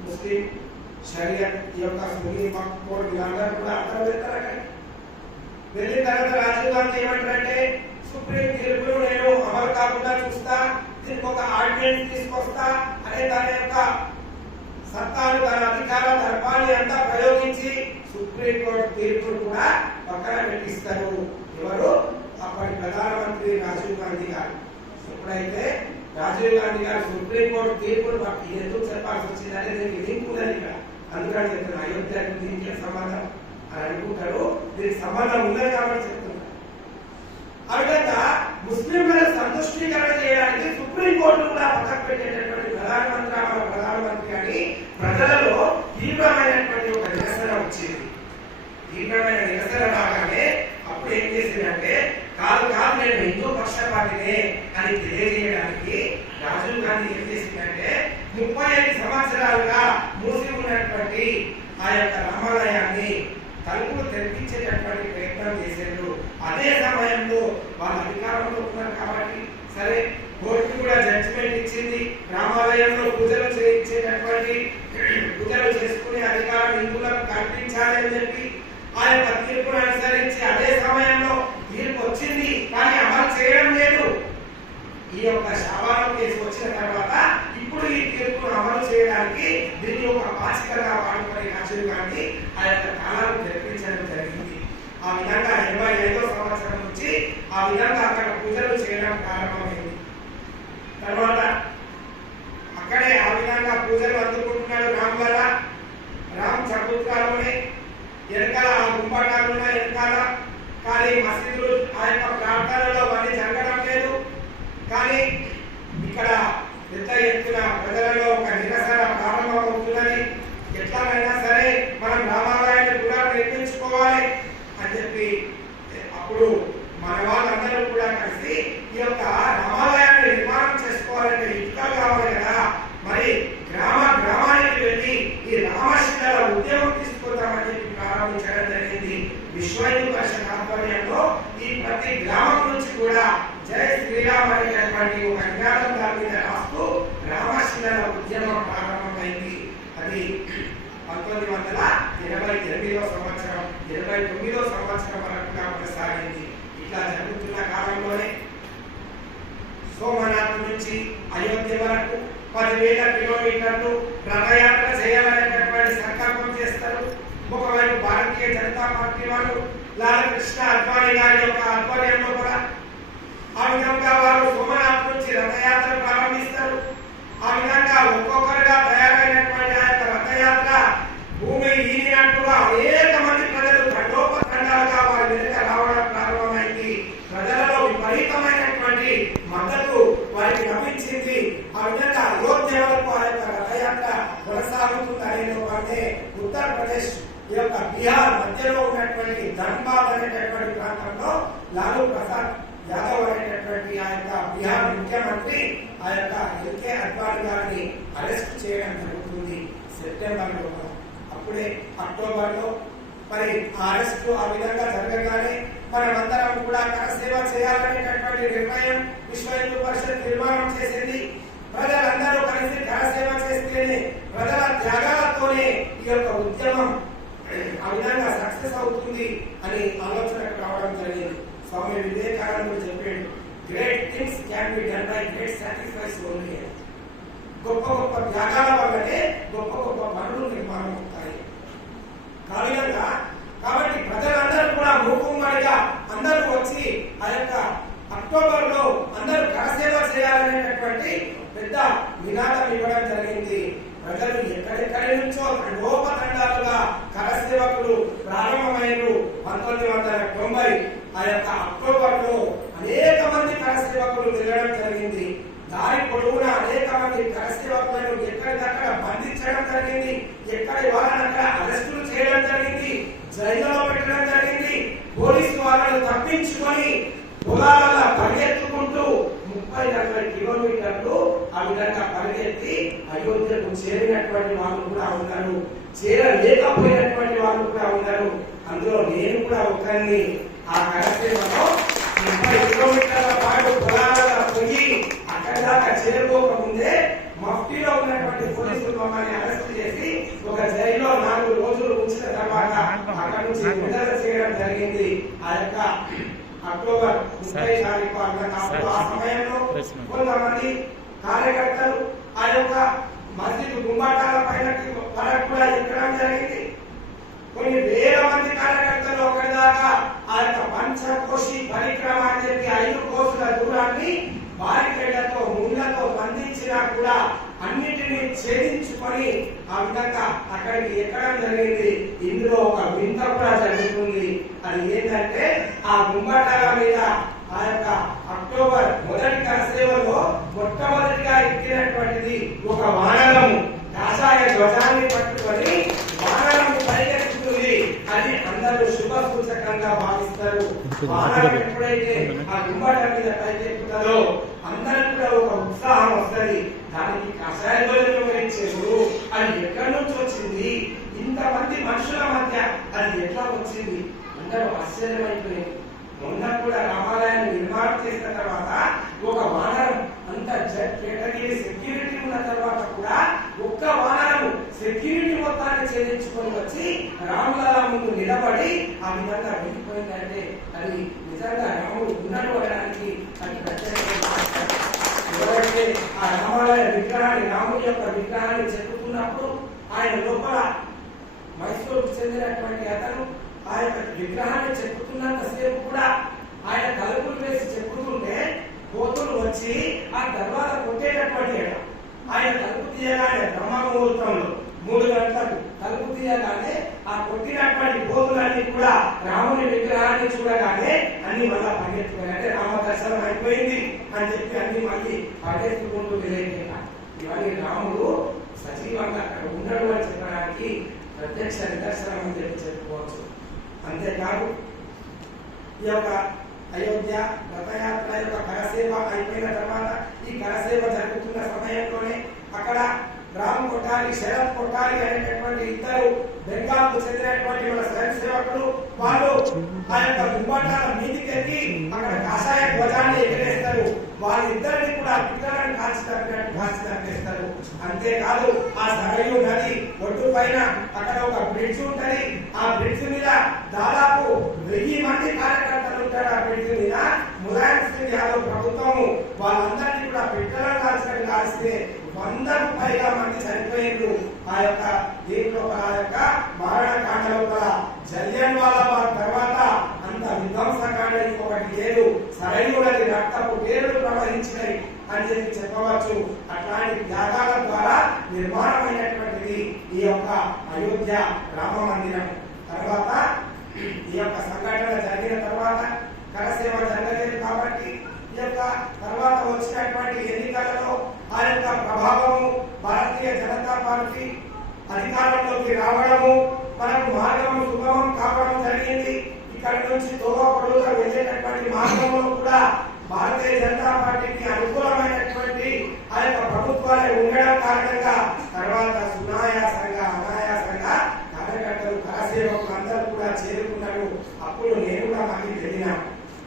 ముస్లిం షరియత్ ఈ యొక్క సుప్రీం కోర్టు వీళ్ళందరూ కూడా అందరూ వెళ్తారు. అక్కడ వెళ్ళిన తర్వాత రాజీవ్ గాంధీ ఏమంటారంటే సుప్రీం తీర్పును నేను అమలు కాకుండా చూస్తా, దీనికి ఒక ఆర్డినెన్స్ తీసుకొస్తా అనే దాని యొక్క సత్తాలు దాని అధికార ధర్మాన్ని అంతా ప్రయోగించి సుప్రీంకోర్టు తీర్పును కూడా పక్కన పెట్టిస్తారు. ఎవరు? అప్పటి ప్రధానమంత్రి రాజీవ్ గాంధీ గారు. ఎప్పుడైతే రాజీవ్ గాంధీ గారు సుప్రీంకోర్టు తీర్పును బట్టి ఎందుకు చెప్పాల్సి వచ్చిందంటే దీనికి లింక్ ఉన్నది ఇక్కడ, అందుకని చెప్తున్నా. అయోధ్యకు దీనికి సంబంధం అని అనుకుంటారు, దీనికి సంబంధం ఉన్నది కాబట్టి చెప్తున్నారు. ఆ విధంగా ముస్లింలను సంతుష్టీకరణ చేయడానికి సుప్రీంకోర్టు కూడా పక్కకు పెట్టేటటువంటి ప్రధానమంత్రి అని ప్రజలలో తీవ్రమైనటువంటి ఒక నిరసన వచ్చింది. తీవ్రమైన నిరసన రాగానే అప్పుడు ఏం చేసిందంటే కాదు నేను హిందూ పక్షపాతినే అని తెలియజేయడానికి రాజీవ్ గాంధీ ఏం చేసిందంటే 35 సంవత్సరాలుగా మూసి ఉన్నటువంటి ఆ యొక్క రామాలయాన్ని తలుపులు తెరిపించేటటువంటి ప్రయత్నం చేశారు. అదే సమయంలో వాళ్ళ అధికారంలో ఉన్నారు కాబట్టి సరే కోర్టు కూడా జడ్జిమెంట్ ఇచ్చింది. రామాలయంలో పూజలు చేయించేటటువంటి పూజలు చేసుకునే అధికారం హిందువులకు కల్పించాలి అని చెప్పి ఆ యొక్క తీర్పును అనుసరించి అదే సమయంలో తీర్పు వచ్చింది, కానీ అమలు చేయడం లేదు. ఈ యొక్క షాబానో కేసు వచ్చిన తర్వాత ఇప్పుడు ఈ తీర్పును అమలు చేయడానికి దీన్ని ఒక పాచికగా వాడుకొని రాజీవ్ గాంధీ ఆ యొక్క కాలాన్ని తెప్పించడం జరిగింది. ఆ విధంగా 85వ సంవత్సరం నుంచి ఆ విధంగా అక్కడ పూజలు చేయడం ప్రారంభమైంది. తర్వాత అక్కడే ఆ విధంగా పూజలు అందుకుంటున్నాడు రామ్లలా. రామ్ చబూత్రాలోనే వెనకాల ఆ గుంపటాలున్న వెనకాల, కానీ మసీదులు ఆ యొక్క ప్రార్థనలో అవన్నీ జరగడం లేదు. కానీ ఇక్కడ పెద్ద ఎత్తున ప్రజలలో ఒక నిరసన ప్రారంభమవుతున్నది. ఎట్లాగైనా సరే మనం రామాలయాన్ని కూడా నిర్మించుకోవాలి అని చెప్పి అప్పుడు మన వాళ్ళందరూ కూడా కలిసి ఈ యొక్క రామాలయాన్ని నిర్మాణం చేసుకోవాలంటే ఇటుకలు కావాలి కదా, మరి గ్రామానికి వెళ్ళి ఈ రామశిలల ఉద్యమం తీసుకుందామని చెప్పి ప్రారంభించడం జరిగింది. విశ్వ హిందూ పరిషత్ ఆధ్వర్యంలో ఈ ప్రతి గ్రామం నుంచి కూడా జై శ్రీరామ్ అనేటటువంటి ఒక నినాదం దాని మీద రాస్తూ రామశిలల ఉద్యమం ప్రారంభమైంది. అది 1989వ సంవత్సరం 29వ సంవత్సరం వరకు కొనసాగింది. ఇట్లా జరుగుతున్న కాలంలోనే సోమనాథ్ నుంచి అయోధ్య వరకు 10,000 కిలోమీటర్లు రథయాత్ర చేయాలనేటటువంటి సంకల్పం చేస్తారు. ఒకవైపు భారతీయ జనతా పార్టీ వాళ్ళు లాల్ కృష్ణ అద్వానీ గారి యొక్క ఆధ్వర్యంలో కూడా ఆ విధంగా వారు సోమనాథ్ నుంచి రథయాత్ర ప్రారంభిస్తారు. ఆ విధంగా ఒక్కొక్కరుగా తయారైనటువంటి ఆ యొక్క రథయాత్ర భూమి ఈనినట్టుగా అనేక మంది ప్రజలు ఖండోపఖండాలుగా వారి వెనుక రావడం ప్రారంభమైంది. ప్రజలలో విపరీతమైనటువంటి మద్దతు వారికి లభించింది. ఆ విధంగా అయోధ్య వరకు ఆ యొక్క రథయాత్ర కొనసాగుతుందనే ఉత్తరప్రదేశ్ ఈ యొక్క బీహార్ మధ్యలో ఉన్నటువంటి ధన్బాద్ అనేటటువంటి ప్రాంతంలో లాలూ ప్రసాద్ యాదవ్ అనేటటువంటి ఆ యొక్క బీహార్ ముఖ్యమంత్రి ఆ యొక్క ఎల్కే అద్వానీ గారిని అరెస్ట్ చేయడం జరుగుతుంది సెప్టెంబర్లో. అప్పుడే అక్టోబర్లో మరి ఆ అరెస్టు ఆ విధంగా జరగగానే మనమందరం కూడా కరసేవ చేయాలనేటటువంటి నిర్ణయం విశ్వ హిందూ పరిషత్ నిర్మాణం చేసింది. ప్రజలందరూ కలిసి కరసేవ చేస్తేనే ప్రజల త్యాగాలతోనే ఈ యొక్క ఉద్యమం ఆ విధంగా సక్సెస్ అవుతుంది అని ఆలోచనకు రావడం జరిగింది. స్వామి వివేకానందుడు చెప్పాడు, great things can be done by great sacrifice only. గొప్ప గొప్ప త్యాగాల వల్లనే గొప్ప గొప్ప పనులు నిర్మాణం అవుతాయి. కాబట్టి ప్రజలందరూ కూడా మూకుమ్మడిగా అందరూ వచ్చి ఆ యొక్క అక్టోబర్ లో అందరూ కరసేవ చేయాలనేటటువంటి పెద్ద నినాదం ఇవ్వడం జరిగింది. యొక్క అక్టోబర్లో అనేక మంది కరసేవకులు తిరగడం జరిగింది. దారి పొడవునా అనేక మంది కరసేవకులను ఎక్కడికక్కడ బంధించడం జరిగింది. ఎక్కడి వాళ్ళని అక్కడ అరెస్టులు చేయడం జరిగింది, జైల్లో పెట్టడం జరిగింది. పోలీసు వాళ్ళను తప్పించుకొని పొలాలలో పరిగెత్తుకుంటూ 30-40 కిలోమీటర్లు ఆ విధంగా పరిగెత్తి అయోధ్యకు చేరినటువంటి వాళ్ళు కూడా ఉన్నారు, చేరలేకపోయినటువంటి వాళ్ళు కూడా ఉన్నారు. అందులో నేను కూడా ఒకరిని. ఆ కరసేవలో 30 కిలోమీటర్ల పాటు పొలాలలో పోయి అక్కడి దాకా చేరుకోకముందే మఫ్టీలో ఉన్నటువంటి పోలీసులు మమ్మల్ని అరెస్ట్ చేసి ఒక జైల్లో 4 రోజులు ఉంచిన తర్వాత అక్కడి నుంచి విడుదల చేయడం జరిగింది. ఆ యొక్క అక్టోబర్ 30 తారీఖు అన్నప్పుడు ఆ సమయంలో కొంతమంది కార్యకర్తలు ఆ యొక్క మస్జిద్ గుంబాటాల పైన వరకు కూడా ఎక్కడం జరిగింది. కొన్ని వేల మంది కార్యకర్తలు ఒకటి దాకా ఆ యొక్క పంచకోశి పరిక్రమ అని చెప్పి 5 కోసుల దూరాన్ని బారికేడ్లతో ముళ్ళతో బంధించినా కూడా అన్నిటినీ ఛేదించుకొని ఆ విధంగా అక్కడికి ఎక్కడం జరిగింది. ఇందులో ఒక వింత కూడా జరుగుతుంది. అది ఏంటంటే ఆ గుంబటాల మీద ఆ యొక్క అక్టోబర్ మొదటి కరసేవలో మొట్టమొదటిగా ఎక్కినటువంటిది ఒక వానరము. కాషాయ ధ్వజాన్ని పట్టుకొని వానరము పరిగెత్తుతుంది. అది అందరూ శుభ సూచకంగా భావిస్తారు. వానరం ఎప్పుడైతే ఆ గుంబట మీద పరిగెత్తుతుందో అందరూ కూడా ఒక ఉత్సాహం వస్తుంది. దానికి కాషాయ ధ్వజం వివరించారు. అది ఎక్కడి నుంచి వచ్చింది, ఇంతమంది మనుషుల మధ్య అది ఎట్లా వచ్చింది, అందరూ ఆశ్చర్యమైపోయింది. మొన్న కూడా రామాలయాన్ని నిర్మాణం చేసిన తర్వాత ఒక వానరం అంత కేటగిరీ సెక్యూరిటీ ఉన్న తర్వాత కూడా ఒక్క వానరం సెక్యూరిటీ మొత్తాన్ని ఛేదించుకొని వచ్చి రాములలా ముందు నిలబడి ఆ విధంగా వెళ్ళిపోయిందంటే అది నిజంగా రాముడు ఉన్నాడు అనడానికి అది ఎవరైతే ఆ రామాలయ విగ్రహాన్ని రాముడి యొక్క విగ్రహాన్ని చెప్పుకున్నప్పుడు ఆయన లోపల మైసూరుకు చెందినటువంటి అతను ఆ యొక్క విగ్రహాన్ని చెప్పుతున్నంతసేపు కూడా ఆయన తలుపులు వేసి చెప్పుతుంటే కోతులు వచ్చి ఆ దర్వాజా కొట్టేటటువంటి ఆయన తలుపు తీయగానే బ్రహ్మ ముహూర్తంలో 3 గంటలకు తలుపు తీయగానే ఆ కొట్టినటువంటి కోతులన్నీ కూడా రాముని విగ్రహాన్ని చూడగానే అన్ని మళ్ళా పరిగెత్తుకుని అంటే రామ దర్శనం అయిపోయింది అని చెప్పి అన్ని మళ్ళీ పరిగెత్తుకుంటూ వెళ్ళేట. ఇవన్నీ రాముడు సజీవంగా అక్కడ ఉండడు అని చెప్పడానికి ప్రత్యక్ష నిదర్శనం అని చెప్పి చెప్పుకోవచ్చు. అంతేకాదు ఈ యొక్క అయోధ్య రథయాత్ర యొక్క కరసేవ అయిపోయిన తర్వాత ఈ కరసేవ జరుగుతున్న సమయంలోనే అక్కడ రామ్ కొఠారి, శరత్ కొఠారి అనేటటువంటి 2 బెంగాల్కు చెందినటువంటి మన స్వయం సేవకులు వాళ్ళు ఆ యొక్క దుంబాటాల మీదికి ఎక్కి అక్కడ కాషాయ ధ్వజాన్ని ఎగిరేస్తారు. వాళ్ళిద్దరిని కూడా పిల్లలను కాల్చి తప్పేస్తారు. అంతేకాదు ఆ సరయూ నది ఒడ్డు పైన అక్కడ ఒక బ్రిడ్జ్ ఉంటది. ఆ బ్రిడ్జ్ మీద దాదాపు 1000 మంది కార్యకర్తలు ఉంటారు. ఆ బ్రిడ్జ్ మీద ములాయం సింగ్ యాదవ్ ప్రభుత్వము వాళ్ళందరినీ కూడా పిల్లలను కాల్చిస్తే 100కు పైగా మంది చనిపోయిండ్రు. ఆ యొక్క దీంట్లో ఆ యొక్క మారణకాండ లోపల జలియన్ వాలాబాగ్ తర్వాత అంత విధ్వంసకాండ ఇంకొకటి లేదు. సరైన నది రక్తపు పేరులు ప్రవహించినాయి అని చెప్పి చెప్పవచ్చు. అట్లాంటి త్యాగాల ద్వారా నిర్మాణమైనటువంటిది ఈ యొక్క అయోధ్య రామ మందిరం. తర్వాత ఈ యొక్క సంఘటన జరిగిన తర్వాత కరసేవ జరగలేదు కాబట్టి ఈ యొక్క తర్వాత వచ్చినటువంటి ఎన్నికలలో ఆ యొక్క ప్రభావము భారతీయ జనతా పార్టీ అధికారంలోకి రావడము మనకు మార్గం సుగమం కావడం జరిగింది. ఇక్కడ నుంచి తోవపడుగా వెళ్ళేటటువంటి మార్గంలో కూడా భారతీయ జనతా పార్టీకి అనుకూలమైనటువంటి ఆ యొక్క ప్రభుత్వాలే ఉండడం కారణంగా తర్వాత సునాయాసంగా అనాయాసంగా కార్యకర్తలు కరసేవకులు అందరూ కూడా చేరుకున్నారు. అప్పుడు నేను కూడా మళ్ళీ వెళ్ళినా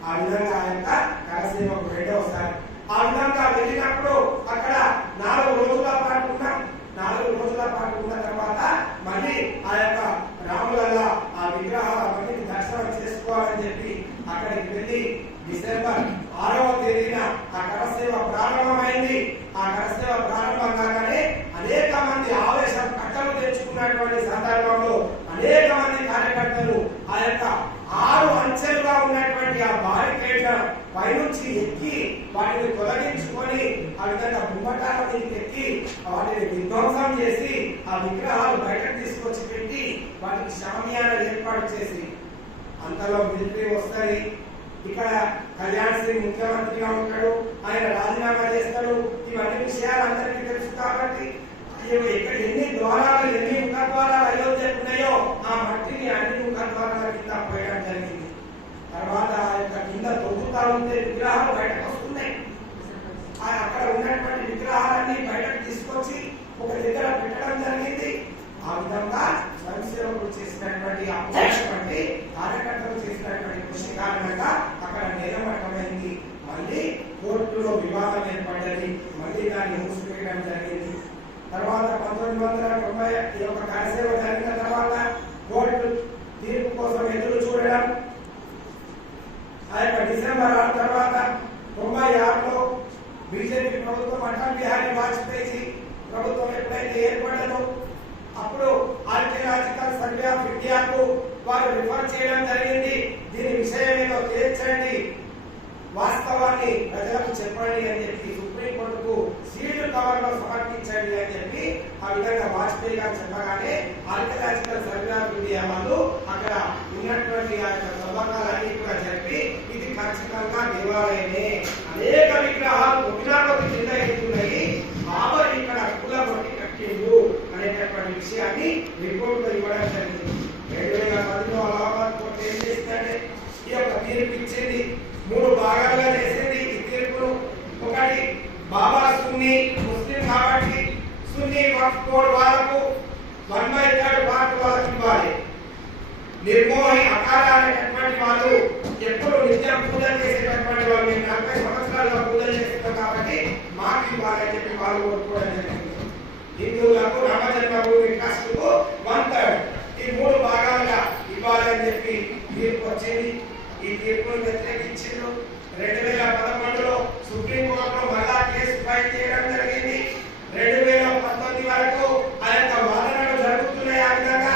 ఆ విధంగా ఆ యొక్క కరసేవకు రెండవసారి ఆ విధంగా వెళ్ళినప్పుడు అక్కడ 4 రోజుల పాటు ఉన్నాం. 4 రోజుల పాటు ఉన్న తర్వాత మళ్ళీ ఆ యొక్క రాములల్లా ఆ విగ్రహాలన్నీ దర్శనం చేసుకోవాలని చెప్పి అక్కడికి వెళ్ళి డిసెంబర్ 6వ తేదీన ఆ కరసేవ ప్రారంభమైంది. ఆ కరసేవ ప్రారంభం కాగానే అనేక మంది ఆవేశం కట్టలు తెచ్చుకున్నటువంటి సందర్భంలో అనేక మంది కార్యకర్తలు ఆ యొక్క 6 అంచెలుగా ఉన్నటువంటి ఆ బారికేడ్ల పైనుంచి ఎక్కి వాటిని తొలగించుకొని ఆ విధంగా గుమ్మటాల మీదకి ఎక్కి వాటిని విధ్వంసం చేసి ఆ విగ్రహాలు బయటకు తీసుకొచ్చి పెట్టి వాటికి షామియానా ఏర్పాటు చేసి అంతలో మిలిటరీ వస్తుంది. ఇక్కడ కళ్యాణ్ సింగ్ ముఖ్యమంత్రిగా ఉంటాడు, ఆయన రాజీనామా చేస్తాడు. ఇవన్నీ విషయాలు అందరికీ తెలుసు. కాబట్టి ఇక్కడ ఎన్ని ద్వారాలు ఎన్ని ముఖద్వారాలు అయోధ్యకు ఉన్నాయో ఆ మట్టిని అన్ని ముఖద్వారాల కింద పోయడం జరిగింది. తర్వాత ఆ యొక్క కింద తొక్కుతా ఉంటే విగ్రహాలు బయటకు వస్తున్నాయి. అక్కడ ఉన్నటువంటి విగ్రహాలన్నీ బయటకు తీసుకొచ్చి ఒక దగ్గర పెట్టడం జరిగింది. ఆ విధంగా స్వయంసేవకులు చేసినటువంటి అటువంటి కార్యకర్తలు చేసినటువంటి కృషి కారణంగా అక్కడ నేలమట్టమైంది. మళ్ళీ కోర్టులో వివాదం ఏర్పడ్డది. మళ్ళీ దాన్ని మూసివేయడం జరిగింది. తర్వాత 1990 ఈ యొక్క కరసేవ జరిగిన తర్వాత కోర్టు తీర్పు కోసం ఎదురు చూడడం. ఆ యొక్క డిసెంబర్ 6 తర్వాత 96లో బీజేపీ ప్రభుత్వం అటల్ బిహారీ వాజ్పేయి ప్రభుత్వం ఎప్పుడైతే ఏర్పడదో అప్పుడు ఆర్కియలాజికల్ సర్వే ఆఫ్ ఇండియాకు వారు రిఫర్ చేయడం జరిగింది. దీని విషయం ఏదో తేల్చండి, వాస్తవాన్ని ప్రజలకు చెప్పండి అని చెప్పి సుప్రీంకోర్టుకు సీల్డ్ కవర్ లో సమర్పించండి అని చెప్పి ఆ విధంగా వాజ్పేయి గారు చెప్పగానే ఆర్కియలాజికల్ సర్వే ఆఫ్ ఇండియా వాళ్ళు అక్కడ ఉన్నటువంటి ఆ యొక్క తవ్వకాలన్నీ కూడా చెప్పి ఇది ఖచ్చితంగా దేవాలయమే, అనేక విగ్రహాలు ఒకేలాగా కింద ఎత్తున్నాయి, బాబర్ ఇక్కడ కూలగొట్టి కట్టిండు అనేటటువంటి విషయాన్ని రిపోర్ట్ లో ఇవ్వడం జరిగింది. 2010లో అలహాబాద్ కోర్టు ఏం చేసిందంటే ఈ యొక్క తీర్పు ఇచ్చింది. 3 భాగాలుగా చేసింది ఈ తీర్పును. ఒకటి బాబా సున్నీ ముస్లిం కాబట్టి సున్నీ వక్ఫ్ బోర్డు వాళ్ళకు 1/3 పార్ట్ వాళ్ళకి ఇవ్వాలి. నిర్మోహి అకారా అనేటటువంటి వాళ్ళు ఎప్పుడు నిత్యం పూజలు చేసేటటువంటి వాళ్ళు, మేము 40 సంవత్సరాలుగా పూజలు చేస్తాం కాబట్టి మాకు ఇవ్వాలని చెప్పి వాళ్ళు కోరుకోవడం జరిగింది. హిందువులకు రామజన్మభూమి ట్రస్టుకు 1/3 ఈ 3 భాగాలుగా ఇవ్వాలని చెప్పి తీర్పు వచ్చింది. ఈ తీర్పును వ్యతిరేకించారు. 2011లో సుప్రీంకోర్టులో మళ్ళా కేసు ఫైల్ చేయడం జరిగింది. 2019 వరకు ఆ యొక్క వాదనలు జరుగుతున్నాయి. ఆ విధంగా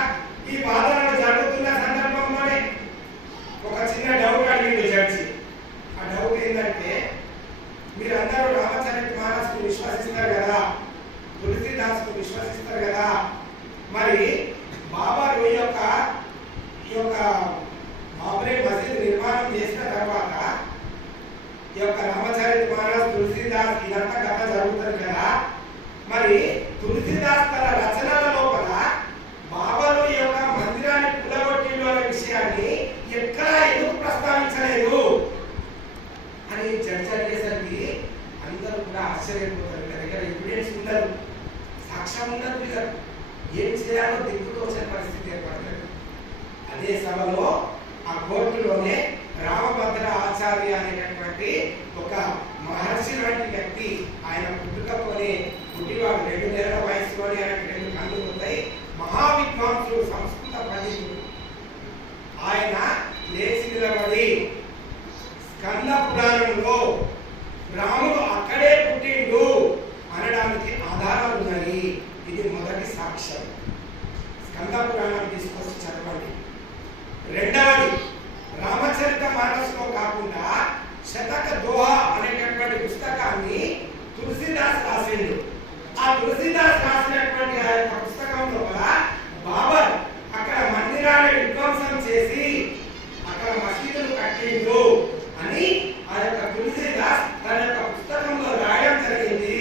ఈ వాదనలు జరుగుతున్న సందర్భంలోనే ఒక చిన్న డౌట్ అడిగింది జడ్జి. ఆ డౌట్ ఏంటంటే, మీరందరూ రామచరితమానస్ విశ్వసిస్తారు కదా, తులసీదాస్ విశ్వసిస్తారు కదా, మరి బాబర్ ఈ యొక్క బాబరీ మసీద్ నిర్మాణం చేసిన తర్వాత ఈ యొక్క రామచరితమానస్ తులసీదాస్ ఇదంతా కథ జరుగుతుంది కదా, మరి తులసీదాస్ తన రచనల లోపల బాబరు ఈ యొక్క మందిరాన్ని కూలగొట్టిండు అనే విషయాన్ని ఎక్కడా ఎందుకు ప్రస్తావించలేదు అని చర్చ చేసరికి అందరూ కూడా ఆశ్చర్యపోతారు. దగ్గర ఎవిడెన్స్ ఉండదు, సాక్ష్యం ఉండదు, ఏం చేయాలో దిక్కుతోచే పరిస్థితి ఏర్పడలేదు. అదే సభలో ఆ కోర్టులోనే రామభద్ర ఆచార్య అనేటటువంటి ఒక మహర్షి లాంటి వ్యక్తి, ఆయన పుట్టుకతోనే పుట్టివాడు 2 నెలల వయసులోనే ఆయనకు 2 కళ్ళు ఉంటాయి, మహావిద్వాంసుడు, సంస్కృత పండితుడు. ఆయన లేచి నిలబడి స్కంద పురాణంలో రాముడు అక్కడే పుట్టిండు అనడానికి ఆధారాలు ఉన్నాయి, ఇది మొదటి సాక్ష్యం, స్కంద పురాణం తీసుకొచ్చి చదవండి. రెండవది, రామచరితమానస్లో కాకుండా శతక దోహా అనేటటువంటి పుస్తకాన్ని తులసీదాస్ రాసిండు. ఆ తులసీదాస్ రాసినటువంటి ఆ యొక్క పుస్తకంలో బాబర్ అక్కడ మందిరాన్ని విధ్వంసం చేసి అక్కడ మసీదులు కట్టిండు అని ఆ యొక్క తులసీదాస్ తన యొక్క పుస్తకంలో రాయడం జరిగింది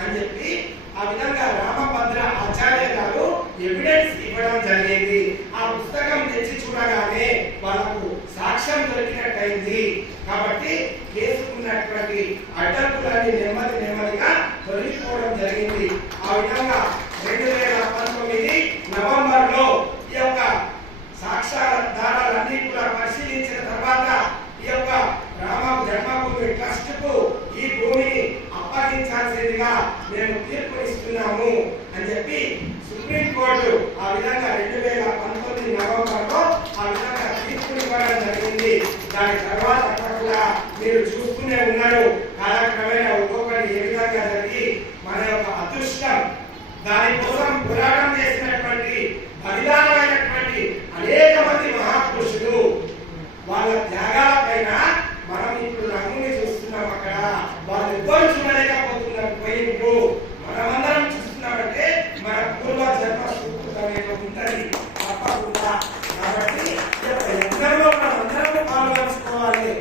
అని చెప్పి ఆ విధంగా రామభద్ర ఆచార్య గారు ఎవిడెన్స్ ఇవ్వడం జరిగింది. ఆ పుస్తకం తెచ్చి చూడగానే వాళ్ళకు సాక్ష్యం దొరికినట్టయింది. కాబట్టి కేసుకున్నటువంటి అడ్డంకులన్నీ నెమ్మదిగా తొలగిపోవడం జరిగింది. ఆ విధంగా 2019 నవంబర్లో ఈ యొక్క సాక్ష్యాధారాలన్నీ కూడా పరిశీలించిన తర్వాత ఈ యొక్క రామ జన్మభూమి ట్రస్ట్కు ఈ భూమిని అప్పగించాల్సిందిగా మేము తీర్పునిస్తున్నాము అని చెప్పి సుప్రీంకోర్టు ఆ విధంగా 2019 నవంబర్లో ఆ విధంగా తీర్పునివ్వడం జరిగింది. దాని తర్వాత కూడా మీరు చూస్తూనే ఉన్నారు, కాలక్రమేణా ఒక్కొక్కటి ఏ విధంగా జరిగి మన యొక్క అదృష్టం, దానికోసం పోరాటం చేసినటువంటి బలిదానమైనటువంటి అనేక మంది మహాపురుషులు, వాళ్ళ త్యాగాల పైన మనం ఇప్పుడు రంగుని చూస్తున్నాం. అక్కడ వాళ్ళిద్దరు చూడలేకపోతున్నారు, పోయిండ్రు. మనమందరం చూస్తున్నామంటే మన పూర్వ జన్మ సుకృతం ఉంటుంది తప్పకుండా. కాబట్టి యజ్ఞంలో మనం అందరం పాల్గొంచుకోవాలి.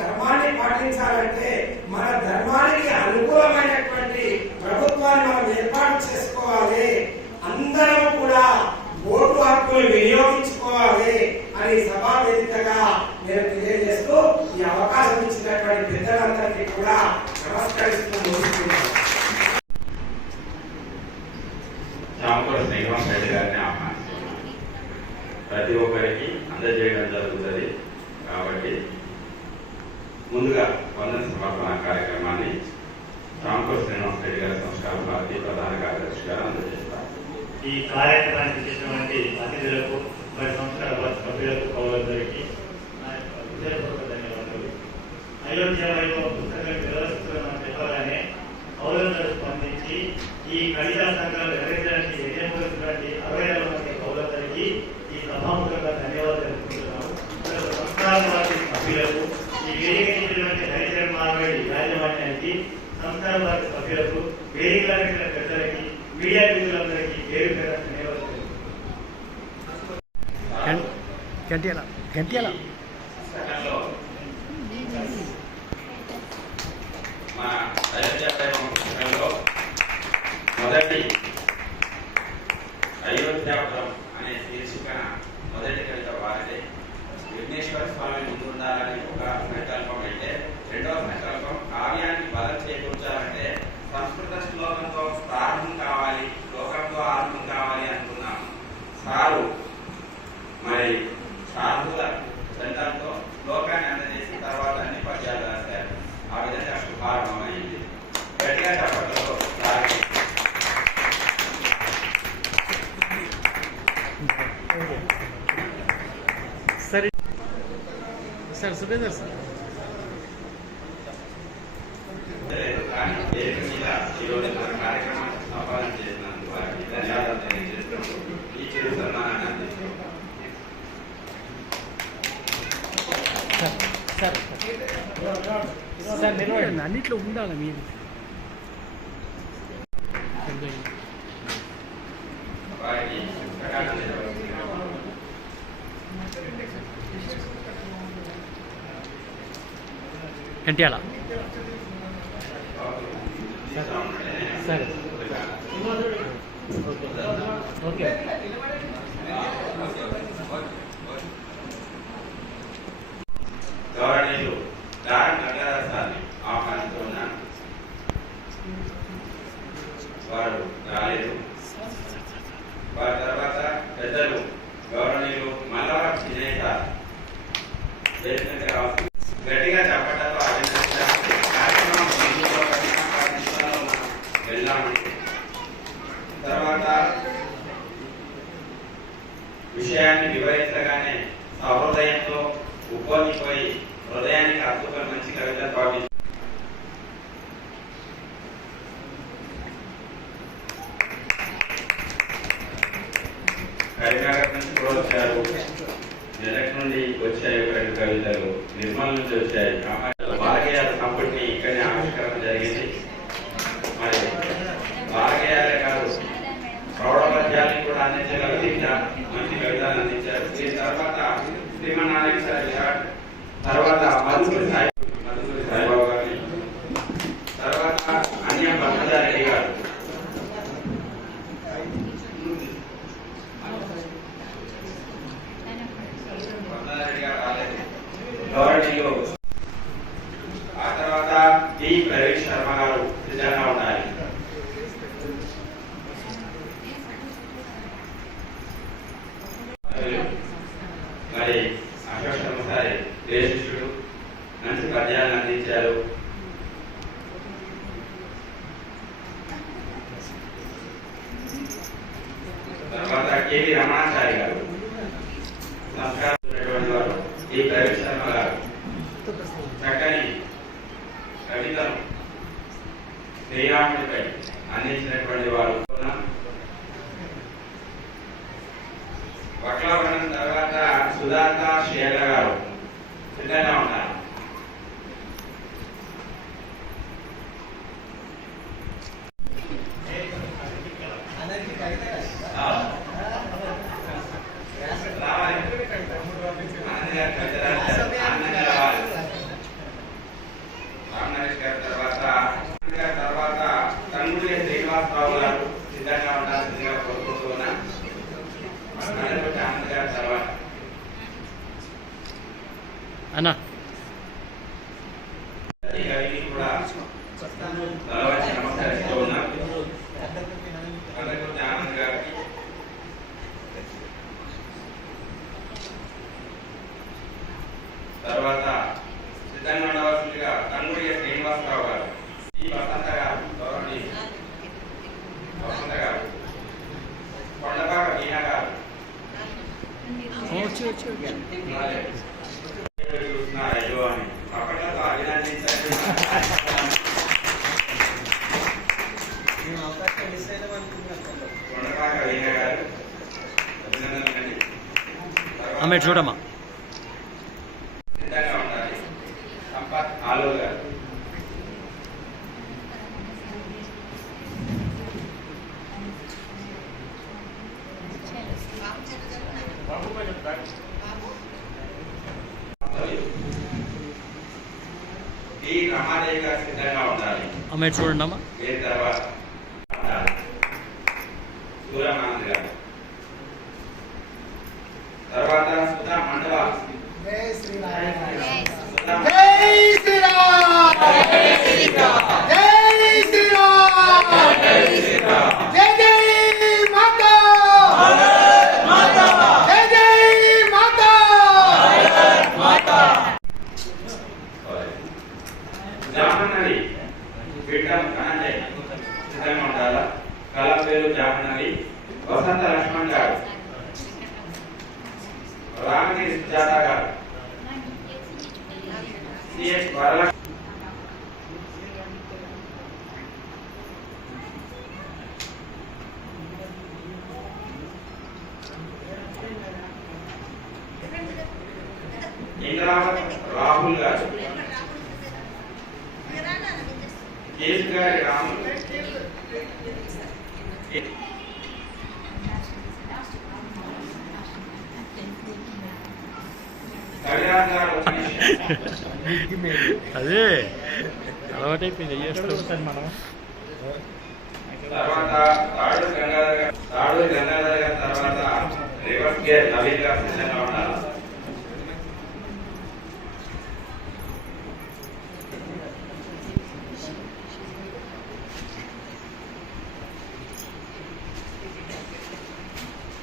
ధర్మాన్ని పాటించాలంటే మన ధర్మానికి అనుకూలమైనటువంటి ప్రభుత్వాన్ని మనం ఏర్పాటు చేసుకోవాలి. అందరం కూడా ఓటు హక్కును వినియోగించుకోవాలి అని సభా వేదికగా నేను తెలియజేస్తూ ఈ అవకాశం ఇచ్చినటువంటి పెద్దలందరికీ కూడా నమస్కరిస్తూ ముగిస్తున్నాను. చామకూర శ్రీనివాస్ రెడ్డి గారిని ఆహ్వానిస్తున్నాను. ప్రతి ఒక్కరికి అందజేయడం జరుగుతుంది కాబట్టి ముందుగా వందన సమర్పణ కార్యక్రమాన్ని చామకూర శ్రీనివాస్ రెడ్డి గారి సంస్కార భారతీయ ప్రధాన కార్యదర్శి గారు అందజేస్తారు. ఈ కార్యక్రమానికి చేసినటువంటి అతిథులకు మరి సంస్కార సభ్యులకు కౌలందరికీ నా యొక్క హృదయపూర్వక ధన్యవాదాలు. అయోధ్యలో పుస్తకం ప్రదర్శిస్తున్న చెప్పగానే కౌలందరూ స్పందించి ఈ కవితా సంఘాలు నిర్వహించడానికి యజ్ఞమూర్తున్నటువంటి 60 మంది కౌలందరికీ ఈ సభాముఖంగా ధన్యవాదాలు తెలుపుతున్నాము. సంస్కార పార్టీ సభ్యులకు, ఈ వేదిక ఇచ్చినటువంటి హరిచరణ్ మారవేడి యాజమాన్యానికి, సంస్కార పార్టీ సభ్యులకు, వేదికల పెద్దలకి, మీడియా మిత్రులందరికీ పేరు పేరు ధన్యవాదాలు. పుస్తకంలో మన అయోధ్య పుస్తకంలో మొదటి అయోధ్యాపురం అనే శీర్షికన మొదటి కవిత వారిదే. విఘ్నేశ్వర స్వామి ముందుండాలని ఒక సంకల్పం అయితే, రెండవ సంకల్పం కావ్యాన్ని బలం చేకూర్చాలంటే సంస్కృత శ్లోకంతో ప్రారంభం కావాలి, శ్లోకంతో ఆరంభం కావాలి అనుకున్నాము. సారు మరి సాధువుల చందంతో శ్లోకాన్ని అందజేసి తర్వాత అన్ని పద్యాలు రాశారు. ఆ విధంగా శుభారంభమైంది. గట్టిగా చెప్పడంలో సార్ సురేందర్ సార్ కానీ దేశ మీద ఈరోజు మన కార్యక్రమాన్ని సఫలం చేసినందుకు వారికి ధన్యవాదాలు తెలియజేస్తున్నాం. ఈ చిరు సన్మానాన్ని అందిస్తున్నాం. సార్ నిలబడండి, అన్నిట్లో ఉండాలి మీరు. వారికి పుస్తకాన్ని నిర్వహిస్తున్నాం. ఎన్టీఆర్ సరే ఓకే. గౌరవనీయులు దారం గంగాధర్ ఆహ్వానిస్తున్నాను. వారు రాలేదు. వారి తర్వాత పెద్దలు గౌరవనీయులు మల్లవరం విజయ్ సార్ వేదికగా రావచ్చు. గట్టిగా చెప్పడంతో కార్యక్రమం వెళ్ళామని తర్వాత విషయాన్ని వివరించగానే సహృదయంతో ఉప్పొంగిపోయి హృదయానికి అద్భుతం మంచి కవిత భావించారు. కరీంనగర్ నుంచి కూడా వచ్చారు. మెదక్ నుండి వచ్చాయి 2 కవితలు, నిర్మల్ నుంచి వచ్చాయి. బాలగేయాల సంపుటిని ఇక్కడనే ఆవిష్కరణ జరిగింది. మరి బాలగేయాలే కాదు, ప్రౌఢపద్యాన్ని కూడా అందించగల మంచి కవితలు అందించారు. దీని తర్వాత శ్రీమన్నారాయణ సార్ విరాట్, తర్వాత మధుకూరి సాయిబాబు గారిని, తర్వాత అన్య బ్రహ్మచారెడ్డి గారు, గౌరవనీయులు. ఆ తర్వాత టి ప్రవీణ్ శర్మ గారు సిద్ధంగా ఉండాలి. మరి అశోక్ శర్మ సారి దేశిష్యుడు మంచి పద్యాలను అందించారు. తర్వాత కేవీ రమణాచారి గారు, సంస్కారం వారు, ఈ ప్రవీణ్ శర్మ గారు చక్కని కవితను శ్రీరాముడిపై అందించినటువంటి వారు. వక్లావరణం తర్వాత సుధార్త శ్రీల గారు సిద్ధంగా ఉన్నారు. చూస్తున్నారో అని అప్పట్లో అభినందించండి. కొండపాక వీణ గారు అభినందనలండి. ఆమె చూడమ్మా. సిద్ధంగా ఉండాలి. సంపత్ ఆలూరు గారు. ఈ రమాదేవి గారు సిద్ధంగా ఉండాలి. ఆమె చూడండి అమ్మా. ఏ తర్వాత సూర్యమానంద్ గారు. తర్వాత సుధా మండవ. జై శ్రీరామ్. సుధా జై శ్రీరామ్. జై శ్రీరామ్. జై శ్రీరామ్. జై శ్రీరామ్. జై జై మాతా. మాతా. జై జై మాతా. మాతా. జాహ్నవి బిడ్డం ధనంజయ్ సిద్ధంగా ఉండాలా. కళ పేరు జాహ్నవి. వసంత లక్ష్మణ్ గారు. రామగిరి సుజాత గారు. సిహెచ్ వరలక్ష్మి. ఇంద్రావత్ రాహుల్ గారు. కేసు గారి రాములు. కళ్యాణ్ గారు. అదే అలవాటైపోయింది చేస్తాం మనం. తర్వాత తాడూరు గంగాధర్ గారి తర్వాత రివర్స్ గేర్ నవీన్ గారు సిద్ధంగా ఉన్నారు.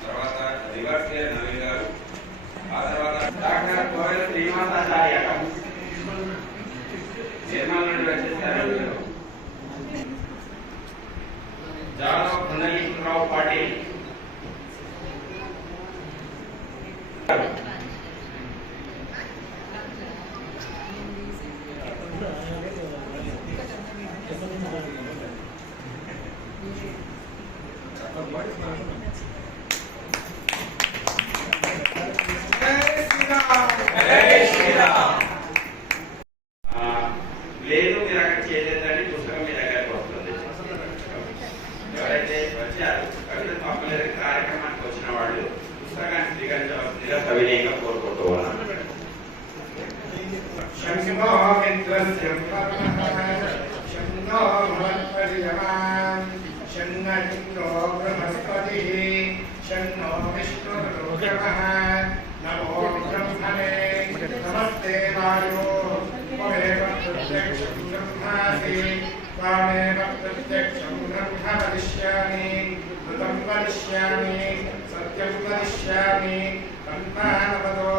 తర్వాత రివర్స్ గేర్ నవీన్ గారు. ఆ తర్వాత డాక్టర్ కోయల్ శ్రీనివాసాచార్య గారు. నిర్మల్ నుండి వచ్చేసారు. జాదవ్ పుండలీకరావు పాటిల్. లేదు మీరు అక్కడ చేయలేదని పుస్తకం మీ దగ్గరకు వస్తుంది. ఎవరైతే వచ్చారు కవిత పంపలేదు కార్యక్రమానికి వచ్చిన వాళ్ళు పుస్తకాన్ని స్వీకరించవలసిందిగా సవినయంగా కోరుకుంటూ ఉన్నాను. శంభో మిత్రస్య శంభో భవత్పరియమాన్ శన్నో బృహస్పతి శన్నో విష్ణుర్రుద్రమః నమో బ్రహ్మణే నమస్తే వాయో త్వమేవ ప్రత్యక్షం బ్రహ్మాసి త్వమేవ ప్రత్యక్షం బ్రహ్మ వదిష్యామి ఋతం వదిష్యామి సత్యం వదిష్యామి కల్పానవదో